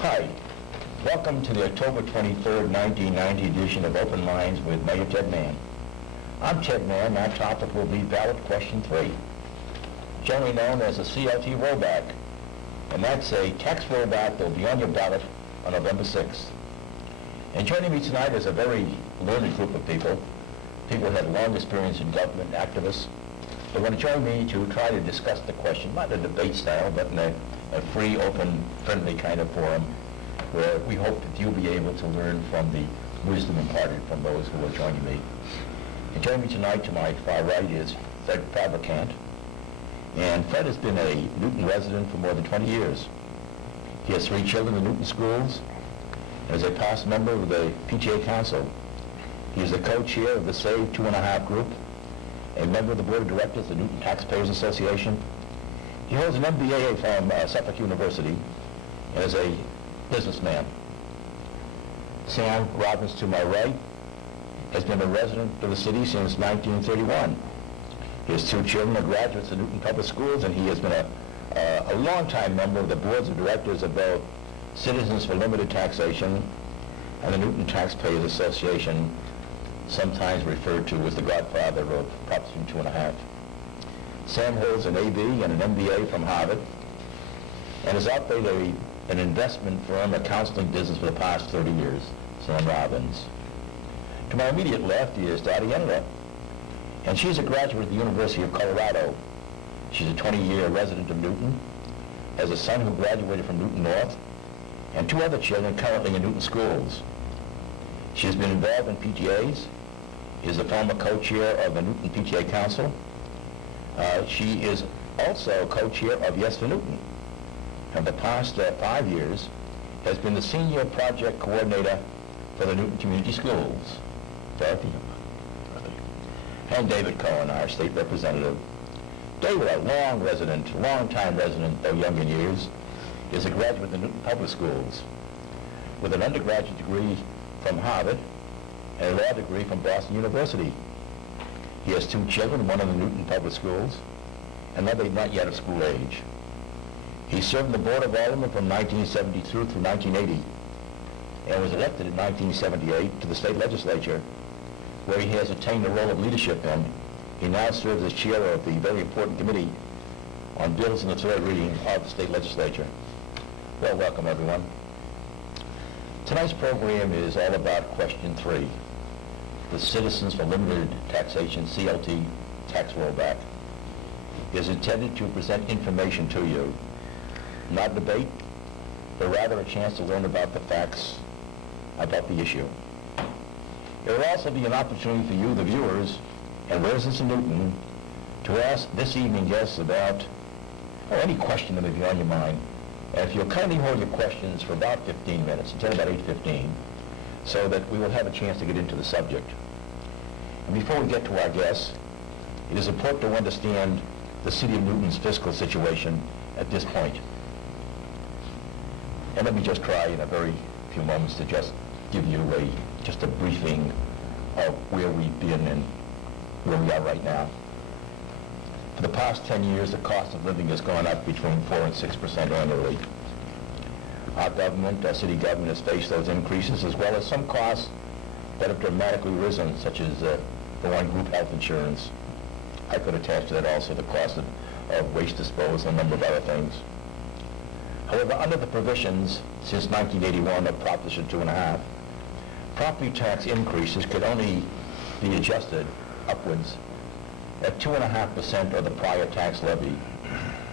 Hi, welcome to the October 23rd, 1990 edition of Open Lines with Mayor Ted Mann. I'm Ted Mann, and our topic will be Ballot Question 3, generally known as a CLT rollback, and that's a tax rollback that will be on your ballot on November 6th. And joining me tonight is a very learned group of people who have long experience in government, activists. They want to join me to try to discuss the question, not in a debate style, but in a free, open, friendly kind of forum where we hope that you'll be able to learn from the wisdom imparted from those who are joining me. And joining me tonight to my far right is Fred Fabricant. And Fred has been a Newton resident for more than 20 years. He has 3 children in Newton schools and is a past member of the PTA Council. He is the co-chair of the Save 2.5 group, a member of the board of directors of the Newton Taxpayers Association. He holds an MBA from Suffolk University and is a businessman. Sam Robbins, to my right, has been a resident of the city since 1931. His 2 children are graduates of Newton Public Schools, and he has been a longtime member of the boards of directors of both Citizens for Limited Taxation and the Newton Taxpayers Association, sometimes referred to as the godfather of Proposition 2.5. Sam holds an AB and an MBA from Harvard and has operated an investment firm, a counseling business for the past 30 years, Sam Robbins. To my immediate left is Dottie Enler, and she's a graduate of the University of Colorado. She's a 20-year resident of Newton, has a son who graduated from Newton North, and 2 other children currently in Newton schools. She has been involved in PTAs, is the former co-chair of the Newton PTA Council. She is also co-chair of Y.E.S for Newton. And the past 5 years has been the senior project coordinator for the Newton Community Schools. Dorothy. And David Cohen, our state representative. David, a long-time resident, though young in years, is a graduate of the Newton Public Schools with an undergraduate degree from Harvard and a law degree from Boston University. He has 2 children, one in the Newton Public Schools, another not yet of school age. He served in the Board of Aldermen from 1972 through 1980 and was elected in 1978 to the state legislature, where he has attained the role of leadership in. He now serves as chair of the very important committee on bills in the 3rd reading of the state legislature. Well, welcome everyone. Tonight's program is all about Question 3, the Citizens for Limited Taxation, CLT, tax rollback. It is intended to present information to you, not a debate, but rather a chance to learn about the facts about the issue. It will also be an opportunity for you, the viewers, and residents of Newton, to ask this evening guests about any question that may be on your mind. And if you'll kindly hold your questions for about 15 minutes, until about 8:15, so that we will have a chance to get into the subject. And before we get to our guests, it is important to understand the City of Newton's fiscal situation at this point. And let me just try in a very few moments to just give you just a briefing of where we've been and where we are right now. For the past 10 years, the cost of living has gone up between 4 and 6% annually. Our government, our city government, has faced those increases, as well as some costs that have dramatically risen, such as the one group health insurance. I could attach to that also the cost of waste disposal and a number of other things. However, under the provisions since 1981 of Proposition 2.5, property tax increases could only be adjusted upwards at 2.5% of the prior tax levy,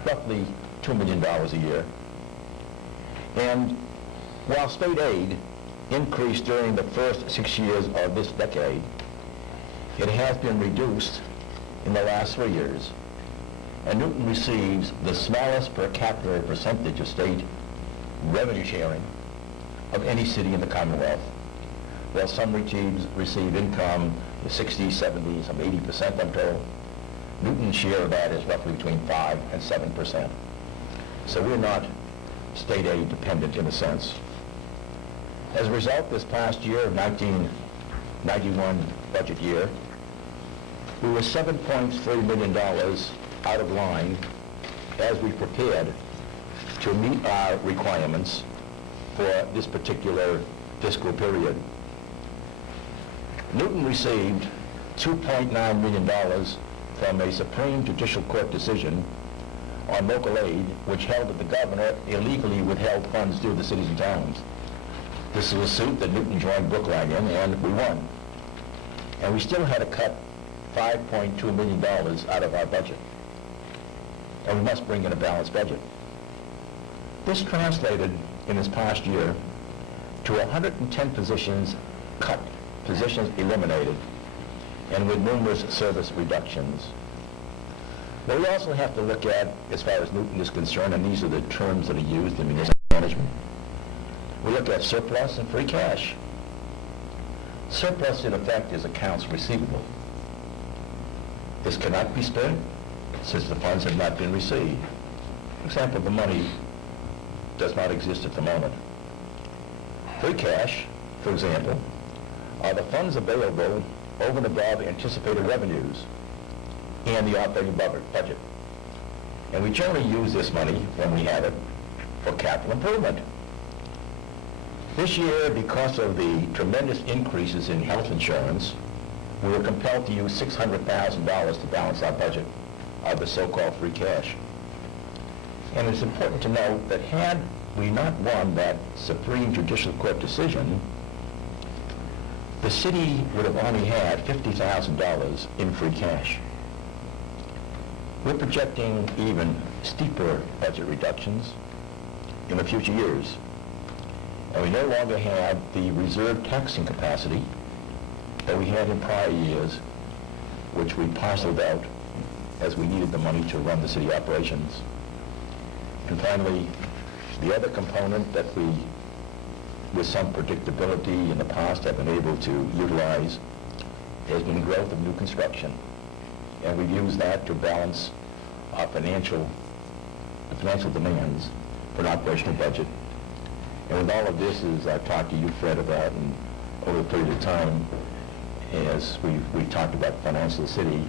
roughly $2 million a year. And while state aid increased during the first 6 years of this decade, it has been reduced in the last 3 years. And Newton receives the smallest per capita percentage of state revenue sharing of any city in the Commonwealth. While some receive income 60, 70, some 80%, I'm told, Newton's share of that is roughly between 5 and 7%. So we're not state aid dependent in a sense. As a result, this past year, 1991 budget year, we were $7.3 million out of line as we prepared to meet our requirements for this particular fiscal period. Newton received $2.9 million from a Supreme Judicial Court decision on local aid, which held that the governor illegally withheld funds due to the cities and towns. This was a suit that Newton joined Brookline in, and we won. And we still had to cut $5.2 million out of our budget. And we must bring in a balanced budget. This translated in this past year to 110 positions cut, positions eliminated, and with numerous service reductions. But we also have to look at, as far as Newton is concerned, and these are the terms that are used in municipal management, we look at surplus and free cash. Surplus, in effect, is accounts receivable. This cannot be spent since the funds have not been received. For example, the money does not exist at the moment. Free cash, for example, are the funds available over and above anticipated revenues and the operating budget. And we generally use this money, when we have it, for capital improvement. This year, because of the tremendous increases in health insurance, we were compelled to use $600,000 to balance our budget of the so-called free cash. And it's important to note that had we not won that Supreme Judicial Court decision, the city would have only had $50,000 in free cash. We're projecting even steeper budget reductions in the future years. And we no longer have the reserve taxing capacity that we had in prior years, which we parceled out as we needed the money to run the city operations. And finally, the other component that we, with some predictability in the past, have been able to utilize has been growth of new construction. And we've used that to balance our financial demands for an operational budget. And with all of this, as I've talked to you, Fred, about, and over a period of time, as we've talked about financial city,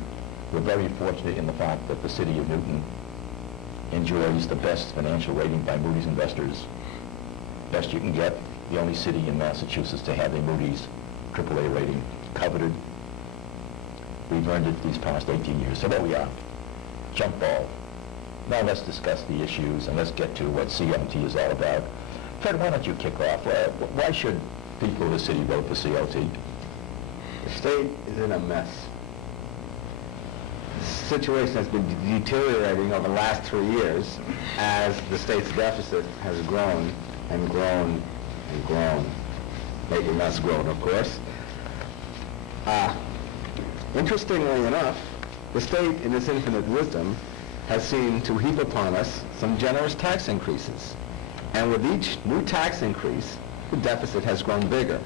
we're very fortunate in the fact that the city of Newton enjoys the best financial rating by Moody's investors. Best you can get, the only city in Massachusetts to have a Moody's AAA rating, coveted. We've earned it these past 18 years. So there we are. Jump ball. Now let's discuss the issues and let's get to what CLT is all about. Fred, why don't you kick off? Why should people of the city vote for CLT? The state is in a mess. The situation has been deteriorating over the last 3 years as the state's deficit has grown and grown and grown, making us grown, of course. Interestingly enough, the state, in its infinite wisdom, has seemed to heap upon us some generous tax increases. And with each new tax increase, the deficit has grown bigger.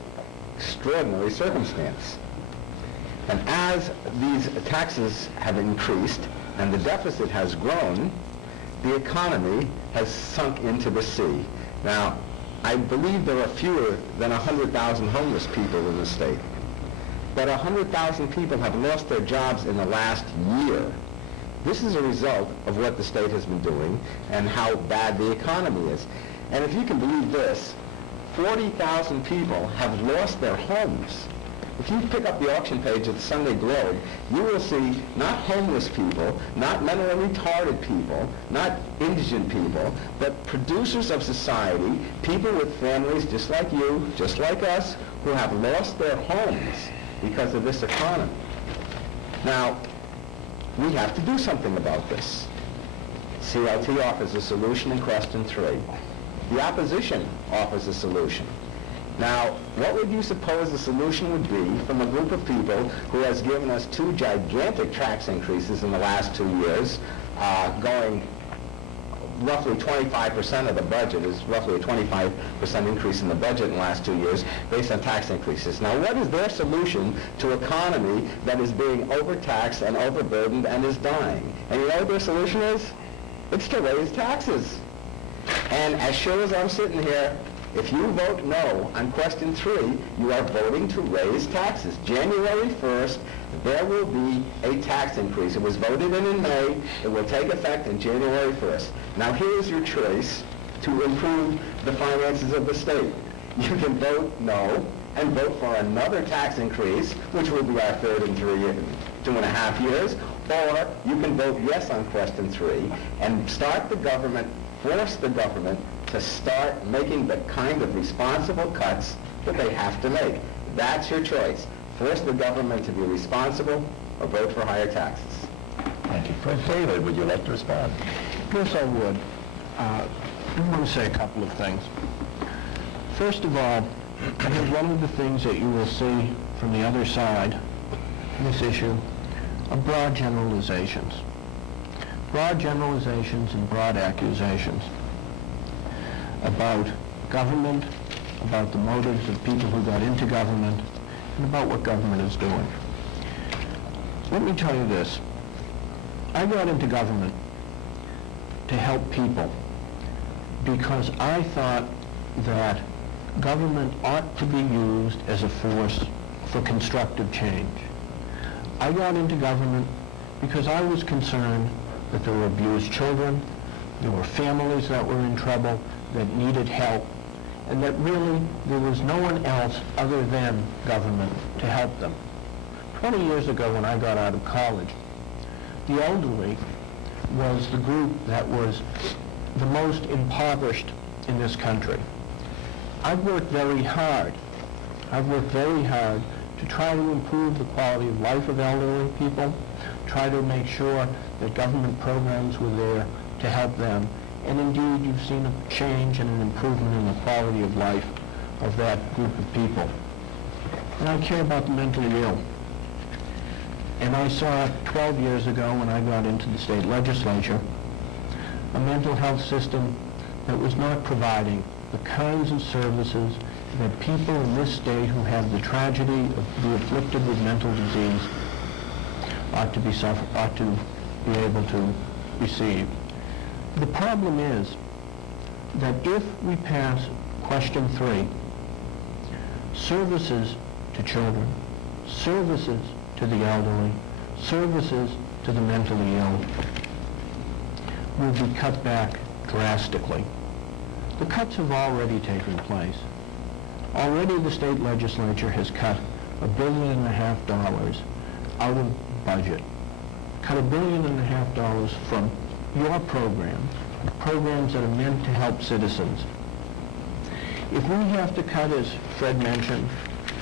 Extraordinary circumstance. And as these taxes have increased and the deficit has grown, the economy has sunk into the sea. Now, I believe there are fewer than 100,000 homeless people in the state. But 100,000 people have lost their jobs in the last year. This is a result of what the state has been doing and how bad the economy is. And if you can believe this, 40,000 people have lost their homes. If you pick up the auction page of the Sunday Globe, you will see not homeless people, not mentally retarded people, not indigent people, but producers of society, people with families just like you, just like us, who have lost their homes because of this economy. Now, we have to do something about this. CLT offers a solution in question 3. The opposition offers a solution. Now, what would you suppose the solution would be from a group of people who has given us 2 gigantic tax increases in the last 2 years, going roughly 25% of the budget is roughly a 25% increase in the budget in the last 2 years based on tax increases. Now, what is their solution to an economy that is being overtaxed and overburdened and is dying? And you know what their solution is? It's to raise taxes. And as sure as I'm sitting here, if you vote no on question 3, you are voting to raise taxes. January 1st, there will be a tax increase. It was voted in May. It will take effect on January 1st. Now, here's your choice to improve the finances of the state. You can vote no and vote for another tax increase, which will be our third in 2.5 years, or you can vote yes on question 3 and start the government, force the government to start making the kind of responsible cuts that they have to make. That's your choice. Force the government to be responsible or vote for higher taxes. Thank you. David, would you like to respond? Yes, I would. I want to say a couple of things. First of all, I think one of the things that you will see from the other side in this issue are broad generalizations. Broad generalizations and broad accusations about government, about the motives of people who got into government, and about what government is doing. Let me tell you this. I got into government to help people because I thought that government ought to be used as a force for constructive change. I got into government because I was concerned that there were abused children, there were families that were in trouble, that needed help, and that really there was no one else other than government to help them. 20 years ago when I got out of college, the elderly was the group that was the most impoverished in this country. I've worked very hard. I've worked very hard to try to improve the quality of life of elderly people, try to make sure that government programs were there to help them. And indeed, you've seen a change and an improvement in the quality of life of that group of people. And I care about the mentally ill. And I saw 12 years ago when I got into the state legislature, a mental health system that was not providing the kinds of services that people in this state who have the tragedy of being afflicted with mental disease ought to be able to receive. The problem is that if we pass question 3, services to children, services to the elderly, services to the mentally ill, will be cut back drastically. The cuts have already taken place. Already the state legislature has cut $1.5 billion out of budget. Cut $1.5 billion from your programs that are meant to help citizens. If we have to cut, as Fred mentioned,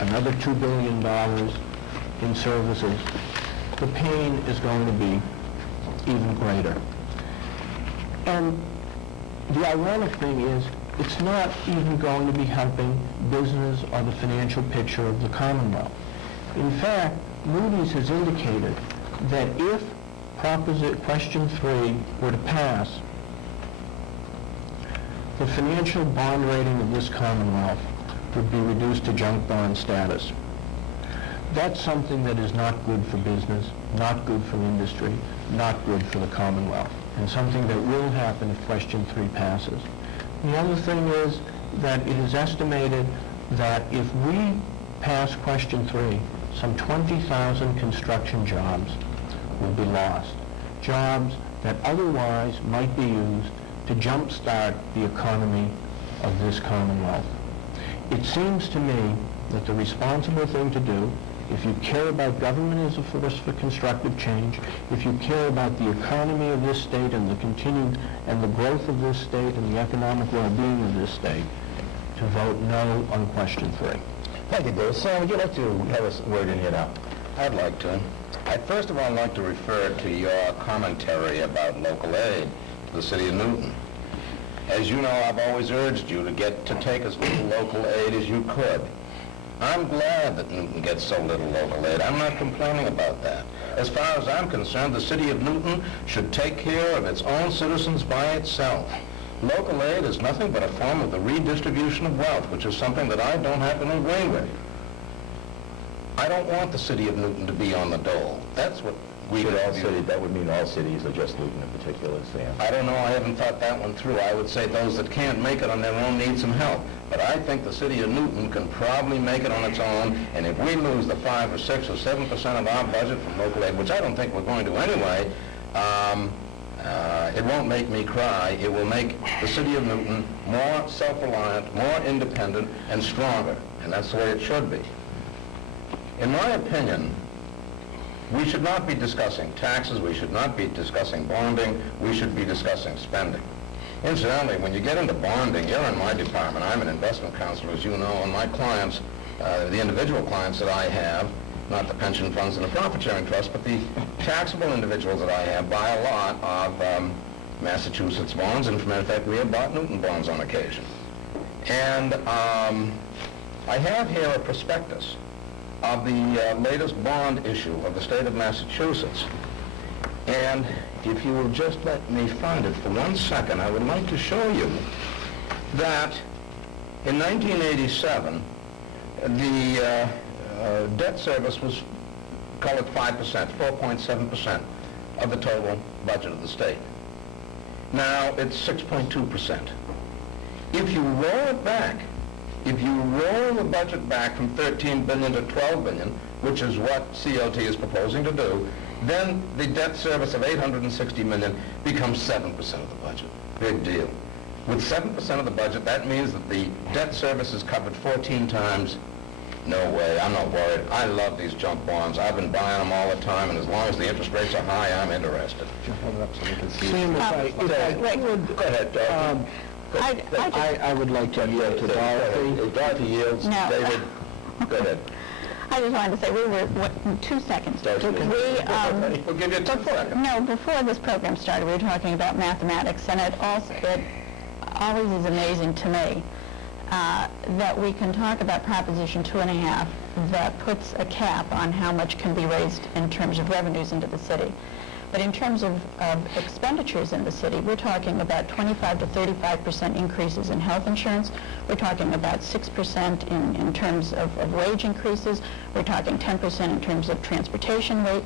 another $2 billion in services, the pain is going to be even greater. And the ironic thing is, it's not even going to be helping business or the financial picture of the Commonwealth. In fact, Moody's has indicated that if question 3 were to pass, the financial bond rating of this Commonwealth would be reduced to junk bond status. That's something that is not good for business, not good for industry, not good for the Commonwealth, and something that will happen if question 3 passes. The other thing is that it is estimated that if we pass question 3, some 20,000 construction jobs will be lost. Jobs that otherwise might be used to jumpstart the economy of this Commonwealth. It seems to me that the responsible thing to do, if you care about government as a force for constructive change, if you care about the economy of this state and the continued and the growth of this state and the economic well-being of this state, to vote no on question 3. Thank you, Dave. Sam, would you like to have a word in here now? I'd like to. I'd first of all like to refer to your commentary about local aid to the city of Newton. As you know, I've always urged you to take as little local aid as you could. I'm glad that Newton gets so little local aid. I'm not complaining about that. As far as I'm concerned, the city of Newton should take care of its own citizens by itself. Local aid is nothing but a form of the redistribution of wealth, which is something that I don't happen to agree with. I don't want the city of Newton to be on the dole. That's what we should all city. That would mean all cities, or just Newton in particular, Sam? I don't know. I haven't thought that one through. I would say those that can't make it on their own need some help. But I think the city of Newton can probably make it on its own, and if we lose the 5 or 6 or 7% of our budget from local aid, which I don't think we're going to anyway, it won't make me cry. It will make the city of Newton more self-reliant, more independent, and stronger. And that's the way it should be. In my opinion, we should not be discussing taxes. We should not be discussing bonding. We should be discussing spending. Incidentally, when you get into bonding, you're in my department. I'm an investment counselor, as you know, and my clients, the individual clients that I have, not the pension funds and the profit-sharing trust, but the taxable individuals that I have buy a lot of Massachusetts bonds, and as a matter of fact, we have bought Newton bonds on occasion. And I have here a prospectus of the latest bond issue of the state of Massachusetts. And if you will just let me find it for 1 second, I would like to show you that in 1987, the debt service was, call it 5%, 4.7% of the total budget of the state. Now it's 6.2%. If you roll it back, if you roll the budget back from 13 billion to 12 billion, which is what CLT is proposing to do, then the debt service of 860 million becomes 7% of the budget. Big deal. With 7% of the budget, that means that the debt service is covered 14 times. No way, I'm not worried. I love these junk bonds. I've been buying them all the time, and as long as the interest rates are high, I'm interested. Hold it up so we can see. Sam, Go ahead, Dorothy. I would like to yield to Dorothy. Dorothy yields. No. David, go ahead. I just wanted to say, we were, 2 seconds. We'll give you 2 seconds. No, before this program started, we were talking about mathematics, and it always is amazing to me that we can talk about Proposition 2.5 that puts a cap on how much can be raised in terms of revenues into the city. But in terms of expenditures in the city, we're talking about 25 to 35% increases in health insurance. We're talking about 6% in terms of wage increases. We're talking 10% in terms of transportation rate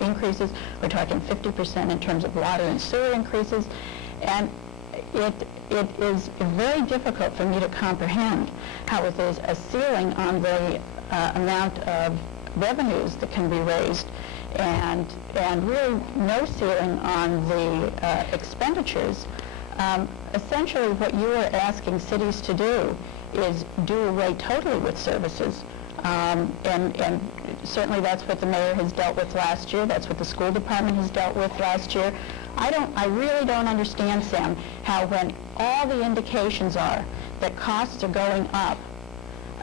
increases. We're talking 50% in terms of water and sewer increases. And it is very difficult for me to comprehend how if there's a ceiling on the amount of revenues that can be raised and really no ceiling on the expenditures, essentially what you are asking cities to do is do away totally with services. And certainly that's what the mayor has dealt with last year. That's what the school department has dealt with last year. I really don't understand, Sam, how when all the indications are that costs are going up,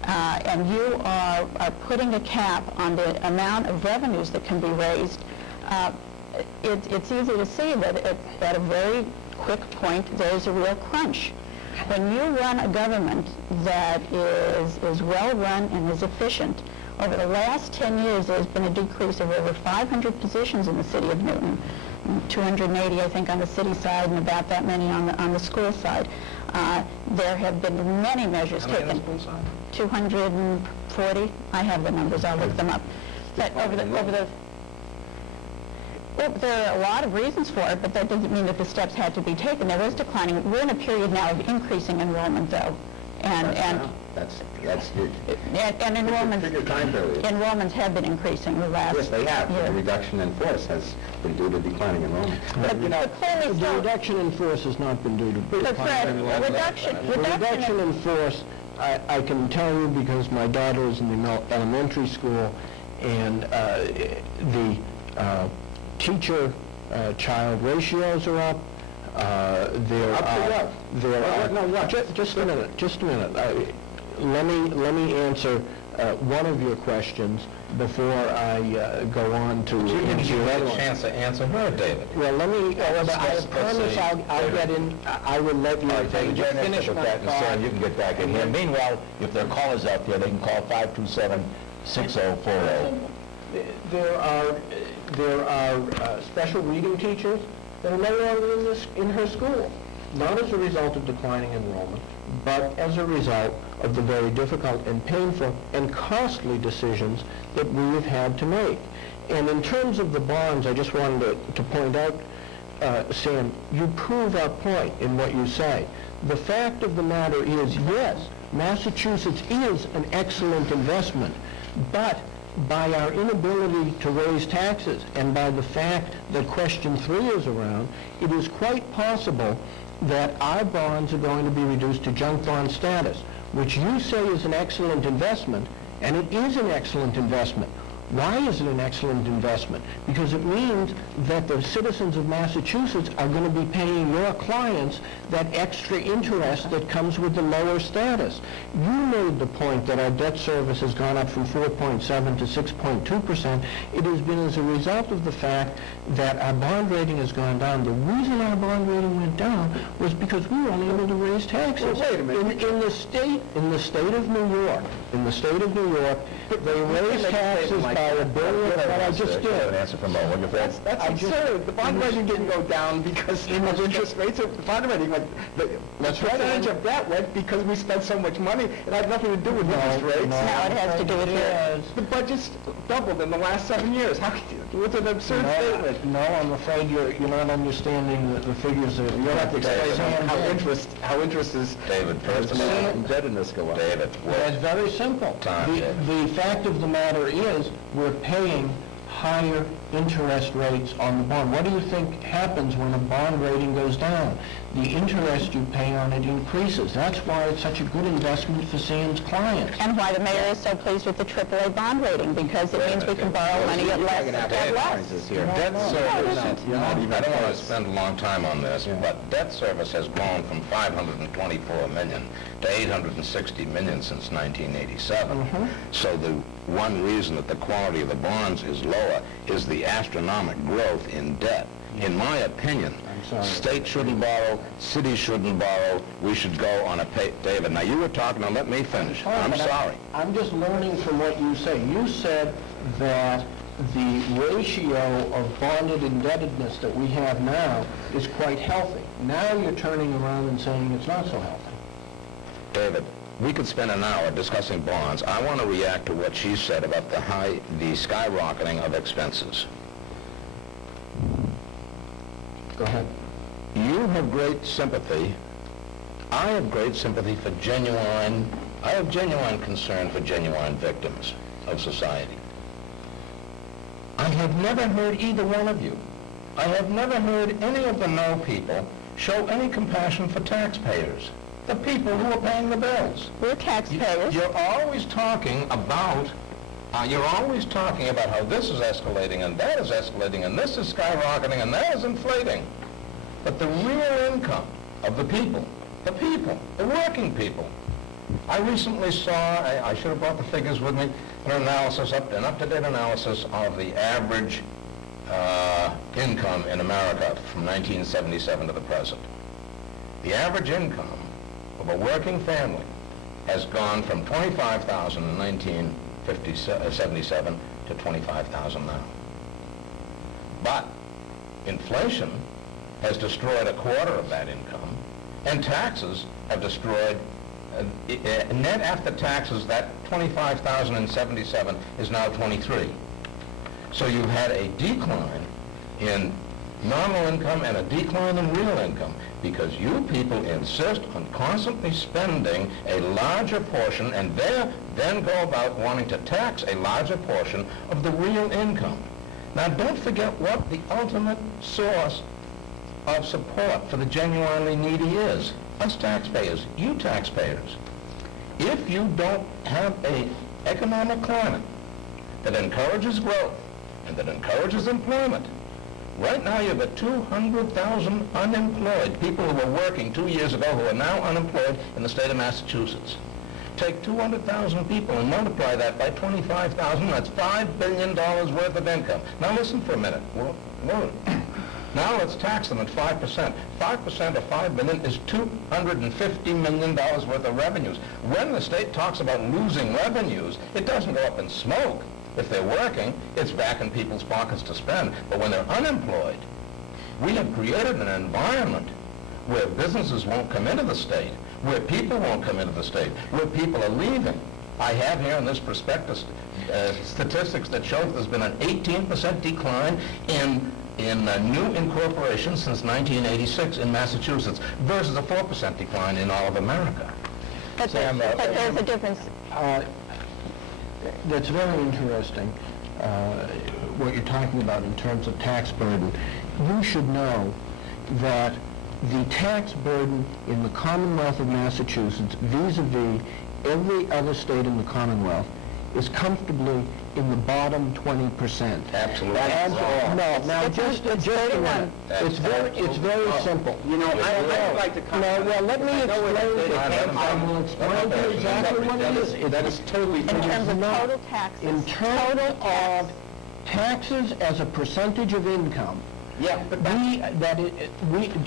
and you are putting a cap on the amount of revenues that can be raised, it's easy to see that at a very quick point there's a real crunch. When you run a government that is well run and is efficient, over the last 10 years there's been a decrease of over 500 positions in the city of Newton, 280 I think on the city side and about that many on the school side. There have been many measures taken. How many on the school side? 240. I have the numbers. I'll look them up. But over the well, there are a lot of reasons for it, but that doesn't mean that the steps had to be taken. There was declining. We're in a period now of increasing enrollment, though, That's huge. and enrollments have been increasing the last Yes, they have. year. The reduction in force has been due to declining enrollment. But clearly The reduction in force has not been due to declining enrollment. The reduction in force, I can tell you because my daughter is in the elementary school, and the teacher-child ratios are up. Just a minute. Let me answer one of your questions before I go on to You didn't answer give the other me a one. chance to answer her, David. Well, let me, I promise I'll get in, I will let you finish my thought. You can get back in here. Meanwhile, if there are callers out there, they can call 527-6040. There are special reading teachers that are no longer in her school, not as a result of declining enrollment, but as a result of the very difficult and painful and costly decisions that we have had to make. And in terms of the bonds, I just wanted to point out, Sam, you prove our point in what you say. The fact of the matter is, yes, Massachusetts is an excellent investment, but by our inability to raise taxes and by the fact that question 3 is around, it is quite possible that our bonds are going to be reduced to junk bond status, which you say is an excellent investment, and it is an excellent investment. Why is it an excellent investment? Because it means that the citizens of Massachusetts are going to be paying your clients that extra interest that comes with the lower status. You made the point that our debt service has gone up from 4.7 to 6.2%. It has been as a result of the fact that our bond rating has gone down. The reason our bond rating went down was because we were unable to raise taxes. Well, wait a minute. In the state of New York, they raised taxes by $1 billion, but I just did. An answer from Mo. That's absurd. The bond rating didn't go down because of interest rates. The bond rating went, the percentage of that went because we spent so much money. It had nothing to do with interest rates. Now it has to do with The budget's doubled in the last 7 years. How can you, it's an absurd statement. No, I'm afraid you're not understanding the figures. You'll have to explain how interest is... David, first of all, indebtedness go up. David, It's very simple. The fact of the matter is, we're paying higher interest rates on the bond. What do you think happens when the bond rating goes down? The interest you pay on it increases. That's why it's such a good investment for Sam's clients. And why the mayor is so pleased with the AAA bond rating, because it means we can borrow money at less. Debt service, I don't want to spend a long time on this, but debt service has grown from $524 million to $860 million since 1987. So the one reason that the quality of the bonds is lower is the astronomical growth in debt. In my opinion, states shouldn't borrow, cities shouldn't borrow, we should go on a pay... David, now you were talking, now let me finish. I'm sorry. I'm just learning from what you say. You said that the ratio of bonded indebtedness that we have now is quite healthy. Now you're turning around and saying it's not so healthy. David, we could spend an hour discussing bonds. I want to react to what she said about the skyrocketing of expenses. Go ahead. You have great sympathy. I have great sympathy for I have genuine concern for genuine victims of society. I have never heard either one of you. I have never heard any of the no people show any compassion for taxpayers, the people who are paying the bills. We're taxpayers. You're always talking about how this is escalating and that is escalating and this is skyrocketing and that is inflating. But the real income of the people, the working people. I recently saw, I should have brought the figures with me, an up-to-date analysis of the average income in America from 1977 to the present. The average income of a working family has gone from $25,000 in 1977 to $25,000 now. But inflation has destroyed a quarter of that income, and taxes have destroyed, net after taxes, that 25,077 is now 23. So you've had a decline in nominal income and a decline in real income because you people insist on constantly spending a larger portion and then go about wanting to tax a larger portion of the real income. Now, don't forget what the ultimate source of support for the genuinely needy is. Us taxpayers, you taxpayers. If you don't have an economic climate that encourages growth and that encourages employment, right now you've got 200,000 unemployed people who were working 2 years ago who are now unemployed in the state of Massachusetts. Take 200,000 people and multiply that by 25,000, that's $5 billion worth of income. Now listen for a minute. Now let's tax them at 5%. 5% of $5 billion is $250 million worth of revenues. When the state talks about losing revenues, it doesn't go up in smoke. If they're working, it's back in people's pockets to spend. But when they're unemployed, we have created an environment where businesses won't come into the state, where people won't come into the state, where people are leaving. I have here in this prospectus statistics that show that there's been an 18% decline in new incorporations since 1986 in Massachusetts versus a 4% decline in all of America. But there's a difference. That's very interesting, what you're talking about in terms of tax burden. You should know that the tax burden in the Commonwealth of Massachusetts vis-a-vis every other state in the Commonwealth is comfortably in the bottom 20%. Absolutely. Just a minute. It's very simple. You know, I'd like to comment. Well, let me explain it. I will explain to you exactly what it is. That is totally In terms of total taxes. In terms of taxes as a percentage of income. Yeah, but do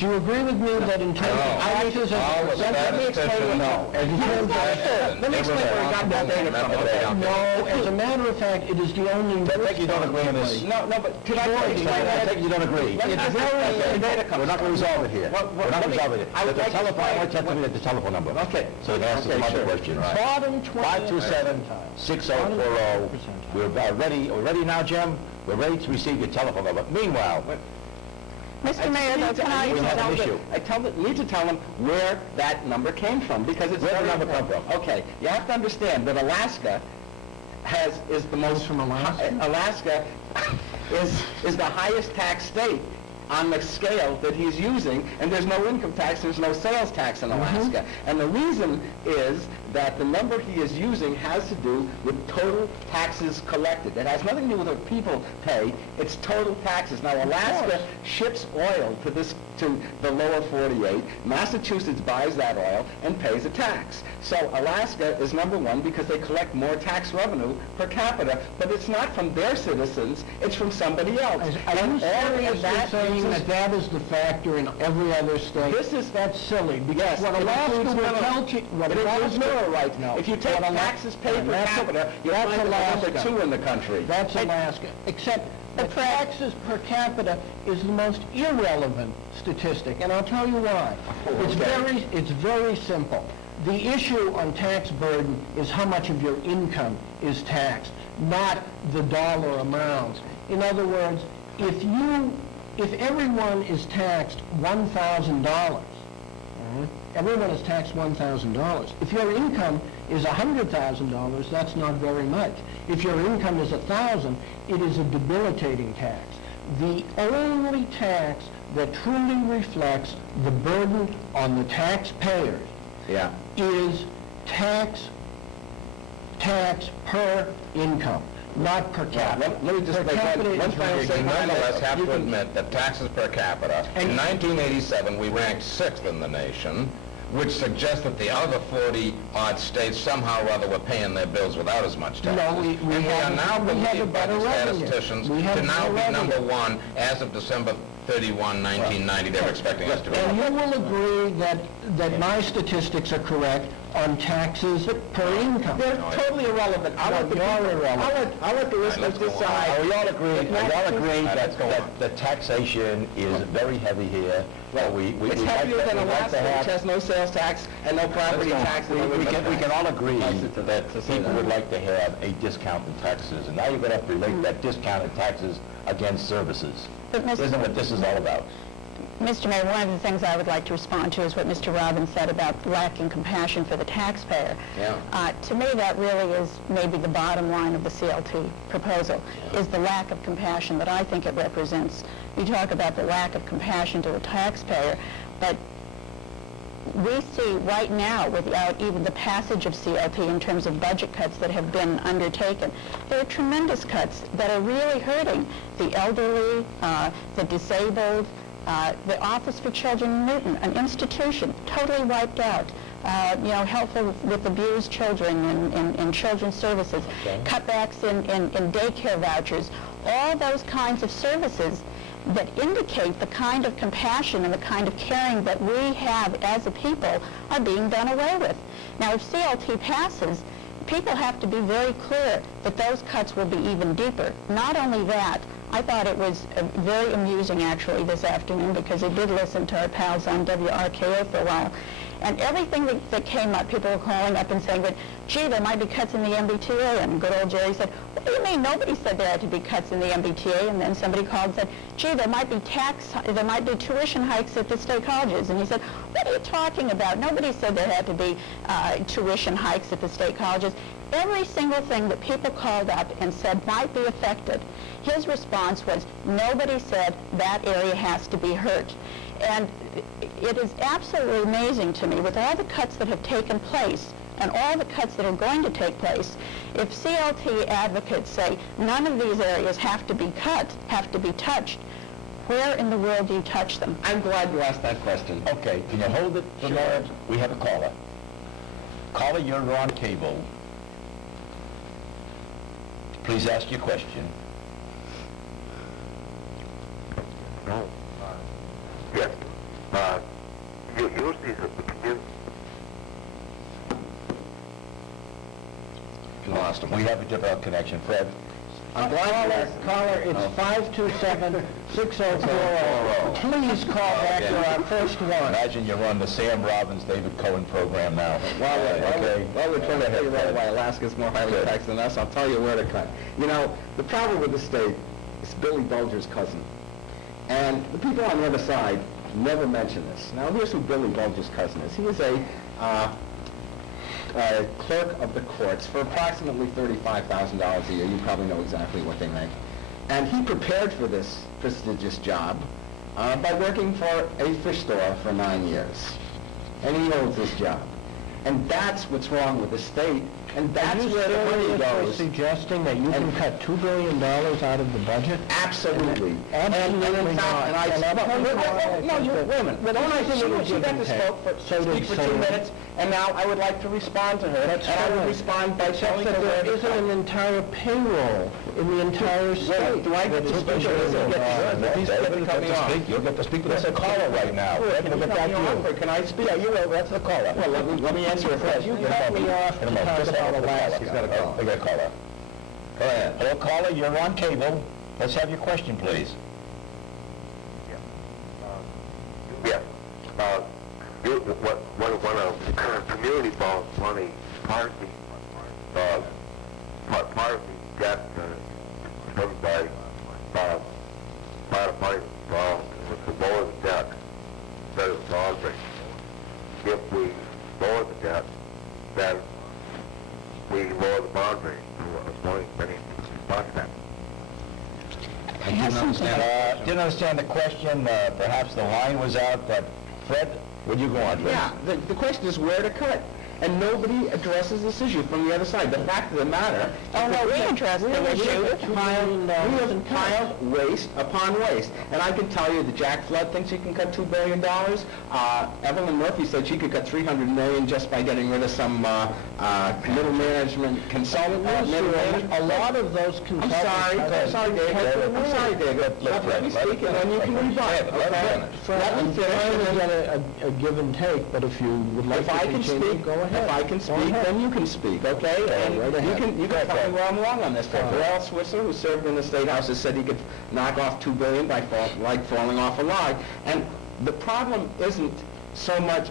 you agree with me that in terms of taxes as a percentage? Let me explain Let me explain where I got that data from. No, as a matter of fact, it is the only... I think you don't agree on this. No, but could I think you don't agree. It's very... We're not going to resolve it here. We're not resolving it. I would like to... I want you to tell me the telephone number. Okay. So you can answer the other question, right? Bottom 20... 527-6040. We're ready. Are we ready now, Jim? We're ready to receive your telephone number. Meanwhile... Mr. Mayor, though, can I... We have an issue. Need to tell them where that number came from, because it's... Where did the number come from? Okay, you have to understand that Alaska is the most... From Alaska? Alaska is the highest tax state on the scale that he's using, and there's no income tax, there's no sales tax in Alaska. And the reason is that the number he is using has to do with total taxes collected. It has nothing to do with what people pay, it's total taxes. Now, Alaska ships oil to the lower 48. Massachusetts buys that oil and pays a tax. So Alaska is number one because they collect more tax revenue per capita, but it's not from their citizens, it's from somebody else. Are you seriously saying that is the factor in every other state? That's silly, because what Alaska will tell you... right now. If you take taxes paid per capita, you're number 2 in the country. That's Alaska. Except the taxes per capita is the most irrelevant statistic, and I'll tell you why. It's very simple. The issue on tax burden is how much of your income is taxed, not the dollar amounts. In other words, if everyone is taxed $1,000, everyone is taxed $1,000. If your income is $100,000, that's not very much. If your income is $1,000, it is a debilitating tax. The only tax that truly reflects the burden on the taxpayers is tax per income, not per capita. Let me just make one final statement. Nonetheless, have to admit that taxes per capita, in 1987, we ranked 6th in the nation, which suggests that the other 40-odd states somehow or other were paying their bills without as much taxes. No, we are now believed by the revenue. statisticians to now be number 1 as of December 31, 1990. They're expecting us to be. And you will agree that my statistics are correct. on taxes per income. They're totally irrelevant. I'll let the listeners decide. We all agree that taxation is very heavy here. It's heavier than Alaska, which has no sales tax and no property tax. We can all agree that people would like to have a discount in taxes, and now you're going to have to relate that discount in taxes against services. Isn't what this is all about? Mr. Mayor, one of the things I would like to respond to is what Mr. Robbins said about lacking compassion for the taxpayer. Yeah. To me, that really is maybe the bottom line of the CLT proposal, is the lack of compassion that I think it represents. You talk about the lack of compassion to the taxpayer, but we see right now, without even the passage of CLT in terms of budget cuts that have been undertaken, there are tremendous cuts that are really hurting the elderly, the disabled, the Office for Children in Newton, an institution totally wiped out, helpful with abused children in children's services, cutbacks in daycare vouchers, all those kinds of services that indicate the kind of compassion and the kind of caring that we have as a people are being done away with. Now, if CLT passes, people have to be very clear that those cuts will be even deeper. Not only that, I thought it was very amusing, actually, this afternoon, because I did listen to our pals on WRKO for a while. And everything that came up, people were calling up and saying, but, gee, there might be cuts in the MBTA. And good old Jerry said, what do you mean? Nobody said there had to be cuts in the MBTA. And then somebody called and said, gee, there might be tuition hikes at the state colleges. And he said, what are you talking about? Nobody said there had to be tuition hikes at the state colleges. Every single thing that people called up and said might be affected, his response was, nobody said that area has to be hurt. And it is absolutely amazing to me, with all the cuts that have taken place and all the cuts that are going to take place, if CLT advocates say none of these areas have to be cut, have to be touched, where in the world do you touch them? I'm glad you asked that question. Okay, can you hold it for a minute? We have a caller. Caller, you're on cable. Please ask your question. Yes. Usually the community. You lost him. We have a different connection. Fred? Caller, it's 527-6040. Please call back. You're our first one. Imagine you're on the Sam Robbins, David Cohen program now. While we're trying to figure out why Alaska's more highly taxed than us, I'll tell you where to cut. You know, the problem with the state is Billy Bulger's cousin. And the people on the other side never mention this. Now, here's who Billy Bulger's cousin is. He was a clerk of the courts for approximately $35,000 a year. You probably know exactly what they make. And he prepared for this prestigious job by working for a fish store for 9 years. And he holds this job. And that's what's wrong with the state. And that's where the money goes. Suggesting that you can cut $2 billion out of the budget? Absolutely. Absolutely not. Wait a minute. She got to speak for 2 minutes, and now I would like to respond to her. And I would respond by telling her there isn't an entire payroll in the entire state. Do I get to speak or does he get to cut me off? You'll get to speak. That's a caller right now. Can I speak? Yeah, you will. That's the caller. Well, let me answer your question. You cut me off to talk about Alaska. He's got a call. We got a caller. Go ahead. Hello, caller. You're on cable. Let's have your question, please. Yes. When a community borrows money, part of the debt covered by the money borrowed was to lower the debt instead of the bond rate. If we lower the debt, then we lower the bond rate. Many response to that. I didn't understand the question. Perhaps the line was out, but Fred, would you go on? Yeah, the question is where to cut. And nobody addresses this issue from the other side. The fact of the matter... Oh, no, we address the issue. We have piled waste upon waste. And I can tell you that Jack Flood thinks he can cut $2 billion. Evelyn Murphy said she could cut $300 million just by getting rid of some middle management consultant. A lot of those consultants... I'm sorry, David. Let me speak, and then you can rebut. Let me finish. I'm trying to get a give and take, but if you would like to continue, go ahead. If I can speak, then you can speak, okay? And you can tell me where I'm wrong on this. Darrell Swisser, who served in the State House, has said he could knock off $2 billion by falling off a log. And the problem isn't so much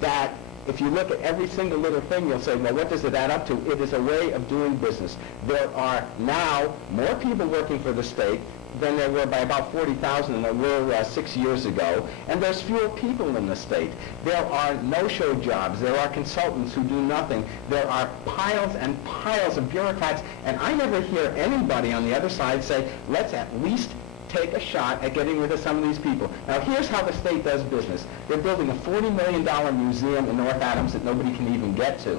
that if you look at every single little thing, you'll say, well, what does it add up to? It is a way of doing business. There are now more people working for the state than there were by about 40,000 than there were 6 years ago, and there's fewer people in the state. There are no-show jobs. There are consultants who do nothing. There are piles and piles of bureaucrats, and I never hear anybody on the other side say, let's at least take a shot at getting rid of some of these people. Now, here's how the state does business. They're building a $40 million museum in North Adams that nobody can even get to.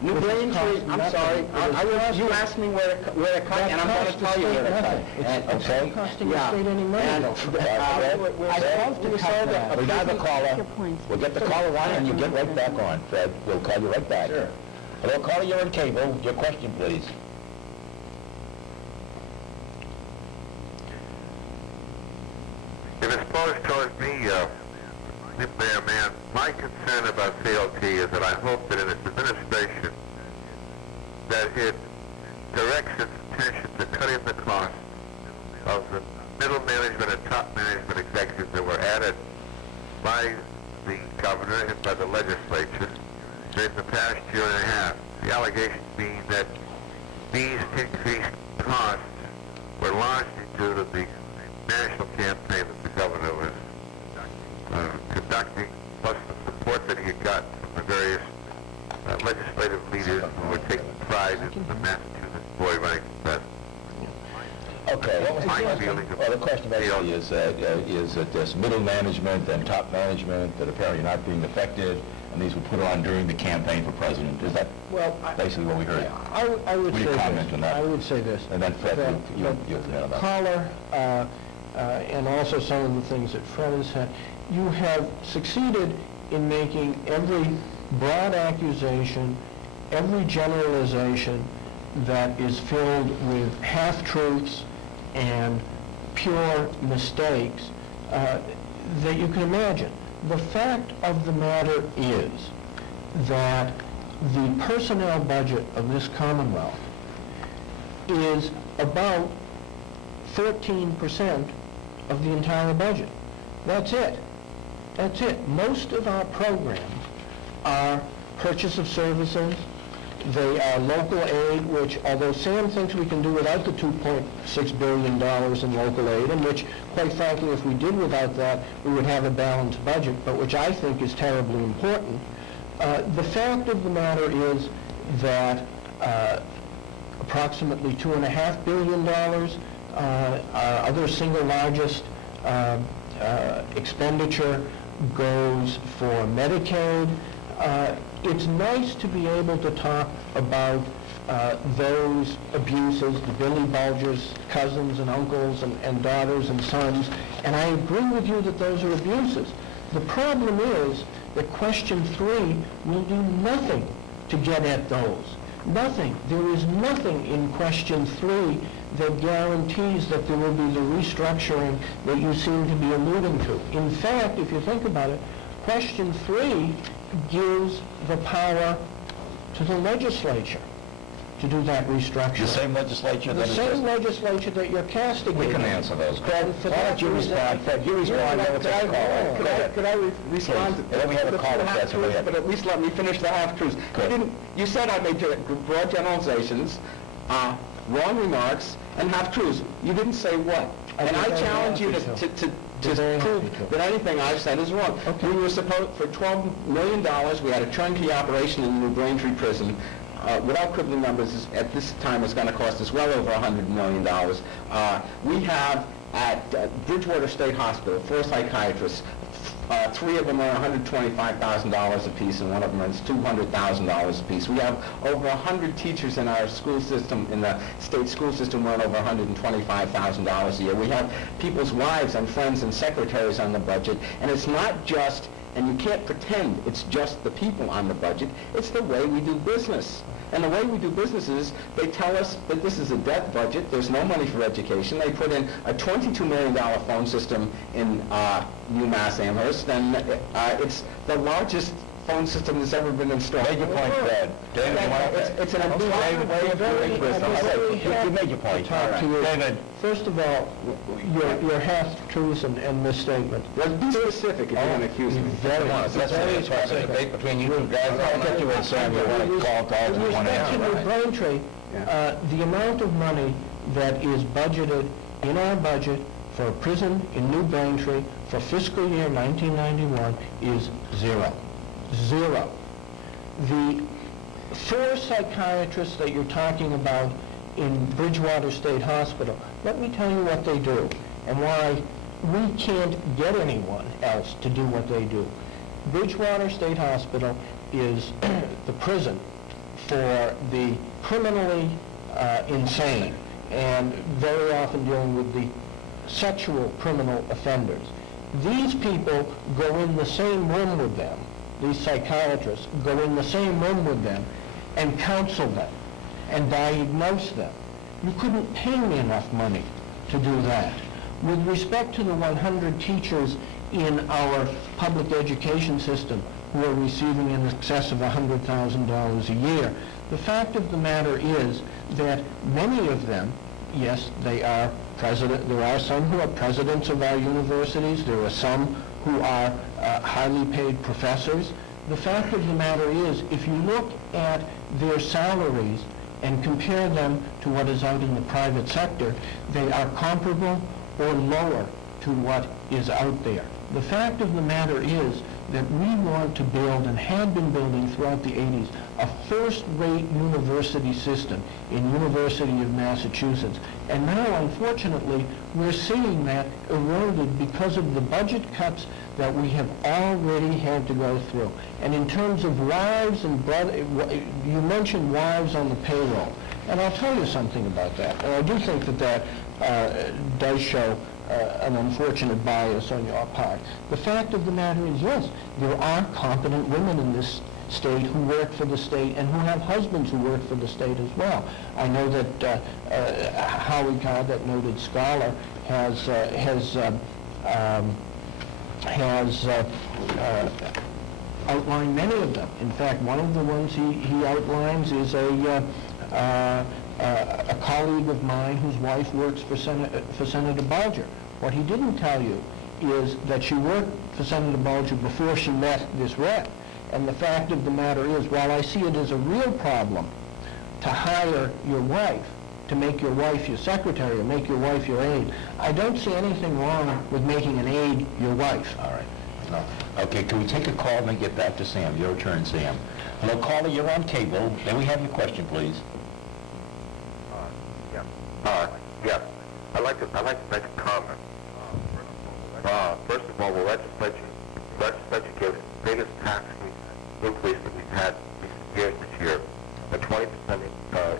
New Braintree, I'm sorry, you asked me where to cut, and I'm going to tell you where to cut. It's not costing the state any money. We got the caller. We'll get the caller on, and you get right back on, Fred. We'll call you right back. Sure. Hello, caller, you're on cable. Your question, please. If it's posed towards me, Mayor Mann, my concern about CLT is that I hope that in its administration that it directs its attention to cutting the cost of the middle management and top management executives that were added by the governor and by the legislature during the past year and a half. The allegation being that these increased costs were largely due to the national campaign that the governor was conducting, plus the support that he had got from the various legislative leaders who were taking pride in the Massachusetts boy running for president. Okay. The question basically is that this middle management and top management that apparently are not being affected, and these were put on during the campaign for president. Is that basically what we heard? I would say comment on that? I would say this. And then Fred, you caller, and also some of the things that Fred has said, you have succeeded in making every broad accusation, every generalization that is filled with half-truths and pure mistakes that you can imagine. The fact of the matter is that the personnel budget of this Commonwealth is about 14% of the entire budget. That's it. That's it. Most of our programs are purchase of services. They are local aid, which, although Sam thinks we can do without the $2.6 billion in local aid, and which, quite frankly, if we did without that, we would have a balanced budget, but which I think is terribly important. The fact of the matter is that approximately $2.5 billion, our other single largest expenditure, goes for Medicaid. It's nice to be able to talk about those abuses, the Billy Bulger's cousins and uncles and daughters and sons, and I agree with you that those are abuses. The problem is that question 3 will do nothing to get at those. Nothing. There is nothing in question 3 that guarantees that there will be the restructuring that you seem to be alluding to. In fact, if you think about it, question 3 gives the power to the legislature to do that restructuring. The same legislature that the same legislature that you're castigating. We can answer those. Why don't you respond? You respond. Could I respond? And then we have a caller. But at least let me finish the half-truths. You said I made broad generalizations, wrong remarks, and half-truths. You didn't say what. And I challenge you to prove that anything I've said is wrong. Okay. We were supposed, for $12 million, we had a turnkey operation in the New Braintree prison. Without quibbling numbers, at this time it's going to cost us well over $100 million. We have at Bridgewater State Hospital 4 psychiatrists. 3 of them are $125,000 apiece, and one of them is $200,000 apiece. We have over 100 teachers in our school system, in the state school system, earn over $125,000 a year. We have people's wives and friends and secretaries on the budget, and it's not just And you can't pretend it's just the people on the budget. It's the way we do business. And the way we do business is they tell us that this is a debt budget. There's no money for education. They put in a $22 million phone system in UMass Amherst, and it's the largest phone system that's ever been installed. Made your point, Brad. David, you want to... It's an entire way of doing business. You made your point. Talk to you. David. First of all, your half-truths and misstatements. Be specific if you're going to accuse me. Let's have a debate between you two guys. I'll get you in, Sam. You want to call calls and you want to answer. With respect to New Braintree, the amount of money that is budgeted in our budget for a prison in New Braintree for fiscal year 1991 is zero. Zero. The 4 psychiatrists that you're talking about in Bridgewater State Hospital, let me tell you what they do and why we can't get anyone else to do what they do. Bridgewater State Hospital is the prison for the criminally insane and very often dealing with the sexual criminal offenders. These people go in the same room with them. These psychiatrists go in the same room with them and counsel them and diagnose them. You couldn't pay me enough money to do that. With respect to the 100 teachers in our public education system who are receiving in excess of $100,000 a year, the fact of the matter is that many of them, yes, they are president. There are some who are presidents of our universities. There are some who are highly paid professors. The fact of the matter is, if you look at their salaries and compare them to what is out in the private sector, they are comparable or lower to what is out there. The fact of the matter is that we want to build and have been building throughout the 80s a first-rate university system in University of Massachusetts. And now, unfortunately, we're seeing that eroded because of the budget cuts that we have already had to go through. And in terms of wives and brother, you mentioned wives on the payroll. And I'll tell you something about that. And I do think that does show an unfortunate bias on your part. The fact of the matter is, yes, there are competent women in this state who work for the state and who have husbands who work for the state as well. I know that Howie Cobb, that noted scholar, has outlined many of them. In fact, one of the ones he outlines is a colleague of mine whose wife works for Senator Bulger. What he didn't tell you is that she worked for Senator Bulger before she met this rep. And the fact of the matter is, while I see it as a real problem to hire your wife, to make your wife your secretary or make your wife your aide, I don't see anything wrong with making an aide your wife. All right. No. Okay, can we take a call and then get back to Sam? Your turn, Sam. Hello, caller, you're on cable. May we have your question, please? Yes. I'd like to make a comment. First of all, the legislature gave the biggest tax increase that we've had recent years this year, a 20%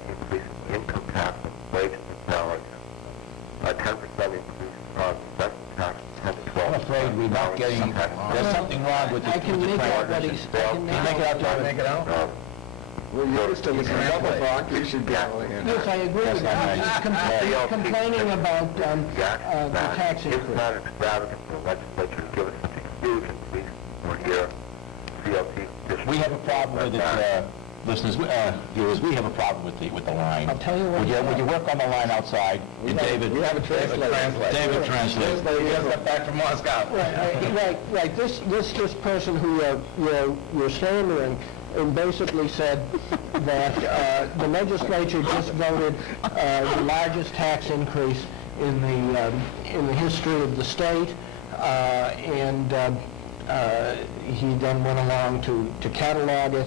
increase in income tax and wages and salaries, a 10% increase on investment tax, 10 to 12. I'm afraid we're not getting, there's something wrong with the... I can make out what he's... Can you make it out, John? Make it out? Well, you're just a double block. You should get over here. Yes, I agree with that. He's complaining about the tax increase. It's not extravagant for the legislature to give us such a huge increase for your CLT. We have a problem with it, listeners, viewers, we have a problem with the line. I'll tell you what. Would you work on the line outside? David, we have a translator. David, translate. He just got back from Moscow. Right. This person who you're slandering basically said that the legislature just voted the largest tax increase in the history of the state, and he then went along to catalog it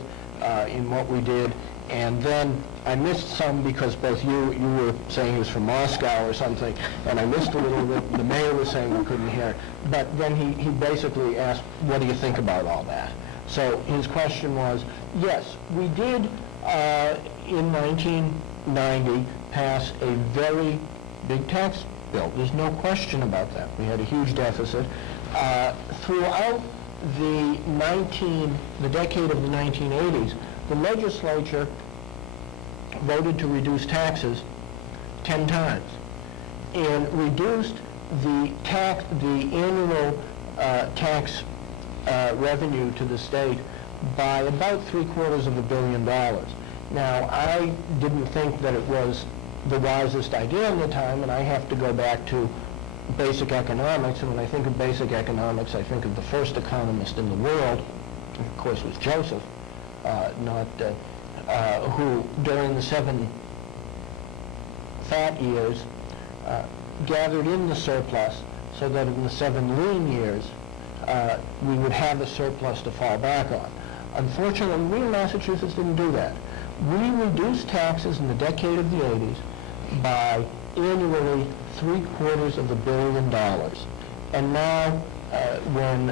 in what we did, and then I missed some because both you were saying he was from Moscow or something, and I missed a little bit. The mayor was saying we couldn't hear it, but then he basically asked, what do you think about all that? So his question was, yes, we did in 1990 pass a very big tax bill. There's no question about that. We had a huge deficit. Throughout the decade of the 1980s, the legislature voted to reduce taxes 10 times and reduced the annual tax revenue to the state by about $750 million. Now, I didn't think that it was the wisest idea at the time, and I have to go back to basic economics, and when I think of basic economics, I think of the first economist in the world, which of course was Joseph, who during the 7 fat years gathered in the surplus so that in the 7 lean years we would have a surplus to fall back on. Unfortunately, we in Massachusetts didn't do that. We reduced taxes in the decade of the 80s by annually $750 million. And now, when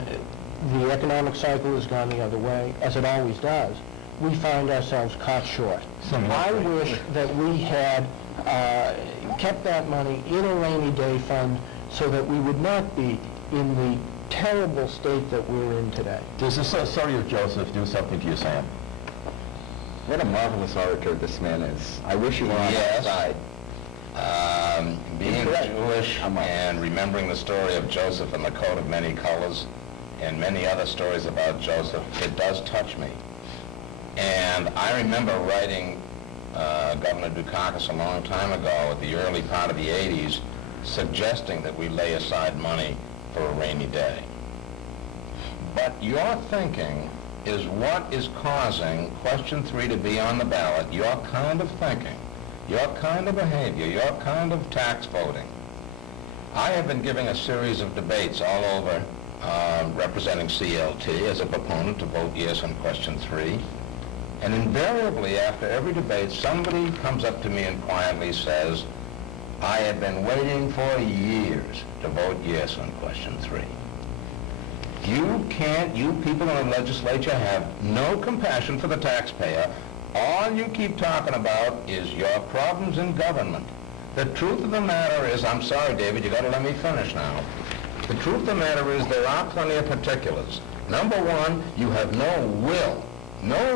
the economic cycle has gone the other way, as it always does, we find ourselves caught short. I wish that we had kept that money in a rainy day fund so that we would not be in the terrible state that we're in today. Does the story of Joseph do something to you, Sam? What a marvelous orator this man is. I wish he were on our side. Being Jewish and remembering the story of Joseph and the coat of many colors and many other stories about Joseph, it does touch me. And I remember writing Governor Dukakis a long time ago at the early part of the 80s suggesting that we lay aside money for a rainy day. But your thinking is what is causing question 3 to be on the ballot, your kind of thinking, your kind of behavior, your kind of tax voting. I have been giving a series of debates all over representing CLT as a proponent to vote yes on question 3. And invariably, after every debate, somebody comes up to me and quietly says, I have been waiting for years to vote yes on question 3. You people in the legislature have no compassion for the taxpayer. All you keep talking about is your problems in government. The truth of the matter is, I'm sorry, David, you got to let me finish now. The truth of the matter is there are plenty of particulars. Number one, you have no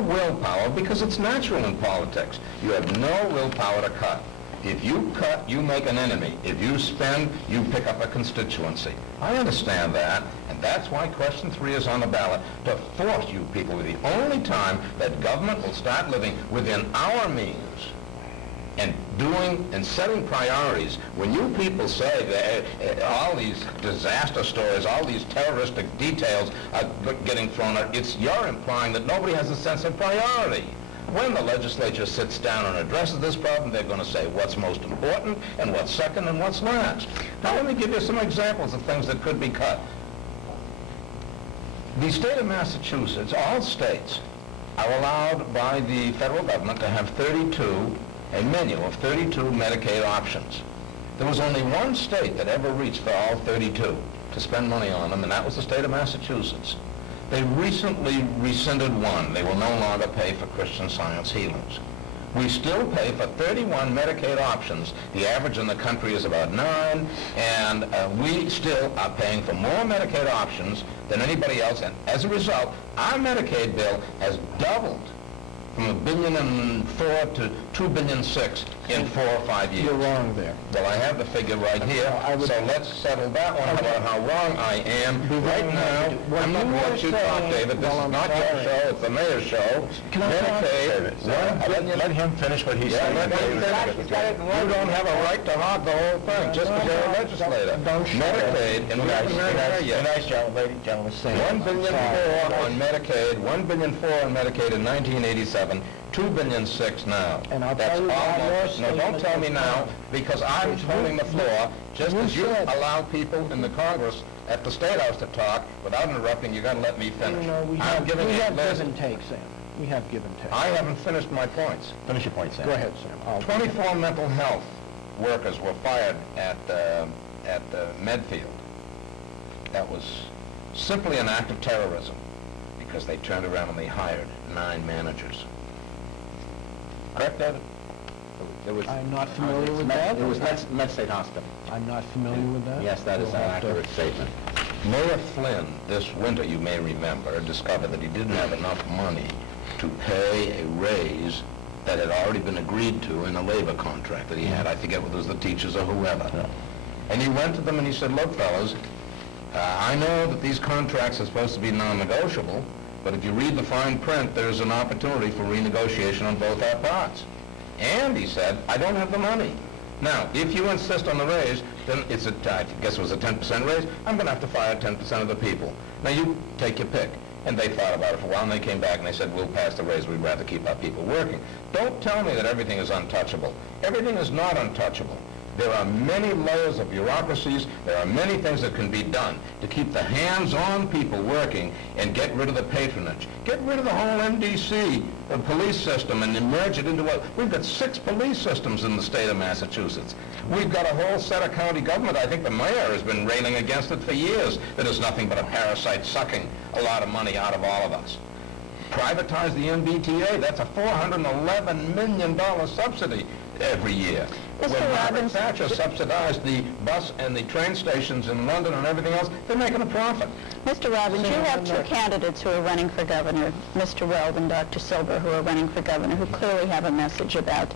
willpower, because it's natural in politics. You have no willpower to cut. If you cut, you make an enemy. If you spend, you pick up a constituency. I understand that, and that's why question 3 is on the ballot, to force you people, the only time that government will start living within our means and doing and setting priorities. When you people say that all these disaster stories, all these terroristic details are getting thrown out, you're implying that nobody has a sense of priority. When the legislature sits down and addresses this problem, they're going to say what's most important and what's second and what's last. Now let me give you some examples of things that could be cut. The state of Massachusetts, all states, are allowed by the federal government to have a menu of 32 Medicaid options. There was only one state that ever reached for all 32 to spend money on them, and that was the state of Massachusetts. They recently rescinded one. They will no longer pay for Christian Science healings. We still pay for 31 Medicaid options. The average in the country is about 9, and we still are paying for more Medicaid options than anybody else, and as a result, our Medicaid bill has doubled from $1.4 billion to $2.6 billion in 4 or 5 years. You're wrong there. Well, I have the figure right here, so let's settle that one about how wrong I am. Right now, I'm not going to let you talk, David. This is not your show, it's the mayor's show. Can I Medicaid, let him finish what he's saying. You don't have a right to hog the whole thing, just because you're a legislator. Medicaid, and we haven't heard yet. Nice job, ladies and gentlemen. $1.4 billion on Medicaid, $1.4 billion on Medicaid in 1987, $2.6 billion now. And I'll That's tell you almost, no, don't tell me now, because I was holding the floor, just as you allow people in the Congress at the State House to talk without interrupting. You got to let me finish. We have give and take, Sam. We have give and take. I haven't finished my points. Finish your point, Sam. Go ahead, Sam. 24 mental health workers were fired at Medfield. That was simply an act of terrorism, because they turned around and they hired 9 managers. Correct, David? I'm not familiar with that. It was Med State Hospital. I'm not familiar with that. Yes, that is an accurate statement. Mayor Flynn, this winter, you may remember, discovered that he didn't have enough money to pay a raise that had already been agreed to in a labor contract that he had. I forget whether it was the teachers or whoever. And he went to them and he said, look, fellas, I know that these contracts are supposed to be non-negotiable, but if you read the fine print, there's an opportunity for renegotiation on both our parts. And he said, I don't have the money. Now, if you insist on the raise, then it's a, I guess it was a 10% raise, I'm going to have to fire 10% of the people. Now, you take your pick. And they thought about it for a while, and they came back and they said, we'll pass the raise, we'd rather keep our people working. Don't tell me that everything is untouchable. Everything is not untouchable. There are many layers of bureaucracies, there are many things that can be done to keep the hands-on people working and get rid of the patronage. Get rid of the whole MDC, the police system, and merge it into what? We've got 6 police systems in the state of Massachusetts. We've got a whole set of county government. I think the mayor has been railing against it for years. That is nothing but a parasite sucking a lot of money out of all of us. Privatize the MBTA. That's a $411 million subsidy every year. When Margaret Thatcher subsidized the bus and the train stations in London and everything else, they're making a profit. Mr. Robbins, you have 2 candidates who are running for governor, Mr. Weld and Dr. Silber, who are running for governor, who clearly have a message about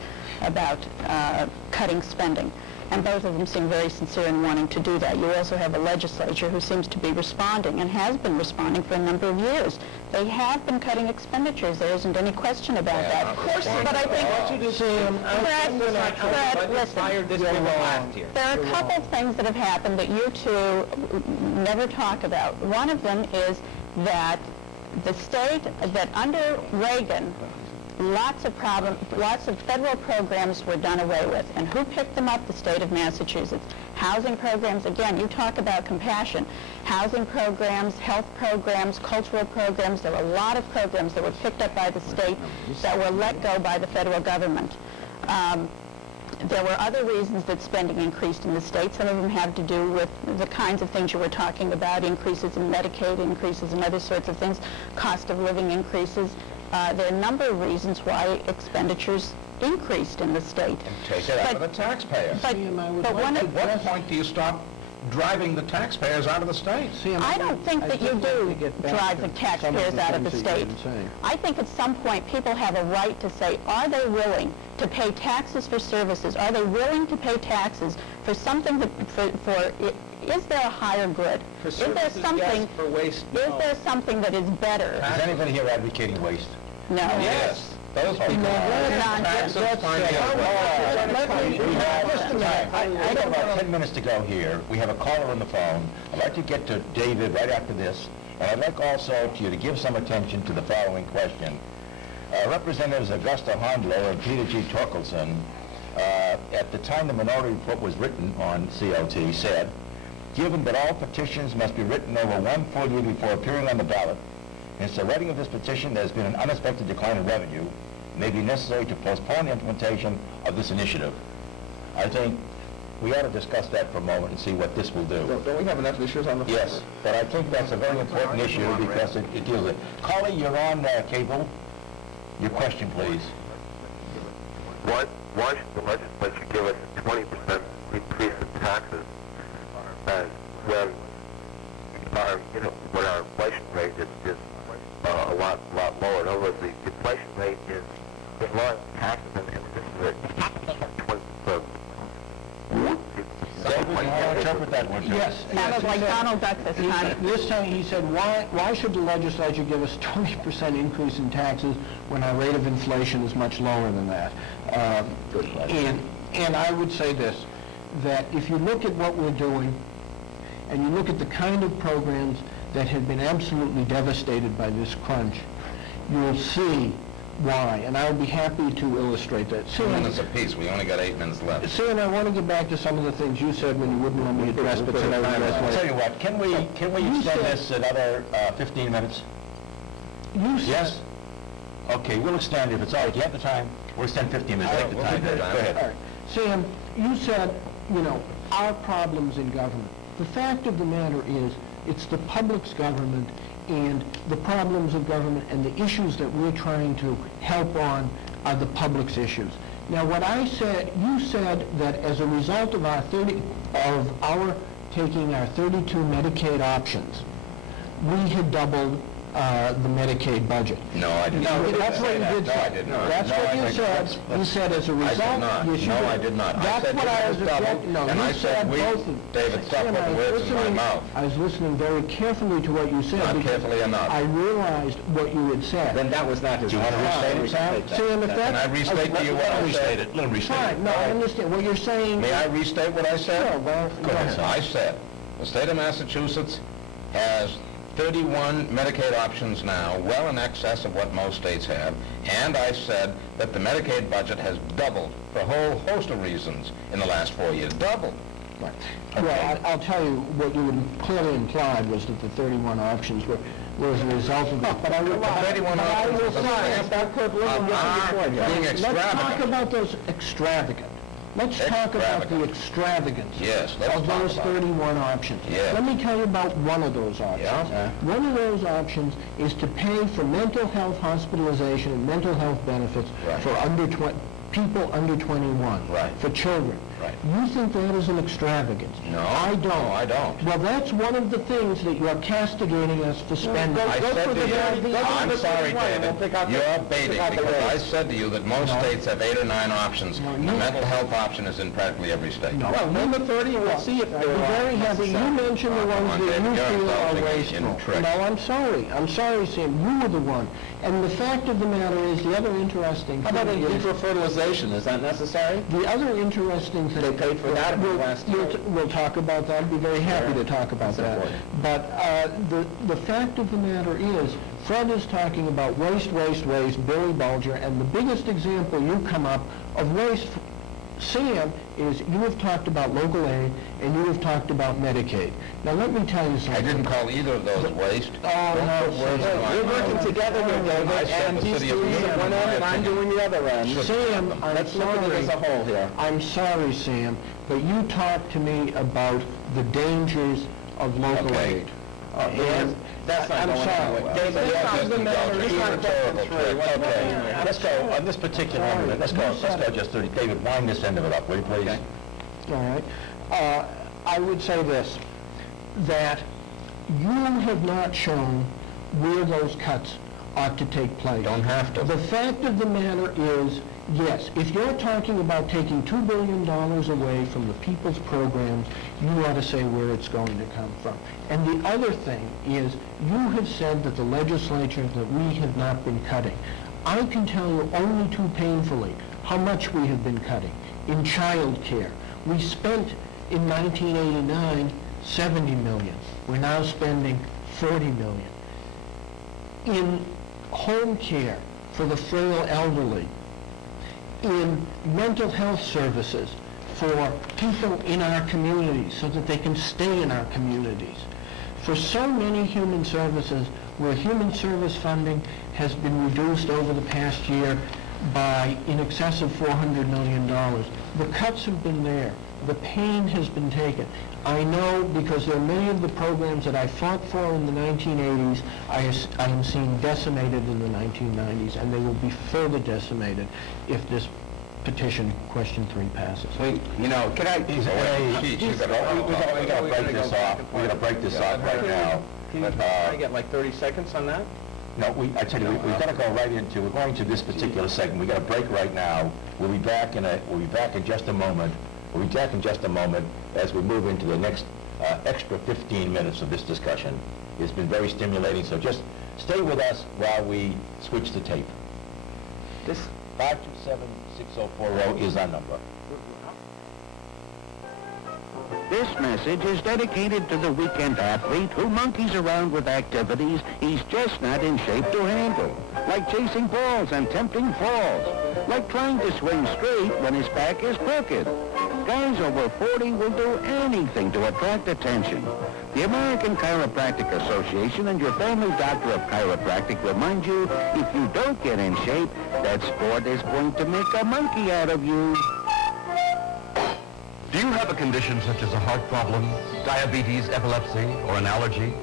cutting spending. And both of them seem very sincere in wanting to do that. You also have a legislature who seems to be responding and has been responding for a number of years. They have been cutting expenditures. There isn't any question about that. Of course, but I think, Fred, listen, there are a couple of things that have happened that you two never talk about. One of them is that the state, that under Reagan, lots of federal programs were done away with. And who picked them up? The state of Massachusetts. Housing programs, again, you talk about compassion. Housing programs, health programs, cultural programs, there were a lot of programs that were picked up by the state that were let go by the federal government. There were other reasons that spending increased in the state. Some of them have to do with the kinds of things you were talking about, increases in Medicaid, increases in other sorts of things, cost of living increases. There are a number of reasons why expenditures increased in the state. And take it out of the taxpayers. At what point do you stop driving the taxpayers out of the state? I don't think that you do drive the taxpayers out of the state. I think at some point people have a right to say, are they willing to pay taxes for services? Are they willing to pay taxes for something that, is there a higher good? For services, is there something, yes. For waste, no. Is there something that is better? Is anybody here advocating waste? No. Yes. Those people I got about 10 minutes to go here. We have a caller on the phone. I'd like to get to David right after this. And I'd like also to you to give some attention to the following question. Representatives Augusta Hondlow and Peter G. Torkelson, at the time the minority report was written on CLT, said, given that all petitions must be written over 1 full year before appearing on the ballot, since the writing of this petition there has been an unexpected decline in revenue, it may be necessary to postpone the implementation of this initiative. I think we ought to discuss that for a moment and see what this will do. Don't we have enough issues on the floor? Yes, but I think that's a very important issue because it deals with it. Carly, you're on cable. Your question, please. Why should the legislature give us a 20% increase in taxes when our inflation rate is a lot lower? In other words, the inflation rate is lower than taxes, and this is at 20%. David, how do you interpret that one? Yes. Sounded like Donald Duck this time. This time he said, why should the legislature give us 20% increase in taxes when our rate of inflation is much lower than that? And I would say this, that if you look at what we're doing, and you look at the kind of programs that have been absolutely devastated by this crunch, you'll see why, and I'll be happy to illustrate that. 2 minutes apiece. We only got 8 minutes left. See, and I want to get back to some of the things you said when you wouldn't let me address, but then I would address I'll later. tell you what, can we extend this another 15 minutes? You said, Yes? Okay, we'll extend it if it's all right. Do you have the time? We'll extend 15 minutes. Take the time. Go ahead. all right. Sam, you said, our problems in government. The fact of the matter is, it's the public's government, and the problems of government and the issues that we're trying to help on are the public's issues. Now, what I said, you said that as a result of our taking our 32 Medicaid options, we had doubled the Medicaid budget. No, I did not. That's what you did No, say. I did not. That's No, what I you think said. that's- You said as a result... I did not. Yes, you No, did. I did not. I That's said what I was doubled, objecting... No, and you I said we... both of... David, stop Sam, I putting was words in my listening- mouth. I was listening very carefully to what you said. Not because carefully enough. I realized what you had said. Then that was not his... Do you want to restate it, Sam? Sam, if that... Can I restate to you what I said? Let him restate Fine, it. no, I understand. What you're saying... May I restate what I said? Sure, well, go ahead. I said, the state of Massachusetts has 31 Medicaid options now, well in excess of what most states have, and I said that the Medicaid budget has doubled for a whole host of reasons in the last 4 years. Doubled. Right. Well, I'll tell you, what you clearly implied was that the 31 options were as a result of it. But I will say, being let's talk extravagant. about those extravagant. Let's talk about the extravagance Yes, let's of talk those about it. 31 options. Yes. Let me tell you about one of those options. Yeah. One of those options is to pay for mental health hospitalization and mental health benefits Right. for people under 21, Right. for children. Right. You think that is an extravagance? No. I don't. No, I don't. Well, that's one of the things that you're castigating us for spending. I said to you, I'm sorry, David, you're baiting, because I said to you that most states have 8 or 9 options. The mental health option is in practically every state. No. Well, number 30, we'll see if they're very happy. You mentioned the ones that you feel are wasteful. No, I'm sorry. I'm sorry, Sam. You were the one. And the fact of the matter is, the other interesting thing is... fertilization? Is that necessary? The other interesting thing... They paid for that in the last year. We'll talk about that. I'd be very happy to talk about that. important. But the fact of the matter is, Fred is talking about waste, Billy Bulger, and the biggest example you come up of waste, Sam, is you have talked about local aid and you have talked about Medicaid. Now let me tell you something. I didn't call either of those waste. Oh, no, We're working together here, David, and he's doing it one end and I'm doing the other end. Sam, Let's look at it as a whole here. I'm sorry, Sam, but you talked to me about the dangers of local aid. And That's not I'm going sorry. anywhere. David, This is the matter. It's not question three. Okay, let's go, on this particular end of it, let's go just 30. David, wind this end of it up, will you please? All right. I would say this, that you have not shown where those cuts ought to take place. Don't have to. The fact of the matter is, yes, if you're talking about taking $2 billion away from the people's programs, you ought to say where it's going to come from. And the other thing is, you have said that the legislature, that we have not been cutting. I can tell you only too painfully how much we have been cutting. In child care, we spent in 1989 $70 million. We're now spending $40 million. In home care for the frail elderly, in mental health services for people in our communities so that they can stay in our communities. For so many human services where human service funding has been reduced over the past year by in excess of $400 million. The cuts have been there. The pain has been taken. I know because there are many of the programs that I fought for in the 1980s, I am seeing decimated in the 1990s, and they will be further decimated if this petition, question 3, passes. Can I... We gotta break this off. We're gonna break this off right now. Can I get like 30 seconds on that? No, I tell you, we've got to go right into, we're going to this particular segment. We've got a break right now. We'll be back in just a moment. We'll be back in just a moment as we move into the next extra 15 minutes of this discussion. It's been very stimulating, so just stay with us while we switch the tape. This 527-6040 is our number. This message is dedicated to the weekend athlete who monkeys around with activities he's just not in shape to handle, like chasing balls and tempting falls, like trying to swing straight when his back is crooked. Guys over 40 will do anything to attract attention. The American Chiropractic Association and your family doctor of chiropractic remind you, if you don't get in shape, that sport is going to make a monkey out of you. Do you have a condition such as a heart problem, diabetes, epilepsy, or an allergy?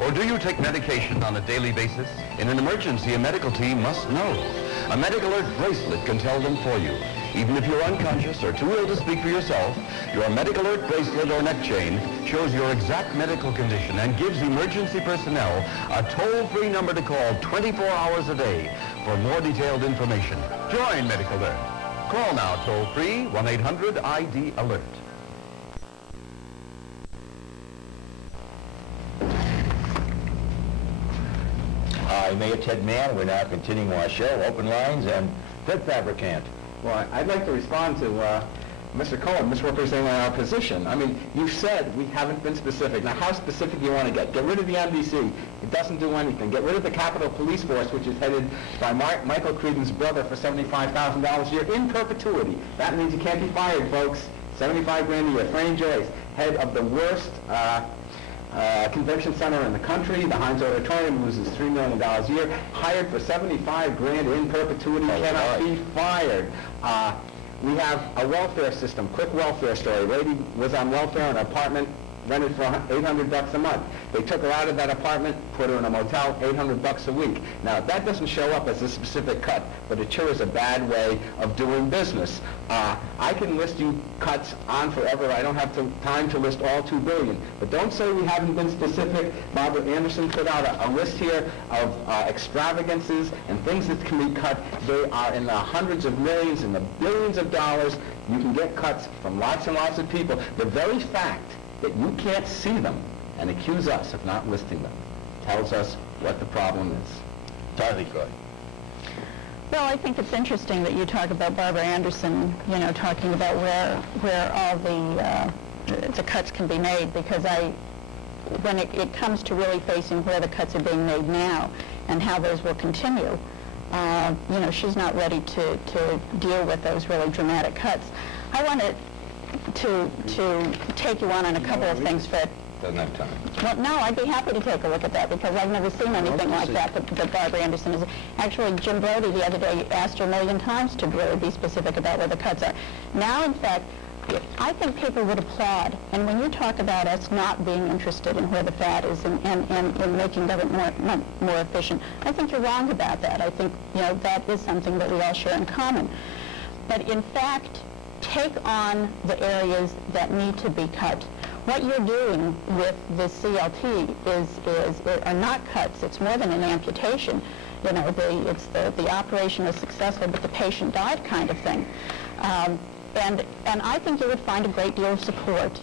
Or do you take medication on a daily basis? In an emergency, a medical team must know. A Medical Alert bracelet can tell them for you. Even if you're unconscious or too ill to speak for yourself, your Medical Alert bracelet or neck chain shows your exact medical condition and gives emergency personnel a toll-free number to call 24 hours a day for more detailed information. Join Medical Alert. Call now toll-free 1-800-ID-ALERT. Hi, Mayor Ted Mann. We're now continuing our show, Open Lines, and Fred Fabricant. Well, I'd like to respond to Mr. Cohen misrepresenting our position. I mean, you said we haven't been specific. Now, how specific do you want to get? Get rid of the MDC. It doesn't do anything. Get rid of the Capitol Police Force, which is headed by Michael Creedon's brother for $75,000 a year in perpetuity. That means you can't be fired, folks. $75 grand a year. Frank Joyce, head of the worst convention center in the country, the Heinz Auditorium, loses $3 million a year, hired for $75 grand in perpetuity, cannot be fired. We have a welfare system, quick welfare story. Lady was on welfare in an apartment, rented for $800 a month. They took her out of that apartment, put her in a motel, $800 a week. Now, that doesn't show up as a specific cut, but it sure is a bad way of doing business. I can list you cuts on forever. I don't have time to list all $2 billion. But don't say we haven't been specific. Barbara Anderson put out a list here of extravagances and things that can be cut. They are in the hundreds of millions and the billions of dollars. You can get cuts from lots and lots of people. The very fact that you can't see them and accuse us of not listing them tells us what the problem is. Dorothy Coy. Well, I think it's interesting that you talk about Barbara Anderson, you know, talking about where all the cuts can be made, because when it comes to really facing where the cuts are being made now and how those will continue, you know, she's not ready to deal with those really dramatic cuts. I wanted to take you on a couple of things, Fred. Doesn't have time. Well, no, I'd be happy to take a look at that, because I've never seen anything like that Barbara Anderson is. Actually, Jim Brody the other day asked her a million times to really be specific about where the cuts are. Now, in fact, I think people would applaud, and when you talk about us not being interested in where the fat is and making government more efficient, I think you're wrong about that. I think, you know, that is something that we all share in common. But in fact, take on the areas that need to be cut. What you're doing with the CLT are not cuts. It's more than an amputation. You know, the operation is successful, but the patient died kind of thing. And I think you would find a great deal of support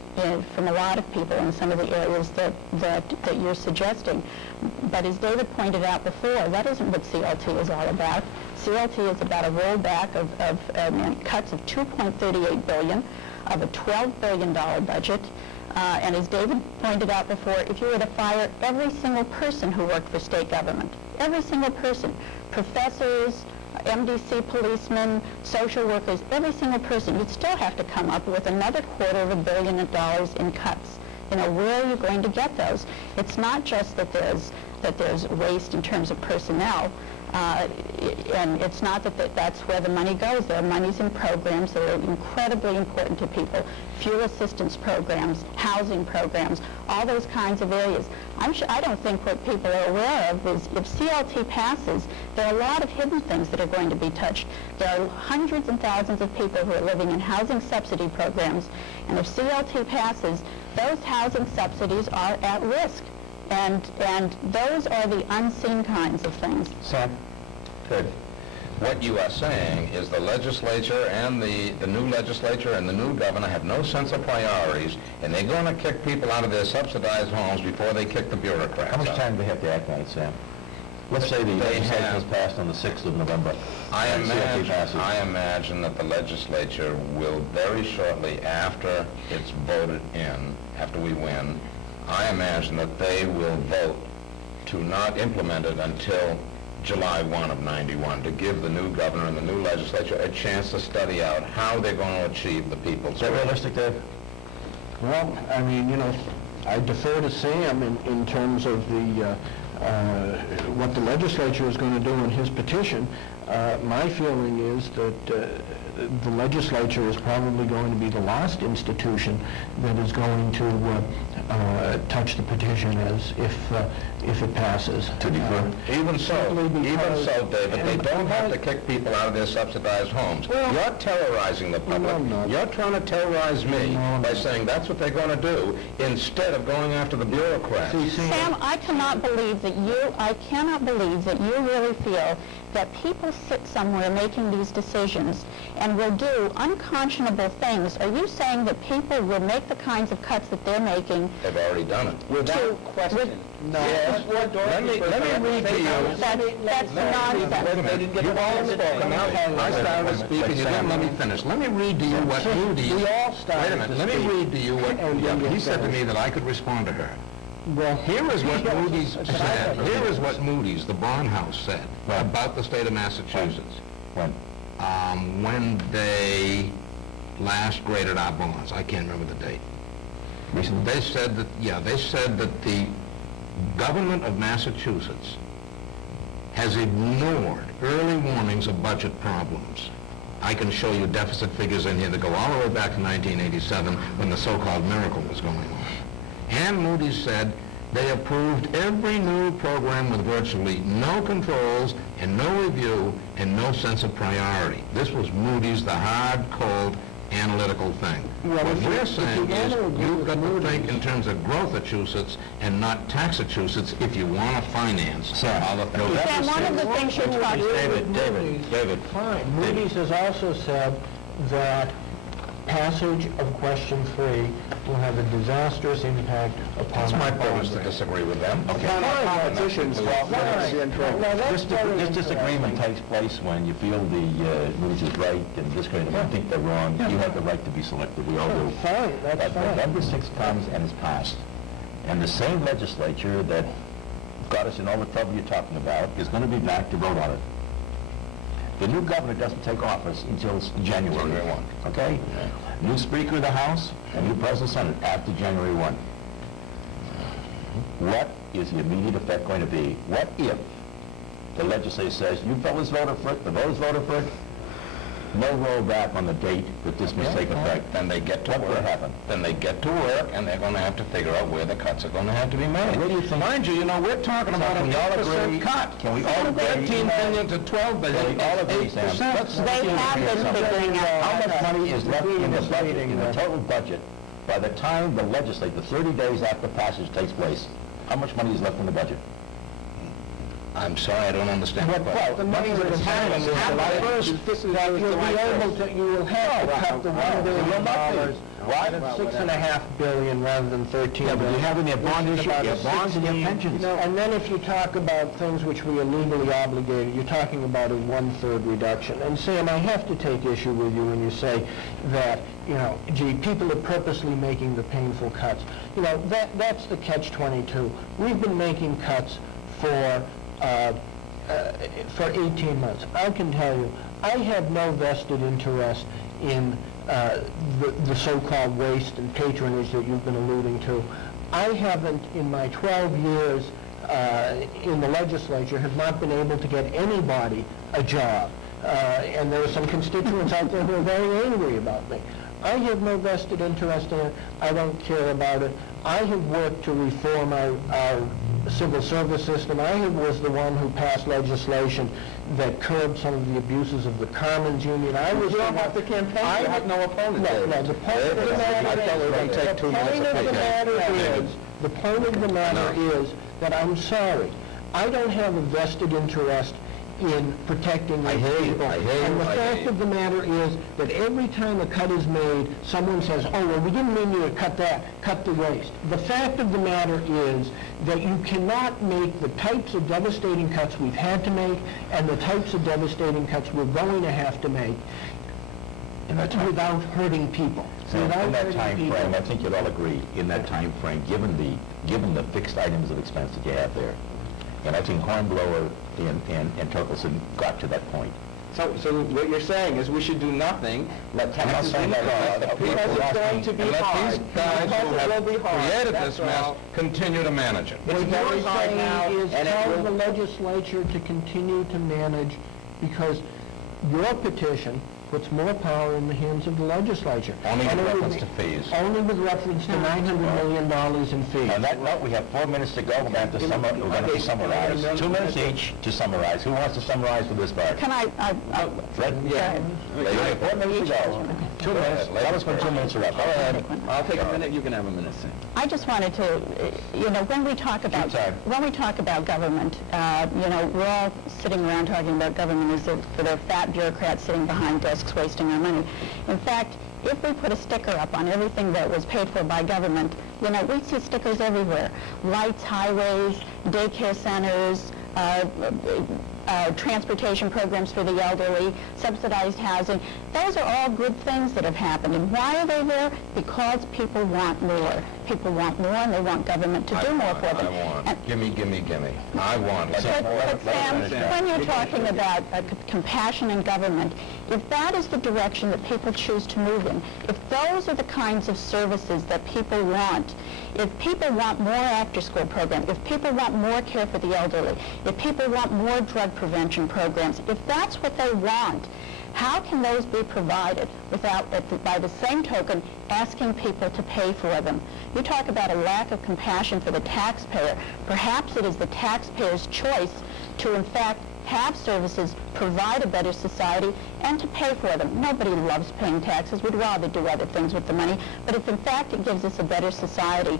from a lot of people in some of the areas that you're suggesting. But as David pointed out before, that isn't what CLT is all about. CLT is about a rollback of cuts of $2.38 billion of a $12 billion budget. And as David pointed out before, if you were to fire every single person who worked for state government, every single person, professors, MDC policemen, social workers, every single person, you'd still have to come up with another $250 million in cuts. You know, where are you going to get those? It's not just that there's waste in terms of personnel, and it's not that that's where the money goes. There are monies in programs that are incredibly important to people. Fuel assistance programs, housing programs, all those kinds of areas. I don't think what people are aware of is if CLT passes, there are a lot of hidden things that are going to be touched. There are hundreds and thousands of people who are living in housing subsidy programs, and if CLT passes, those housing subsidies are at risk. And those are the unseen kinds of things. Sam? Good. What you are saying is the legislature and the new legislature and the new governor have no sense of priorities, and they're going to kick people out of their subsidized homes before they kick the bureaucrats How much out. time do they have to act on it, Sam? Let's say the legislation was passed on the 6th of November. I imagine that the legislature will very shortly after it's voted in, after we win, I imagine that they will vote to not implement it until July 1 of 91, to give the new governor and the new legislature a chance to study out how they're going to achieve the people's. Is that realistic, Dave? Well, I mean, you know, I defer to Sam in terms of the what the legislature is going to do in his petition. My feeling is that the legislature is probably going to be the last institution that is going to touch the petition as if it passes. To defer? Even so, David, they don't have to kick people out of their subsidized homes. You're terrorizing the public. You're trying to terrorize me by saying that's what they're going to do instead of going after the bureaucrats. Sam, I cannot believe that you really feel that people sit somewhere making these decisions and will do unconscionable things. Are you saying that people will make the kinds of cuts that they're making? They've already done it. Without question. No. Yes. Let me read to you. That's nonsense. Wait a minute. You've all spoken. Now, I started speaking. You didn't let me finish. Let me read to you what Moody's... We all started. Wait a minute. Let me read to you what... He said to me that I could respond to her. Well, here is what Moody's said. Here is what Moody's, the bond house, said about the state of Massachusetts. When they last graded our bonds. I can't remember the date. Recently? They said that the government of Massachusetts has ignored early warnings of budget problems. I can show you deficit figures in here that go all the way back to 1987 when the so-called miracle was going on. And Moody's said they approved every new program with virtually no controls and no review and no sense of priority. This was Moody's, the hard, cold, analytical thing. What we're saying is you've got to think in terms of growth-achusetts and not tax-achusetts if you want to finance all the things. Sam, one of the things you're talking about... David. Fine. Moody's has also said that passage of question 3 will have a disastrous impact upon... It's my bonus to disagree with them. Okay. Politicians This disagreement takes place when you feel the Moody's is right and disagreement and think they're wrong. You have the right to be selected. We all do. Fine, that's fine. But November 6 comes and is passed. And the same legislature that got us in all the trouble you're talking about is going to be back to vote on it. The new governor doesn't take office until January 1, okay? New Speaker of the House and new President of the Senate after January 1. What is the immediate effect going to be? What if the legislature says, you fellas voted for it, the voters voted for it, no rollback on the date that this must take effect? Then they get to work. What will happen? Then they get to work, and they're going to have to figure out where the cuts are going to have to be made. What do you think? Mind you, we're talking about an 8% cut. Can we all agree? 13 billion to 12 billion. Can we all agree, Sam? They have been figuring out how much money is left in the budget, in the total budget, by the time the legislature, 30 days after passage takes place? How much money is left in the budget? I'm sorry, I don't understand. Well, the money that is happening is that you will have to cut the $1 billion out of $6.5 billion rather than $13 billion. But you have in your bond issue, your bonds and your pensions. And then if you talk about things which we are legally obligated, you're talking about a 1/3 reduction. And Sam, I have to take issue with you when you say that, gee, people are purposely making the painful cuts. That's the catch-22. We've been making cuts for 18 months. I can tell you, I have no vested interest in the so-called waste and patronage that you've been alluding to. I haven't, in my 12 years in the legislature, have not been able to get anybody a job. And there are some constituents out there who are very angry about me. I have no vested interest in it. I don't care about it. I have worked to reform our civil service system. I was the one who passed legislation that curbed some of the abuses of the Carmen's Union. I was. You don't have to campaign. I have no opponent. No, the point of the matter is that I'm sorry. I don't have a vested interest in protecting these people. And the fact of the matter is that every time a cut is made, someone says, oh, well, we didn't mean you to cut that, cut the waste. The fact of the matter is that you cannot make the types of devastating cuts we've had to make and the types of devastating cuts we're going to have to make without hurting people. So in that time frame, I think you'd all agree, in that time frame, given the fixed items of expense that you have there, and I think Hornblower and Torkelson got to that point. So what you're saying is we should do nothing, let taxes increase, because it's going to be hard. These guys who have created this mess continue to manage it. What you're saying is tell the legislature to continue to manage because your petition puts more power in the hands of the legislature. Only with reference to fees. Only with reference to $900 million in fees. On that note, we have 4 minutes to go. We're going to summarize. 2 minutes each to summarize. Who wants to summarize for this part? Can I, Fred? Yeah. You have 4 minutes to go. 2 minutes. Tell us when 2 minutes are up. Go ahead. I'll take a minute, you can have a minute. I just wanted to, when we talk about government, we're all sitting around talking about government as if they're fat bureaucrats sitting behind desks wasting our money. In fact, if we put a sticker up on everything that was paid for by government, we'd see stickers everywhere. Lights, highways, daycare centers, transportation programs for the elderly, subsidized housing. Those are all good things that have happened. And why are they there? Because people want more. People want more, and they want government to do more for them. I want. Gimme. I want. But Sam, when you're talking about compassion in government, if that is the direction that people choose to move in, if those are the kinds of services that people want, if people want more after-school programs, if people want more care for the elderly, if people want more drug prevention programs, if that's what they want, how can those be provided without, by the same token, asking people to pay for them? You talk about a lack of compassion for the taxpayer. Perhaps it is the taxpayer's choice to, in fact, have services, provide a better society, and to pay for them. Nobody loves paying taxes. We'd rather do other things with the money. But if, in fact, it gives us a better society,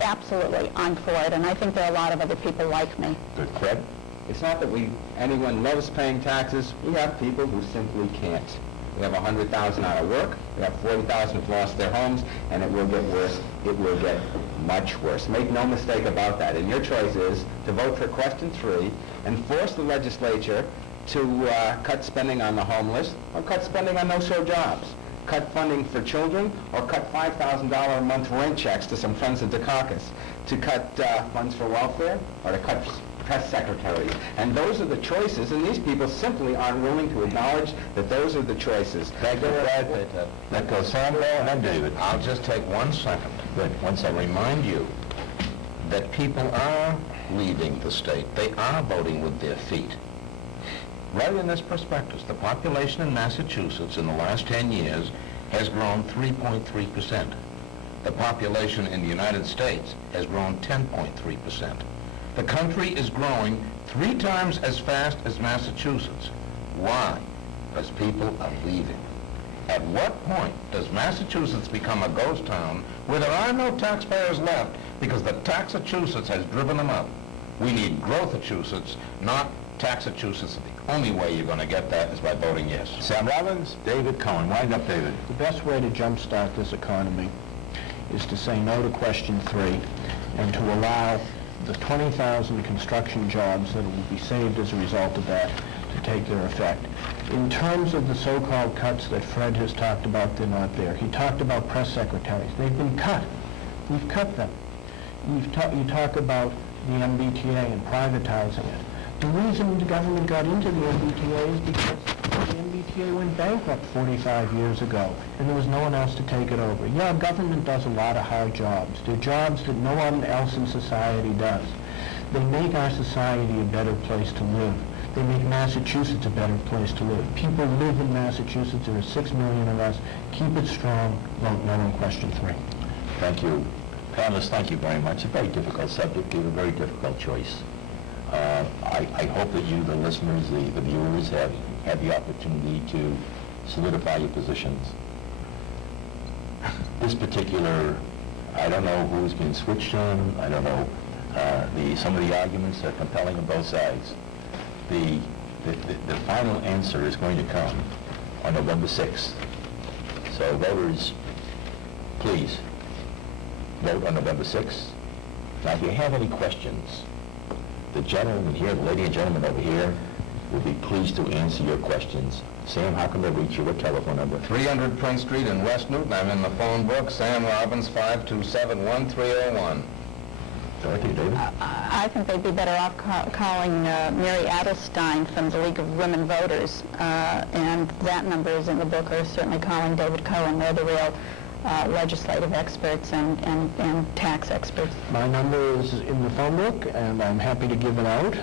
absolutely, I'm for it. And I think there are a lot of other people like me. Good. Fred? It's not that anyone loves paying taxes. We have people who simply can't. We have 100,000 out of work. We have 40,000 who've lost their homes, and it will get worse. It will get much worse. Make no mistake about that. And your choice is to vote for question 3 and force the legislature to cut spending on the homeless or cut spending on no-show jobs. Cut funding for children or cut $5,000 a month rent checks to some friends at Dukakis. To cut funds for welfare or to cut press secretaries. And those are the choices, and these people simply aren't willing to acknowledge that those are the choices. Thank you, Brad. That goes Samuel and then David. I'll just take 1 second. Good. 1 second. Remind you that people are leaving the state. They are voting with their feet. Right in this prospectus, the population in Massachusetts in the last 10 years has grown 3.3%. The population in the United States has grown 10.3%. The country is growing 3 times as fast as Massachusetts. Why? Because people are leaving. At what point does Massachusetts become a ghost town where there are no taxpayers left because the Taxachusetts has driven them out? We need Growthachusetts, not Taxachusetts. The only way you're going to get that is by voting yes. Sam Robbins, David Cohen. Wind up, David. The best way to jumpstart this economy is to say no to question 3 and to allow the 20,000 construction jobs that will be saved as a result of that to take their effect. In terms of the so-called cuts that Fred has talked about, they're not there. He talked about press secretaries. They've been cut. We've cut them. You talk about the MBTA and privatizing it. The reason the government got into the MBTA is because the MBTA went bankrupt 45 years ago, and there was no one else to take it over. Yeah, government does a lot of hard jobs. They're jobs that no one else in society does. They make our society a better place to live. They make Massachusetts a better place to live. People live in Massachusetts. There are 6 million of us. Keep it strong. Vote no on question 3. Thank you. Panelists, thank you very much. A very difficult subject. You have a very difficult choice. I hope that you, the listeners, the viewers, have had the opportunity to solidify your positions. This particular, I don't know who's been switched on. I don't know. Some of the arguments are compelling on both sides. The final answer is going to come on November 6th. So voters, please vote on November 6th. Now, if you have any questions, the gentleman here, the lady and gentleman over here, will be pleased to answer your questions. Sam, how can they reach you? What telephone number? 300 Prince Street in West Newton. I'm in the phone book. Sam Robbins, 527-1301. Dorothy, David? I think they'd be better off calling Mary Adelstein from the League of Women Voters, and that number is in the book, or certainly calling David Cohen. They're the real legislative experts and tax experts. My number is in the phone book, and I'm happy to give it out.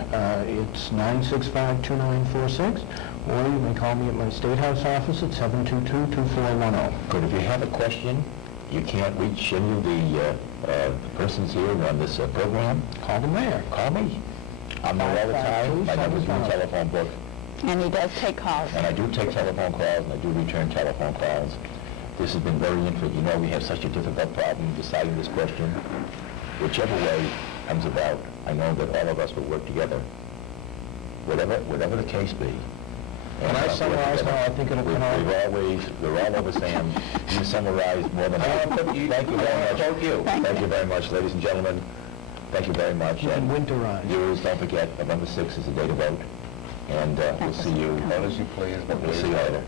It's 965-2946, or you may call me at my State House office at 722-2410. Good. If you have a question, you can't reach any of the persons here on this program, call the mayor. Call me. I'm there all the time. My number's in the telephone book. And he does take calls. And I do take telephone calls, and I do return telephone calls. This has been very interesting. You know, we have such a difficult problem deciding this question. Whichever way it comes about, I know that all of us will work together. Whatever the case be. Can I summarize how I think it'll come out? We're all over Sam. You summarized more than I. Thank you very much. Thank you very much, ladies and gentlemen. Thank you very much. And winterize. Viewers, don't forget, November 6th is the day to vote. And we'll see you. Vote as you please, but we'll see you later.